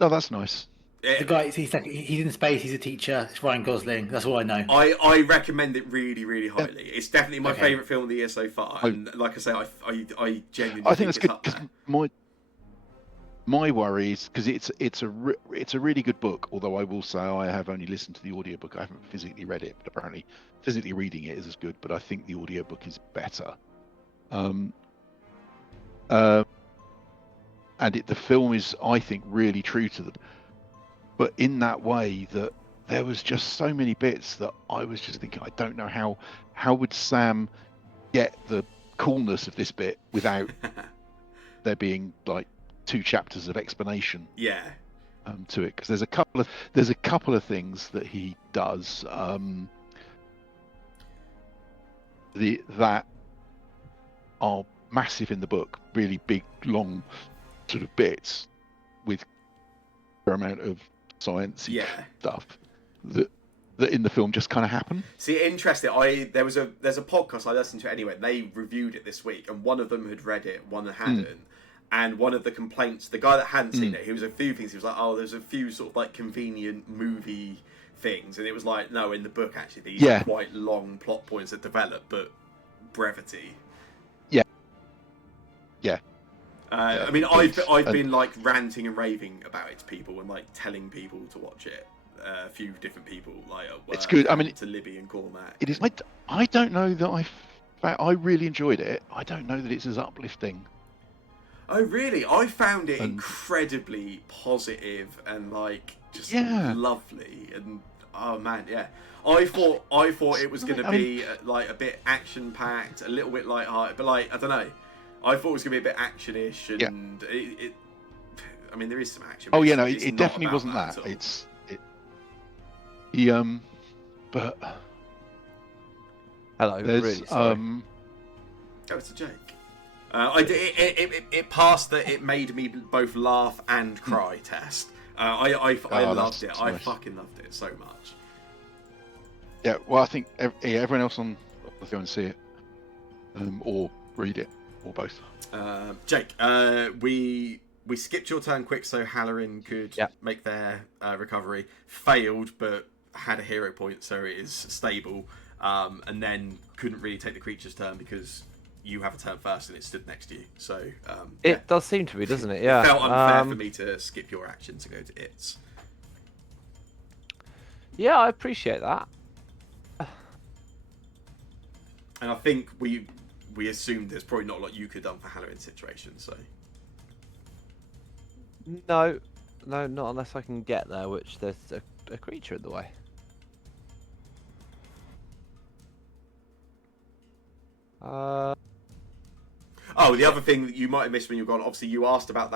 No, that's nice. The guy, he's in space. He's a teacher. It's Ryan Gosling. That's all I know. I recommend it really, really highly. It's definitely my Okay. favourite film of the year so far, and like I say, I genuinely I think that's it's good up because there. my worry is because it's a really good book. Although I will say I have only listened to the audiobook. I haven't physically read it, but apparently physically reading it is as good. But I think the audiobook is better. And the film is, I think, really true to them. But in that way that there was just so many bits that I was just thinking, I don't know how would Sam get the coolness of this bit without there being like 2 chapters of explanation Yeah. to it, because there's a couple of things that he does that are massive in the book, really big, long sort of bits with a fair amount of sciencey stuff that in the film just kind of happen. See, interesting. There's a podcast I listened to anyway, and they reviewed it this week, and one of them had read it, one hadn't. And one of the complaints, the guy that hadn't seen it, he was a few things. He was like, "Oh, there's a few sort of like convenient movie things," and it was like, "No, in the book actually, these are quite long plot points that develop, but brevity." Yeah. I mean, I've been like ranting and raving about it to people and like telling people to watch it. A few different people, like at work, it's good. I mean, to Libby and Cormac. It is. I don't know that I really enjoyed it. I don't know that it's as uplifting. Oh really? I found it incredibly positive and like just lovely. And oh man, yeah. I thought it was going to be like a bit action packed, a little bit light-hearted, but like I don't know. I thought it was going to be a bit action-ish, and it. I mean, there is some action. Oh yeah, no, it definitely wasn't that. But hello, really sorry. Oh, it's a joke. It passed the it made me both laugh and cry test. I loved it. I fucking loved it so much. Yeah, well, I think everyone else on will go and see it, or read it, or both. Jake, we skipped your turn quick so Halloran could make their recovery. Failed, but had a hero point, so it is stable. And then couldn't really take the creature's turn because you have a turn first and it stood next to you. So it does seem to be, doesn't it? Yeah. It felt unfair for me to skip your action to go to its. Yeah, I appreciate that. And I think we assumed there's probably not a lot you could have done for Halloran's situation, so. No, not unless I can get there, which there's a creature in the way. Oh, the other thing that you might have missed when you were gone, obviously you asked about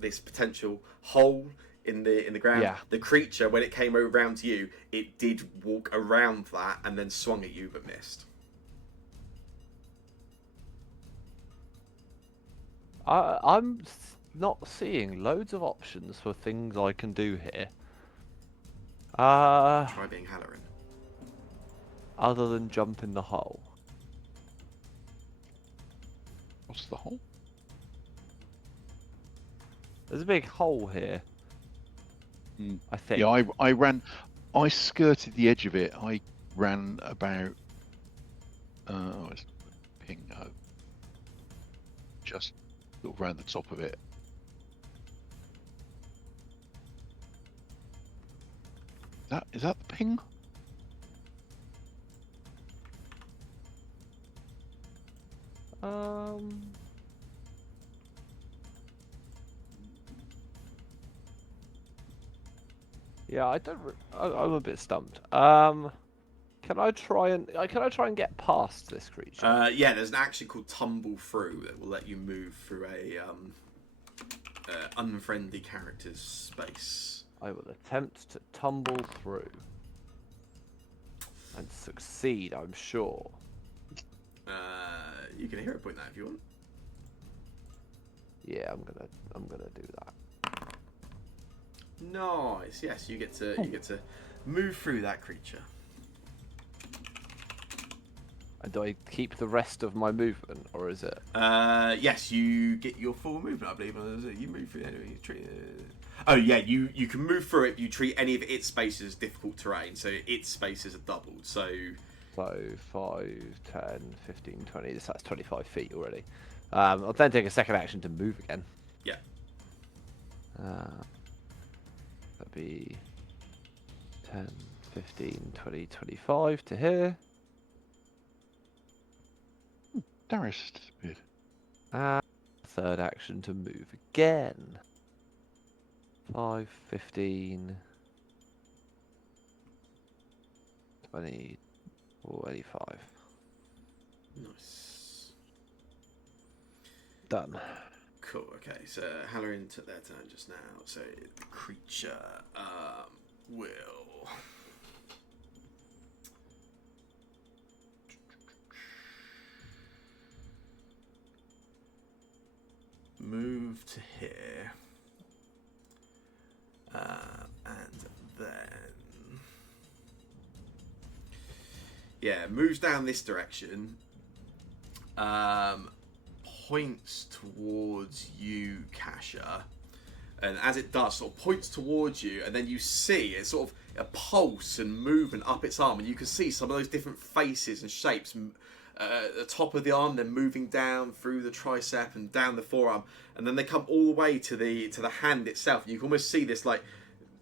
this potential hole in the ground. Yeah. The creature, when it came around to you, it did walk around that and then swung at you but missed. I'm not seeing loads of options for things I can do here. Try being Halloran. Other than jump in the hole. What's the hole? There's a big hole here. I think. Yeah, I skirted the edge of it. I ran about. It's ping. Just sort of around the top of it. Is that the ping? Yeah, I'm a bit stumped. Can I try and get past this creature? Yeah, there's an action called Tumble Through that will let you move through a unfriendly character's space. I will attempt to tumble through and succeed, I'm sure. You can hero point that if you want. Yeah, I'm gonna do that. Nice. Yes, you get to move through that creature. And do I keep the rest of my movement, or is it? Yes, you get your full movement, I believe. You move through anyway. You treat. Oh yeah, you can move through it. You treat any of its spaces as difficult terrain, so its spaces are doubled. So 5, 10, 15, 20. That's 25 feet already. I'll then take a second action to move again. yeah, That'd be 10, 15, 20, 25 to here. Darius has disappeared. Third action to move again. 5, 15, 20, 25. nice. Done. Cool. Okay, so Halloran took their turn just now. So the creature will move to here, and then moves down this direction. Points towards you, Kasha, and as it does, sort of points towards you, and then you see it's sort of a pulse and movement up its arm, and you can see some of those different faces and shapes at the top of the arm, then moving down through the tricep and down the forearm, and then they come all the way to the hand itself. You can almost see this like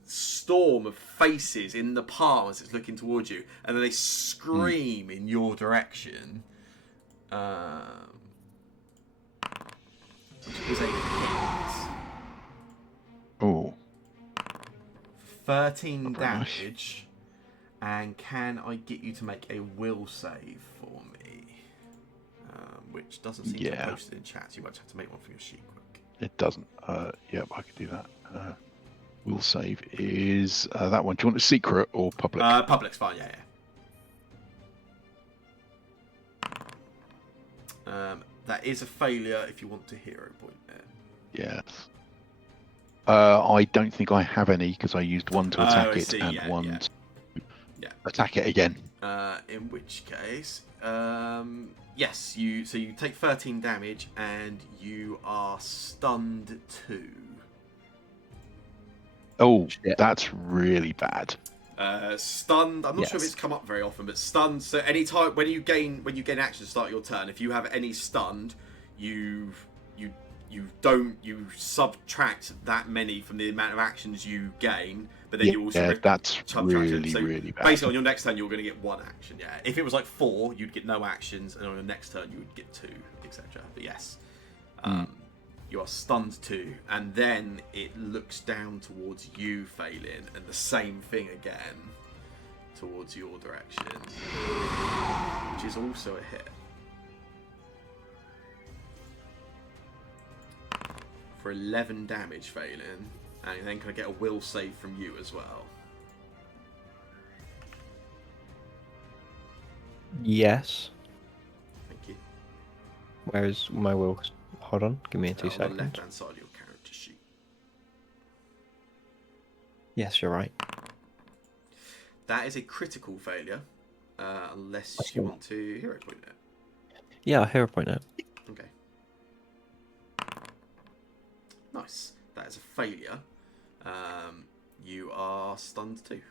storm of faces in the palm as it's looking towards you, and then they scream in your direction. Which is a hit. Oh, 13 Not very nice. damage. And can I get you to make a will save for me? Which doesn't seem to Yeah. be posted in chat. So you might have to make one for your sheet quick. it doesn't. Yep, I could do that. Will save is that one. Do you want a secret or public? Public's fine, yeah. That is a failure if you want to hero point there. Yes. I don't think I have any because I used one to attack I it see, and yeah, one yeah. to Yeah. attack it again. In which case, yes, you take 13 damage and you are stunned 2. Oh, Shit. that's really bad. Stunned. I'm not sure if Yes. it's come up very often, but stunned. So anytime when you gain action to start your turn, if you have any stunned, you subtract that many from the amount of actions you gain. But then you also that's subtract it. really, So really bad. basically, on your next turn, you're going to get 1 action. Yeah. If it was like 4, you'd get no actions, and on your next turn, you would get 2, etc. But yes. You are stunned 2, and then it looks down towards you, Phelan, and the same thing again towards your direction, which is also a hit. For 11 damage, Phelan, and then can I get a will save from you as well? Yes. Thank you. Where's my will? Hold on, give me 2 On the seconds. left-hand side of your character sheet. Yes, you're right. That is a critical failure, unless you want to hero point it. Yeah, I'll hero point it. Okay. Nice. That is a failure. You are stunned 2.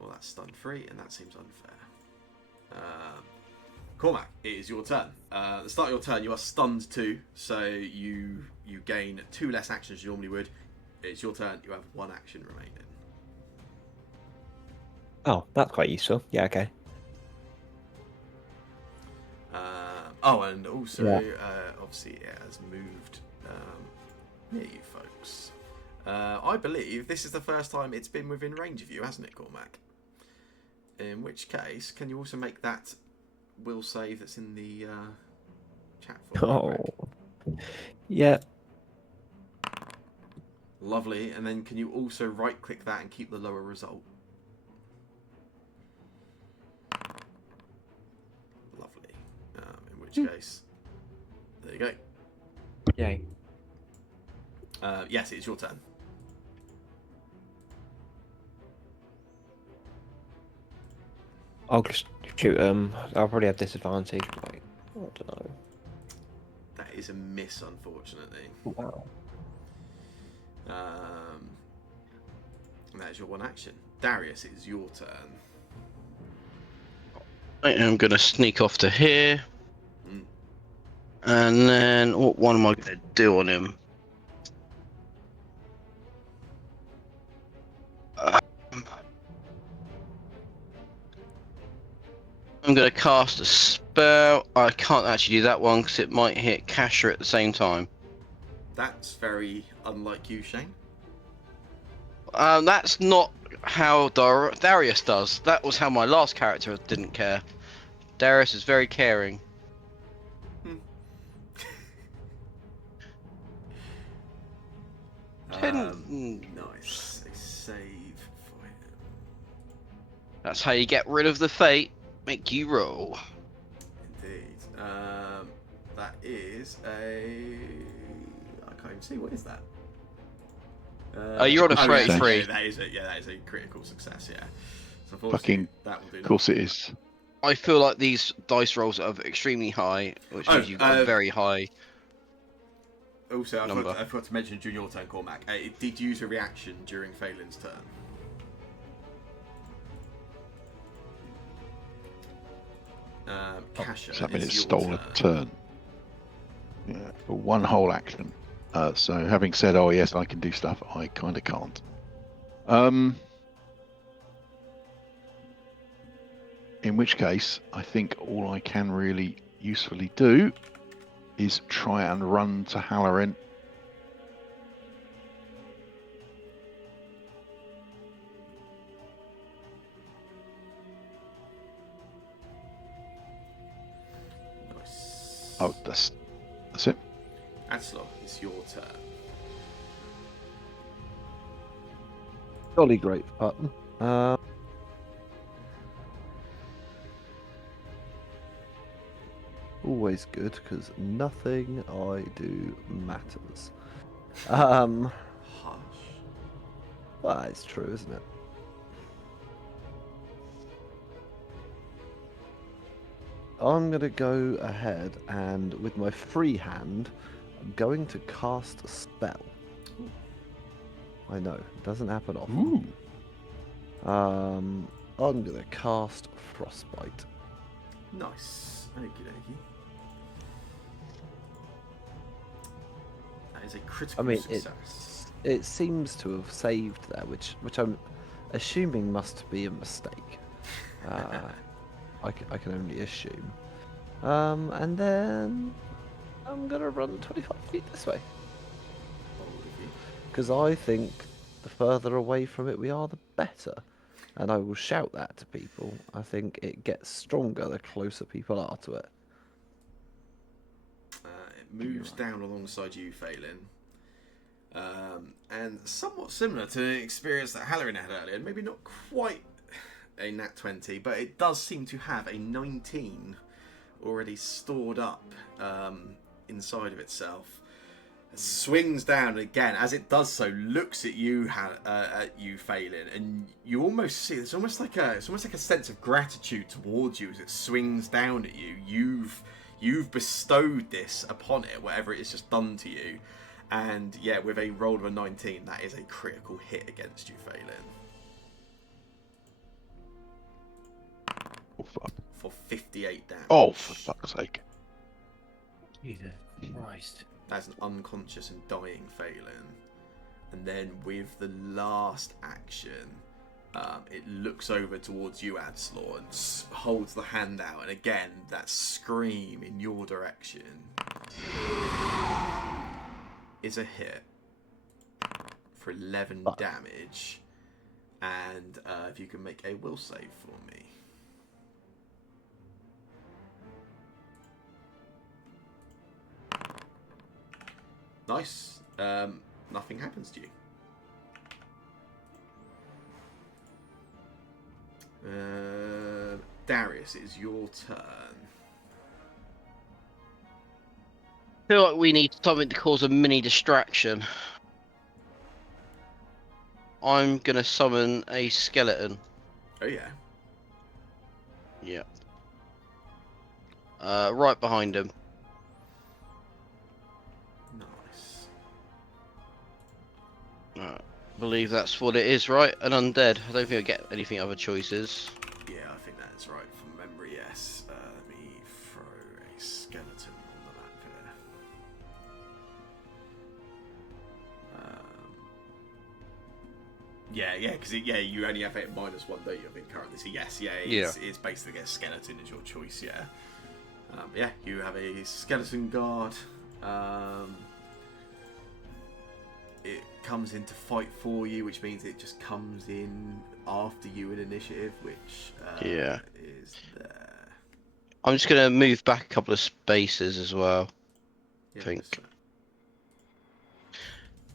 Well, that's stunned 3, and that seems unfair. Cormac, it is your turn. At the start of your turn, you are stunned 2, so you gain 2 less actions you normally would. It's your turn. You have 1 action remaining. Oh, that's quite useful. Yeah, okay. And also, obviously, it has moved near you folks. I believe this is the first time it's been within range of you, hasn't it, Cormac? In which case, can you also make that will save that's in the chat for me, Greg? Yeah. Lovely. And then can you also right-click that and keep the lower result? Lovely. In which case, there There you go. Yay. Yes, it's your turn. I'll just shoot him. I'll probably have disadvantage. Like, I don't know. That is a miss, unfortunately. Wow. And that is your one action. Darius, it is your turn. I am going to sneak off to here. Mm. And then, what one am I going to do on him? I'm going to cast a spell. I can't actually do that one because it might hit Kasher at the same time. That's very unlike you, Shane. That's not how Darius does. That was how my last character didn't care. Darius is very caring. Nice. A save for him. That's how you get rid of the fate. Make you roll. Indeed. That is a. I can't even see. What is that? Oh, you're on a 33. Yeah, that is a critical success. Yeah. So Fucking. that will do. Of course it is. I feel like these dice rolls are extremely high, which means you've got a very high. Also, number. I forgot to mention during your turn, Cormac. It did use a reaction during Phelan's turn. Kasha, So that means it it's your stole turn. a turn. Yeah, for one whole action. So having said, oh yes, I can do stuff, I kind of can't. In which case, I think all I can really usefully do is try and run to Halloran. Nice. Oh, that's it. Atslor, it's your turn. Jolly great button. Always good because nothing I do matters. Hush. Well, it's true, isn't it? I'm going to go ahead and with my free hand, I'm going to cast a spell. I know, it doesn't happen often. Ooh. I'm going to cast Frostbite. Nice. Okie dokie. That is a critical I mean, success. it seems to have saved there, which I'm assuming must be a mistake. I can only assume. And then I'm gonna run 25 feet this way because I think the further away from it we are, the better. And I will shout that to people. I think it gets stronger the closer people are to it. It moves down alongside you, Phelan. And somewhat similar to an experience that Halloran had earlier, maybe not quite a nat 20, but it does seem to have a 19 already stored up inside of itself. It swings down again, as it does so, looks at you, Phelan, and you almost see it's almost like a sense of gratitude towards you as it swings down at you. You've bestowed this upon it, whatever it has just done to you. And yeah, with a roll of a 19, that is a critical hit against you, Phelan. Oh, fuck. For 58 damage. Oh, for fuck's sake. Jesus Christ. That's an unconscious and dying Phelan. And then with the last action, it looks over towards you, Adslaw, and holds the hand out. And again, that scream in your direction is a hit for 11 damage. And if you can make a will save for me. Nice. Nothing happens to you. Darius, it is your turn. feel like we need something to cause a mini distraction. I'm gonna summon a skeleton. Oh yeah. Yeah. Right behind him. Nice. I believe that's what it is, right? An undead. I don't think I get anything other choices. Yeah, I think that's right from memory. Yes. Let me throw a skeleton on the map here. Yeah, because you only have it at -1, don't you? I think currently. So yes, it's basically a skeleton is your choice. Yeah. Yeah, you have a skeleton guard. It comes in to fight for you, which means it just comes in after you in initiative, which is there. I'm just gonna move back a couple of spaces as well. Yeah, think. just-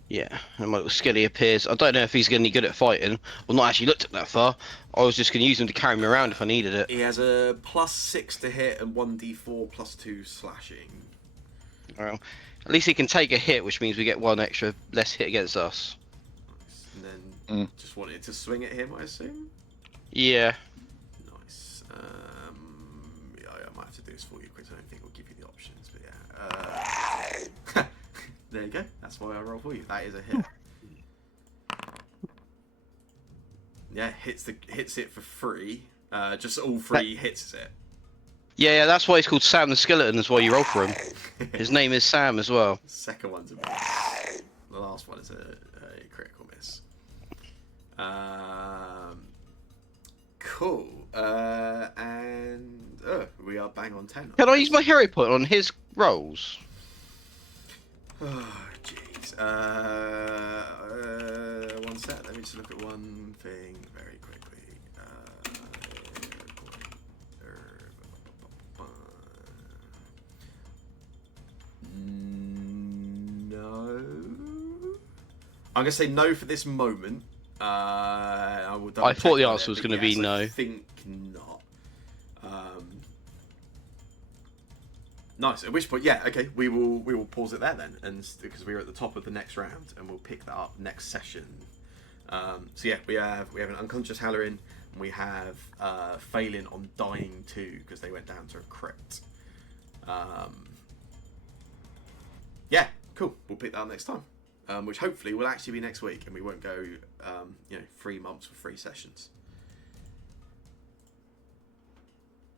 Yeah, and my little skelly appears. I don't know if he's any good at fighting. Well, not actually looked at that far. I was just gonna use him to carry me around if I needed it. He has a +6 to hit and 1d4 +2 slashing. Well, at least he can take a hit, which means we get one extra less hit against us. Nice. And then just wanted to swing at him, I assume. Yeah. Nice. Yeah, I might have to do this for you quick. I don't think we'll give you the options, but yeah. There you go. That's why I roll for you. That is a hit. Yeah, hits it for free. Just all three hits it. Yeah, that's why he's called Sam the Skeleton. That's why you roll for him. His name is Sam as well. Second one's a miss. The last one is a critical miss. Cool. And we are bang on 10. Can I use my hero point on his rolls? Oh, jeez. 1 sec. Let me just look at one thing very quickly. No. I'm gonna say no for this moment. I will. I thought the double-check answer was but going to be yes, no. I think not. Nice. At which point, yeah, okay, we will pause it there then, and because we're at the top of the next round, and we'll pick that up next session. So yeah, we have an unconscious Halloran, and we have failing on dying 2 because they went down to a crit. Yeah, cool. We'll pick that up next time, which hopefully will actually be next week, and we won't go 3 months for 3 sessions.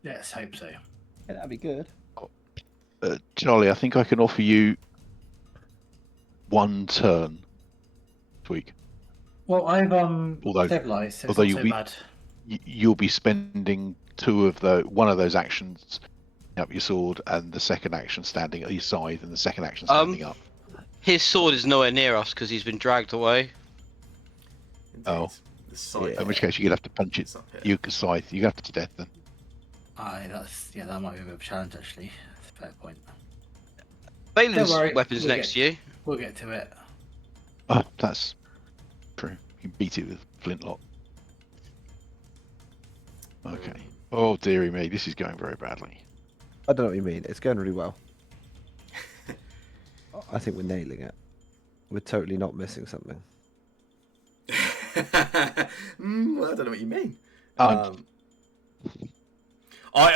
Let's hope so. Yeah, that'd be good. Charlie, I think I can offer you 1 turn this week. Well, I've Although- stabilised, so it's although not you'll so be- bad. You'll be spending one of those actions up your sword, and the second action standing at your side, and the second action standing up. His sword is nowhere near us because he's been dragged away. Indeed. Oh. The scythe In which case, you're gonna have to punch it. is up here. You can scythe. You have to death then. That might be a bit of a challenge actually. That's a fair point. Balin's worry, weapon's we'll next to you. We'll get to it. Oh, that's true. You can beat it with flintlock. Okay. Oh dearie me, this is going very badly. I don't know what you mean. It's going really well. I think we're nailing it. We're totally not missing something. I don't know what you mean. I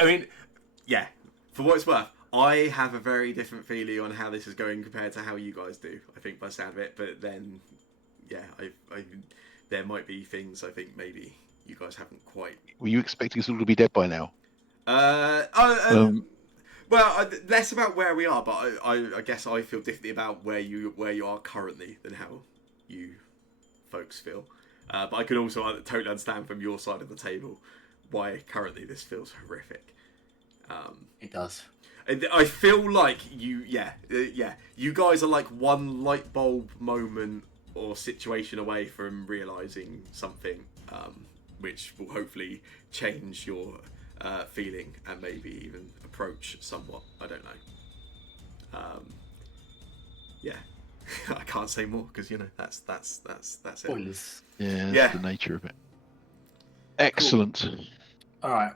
mean, yeah. For what it's worth, I have a very different feeling on how this is going compared to how you guys do. I think by the sound of it, but then, yeah, I there might be things I think maybe you guys haven't quite. Were you expecting us all to be dead by now? Well, less about where we are, but I guess I feel differently about where you are currently than how you folks feel. But I can also totally understand from your side of the table why currently this feels horrific. It does. I feel like you guys are like one light bulb moment or situation away from realising something, which will hopefully change your feeling and maybe even approach somewhat. I don't know. Yeah, I can't say more because that's it. Spoilers. Yeah, that's Yeah. the nature of it. Excellent. All right.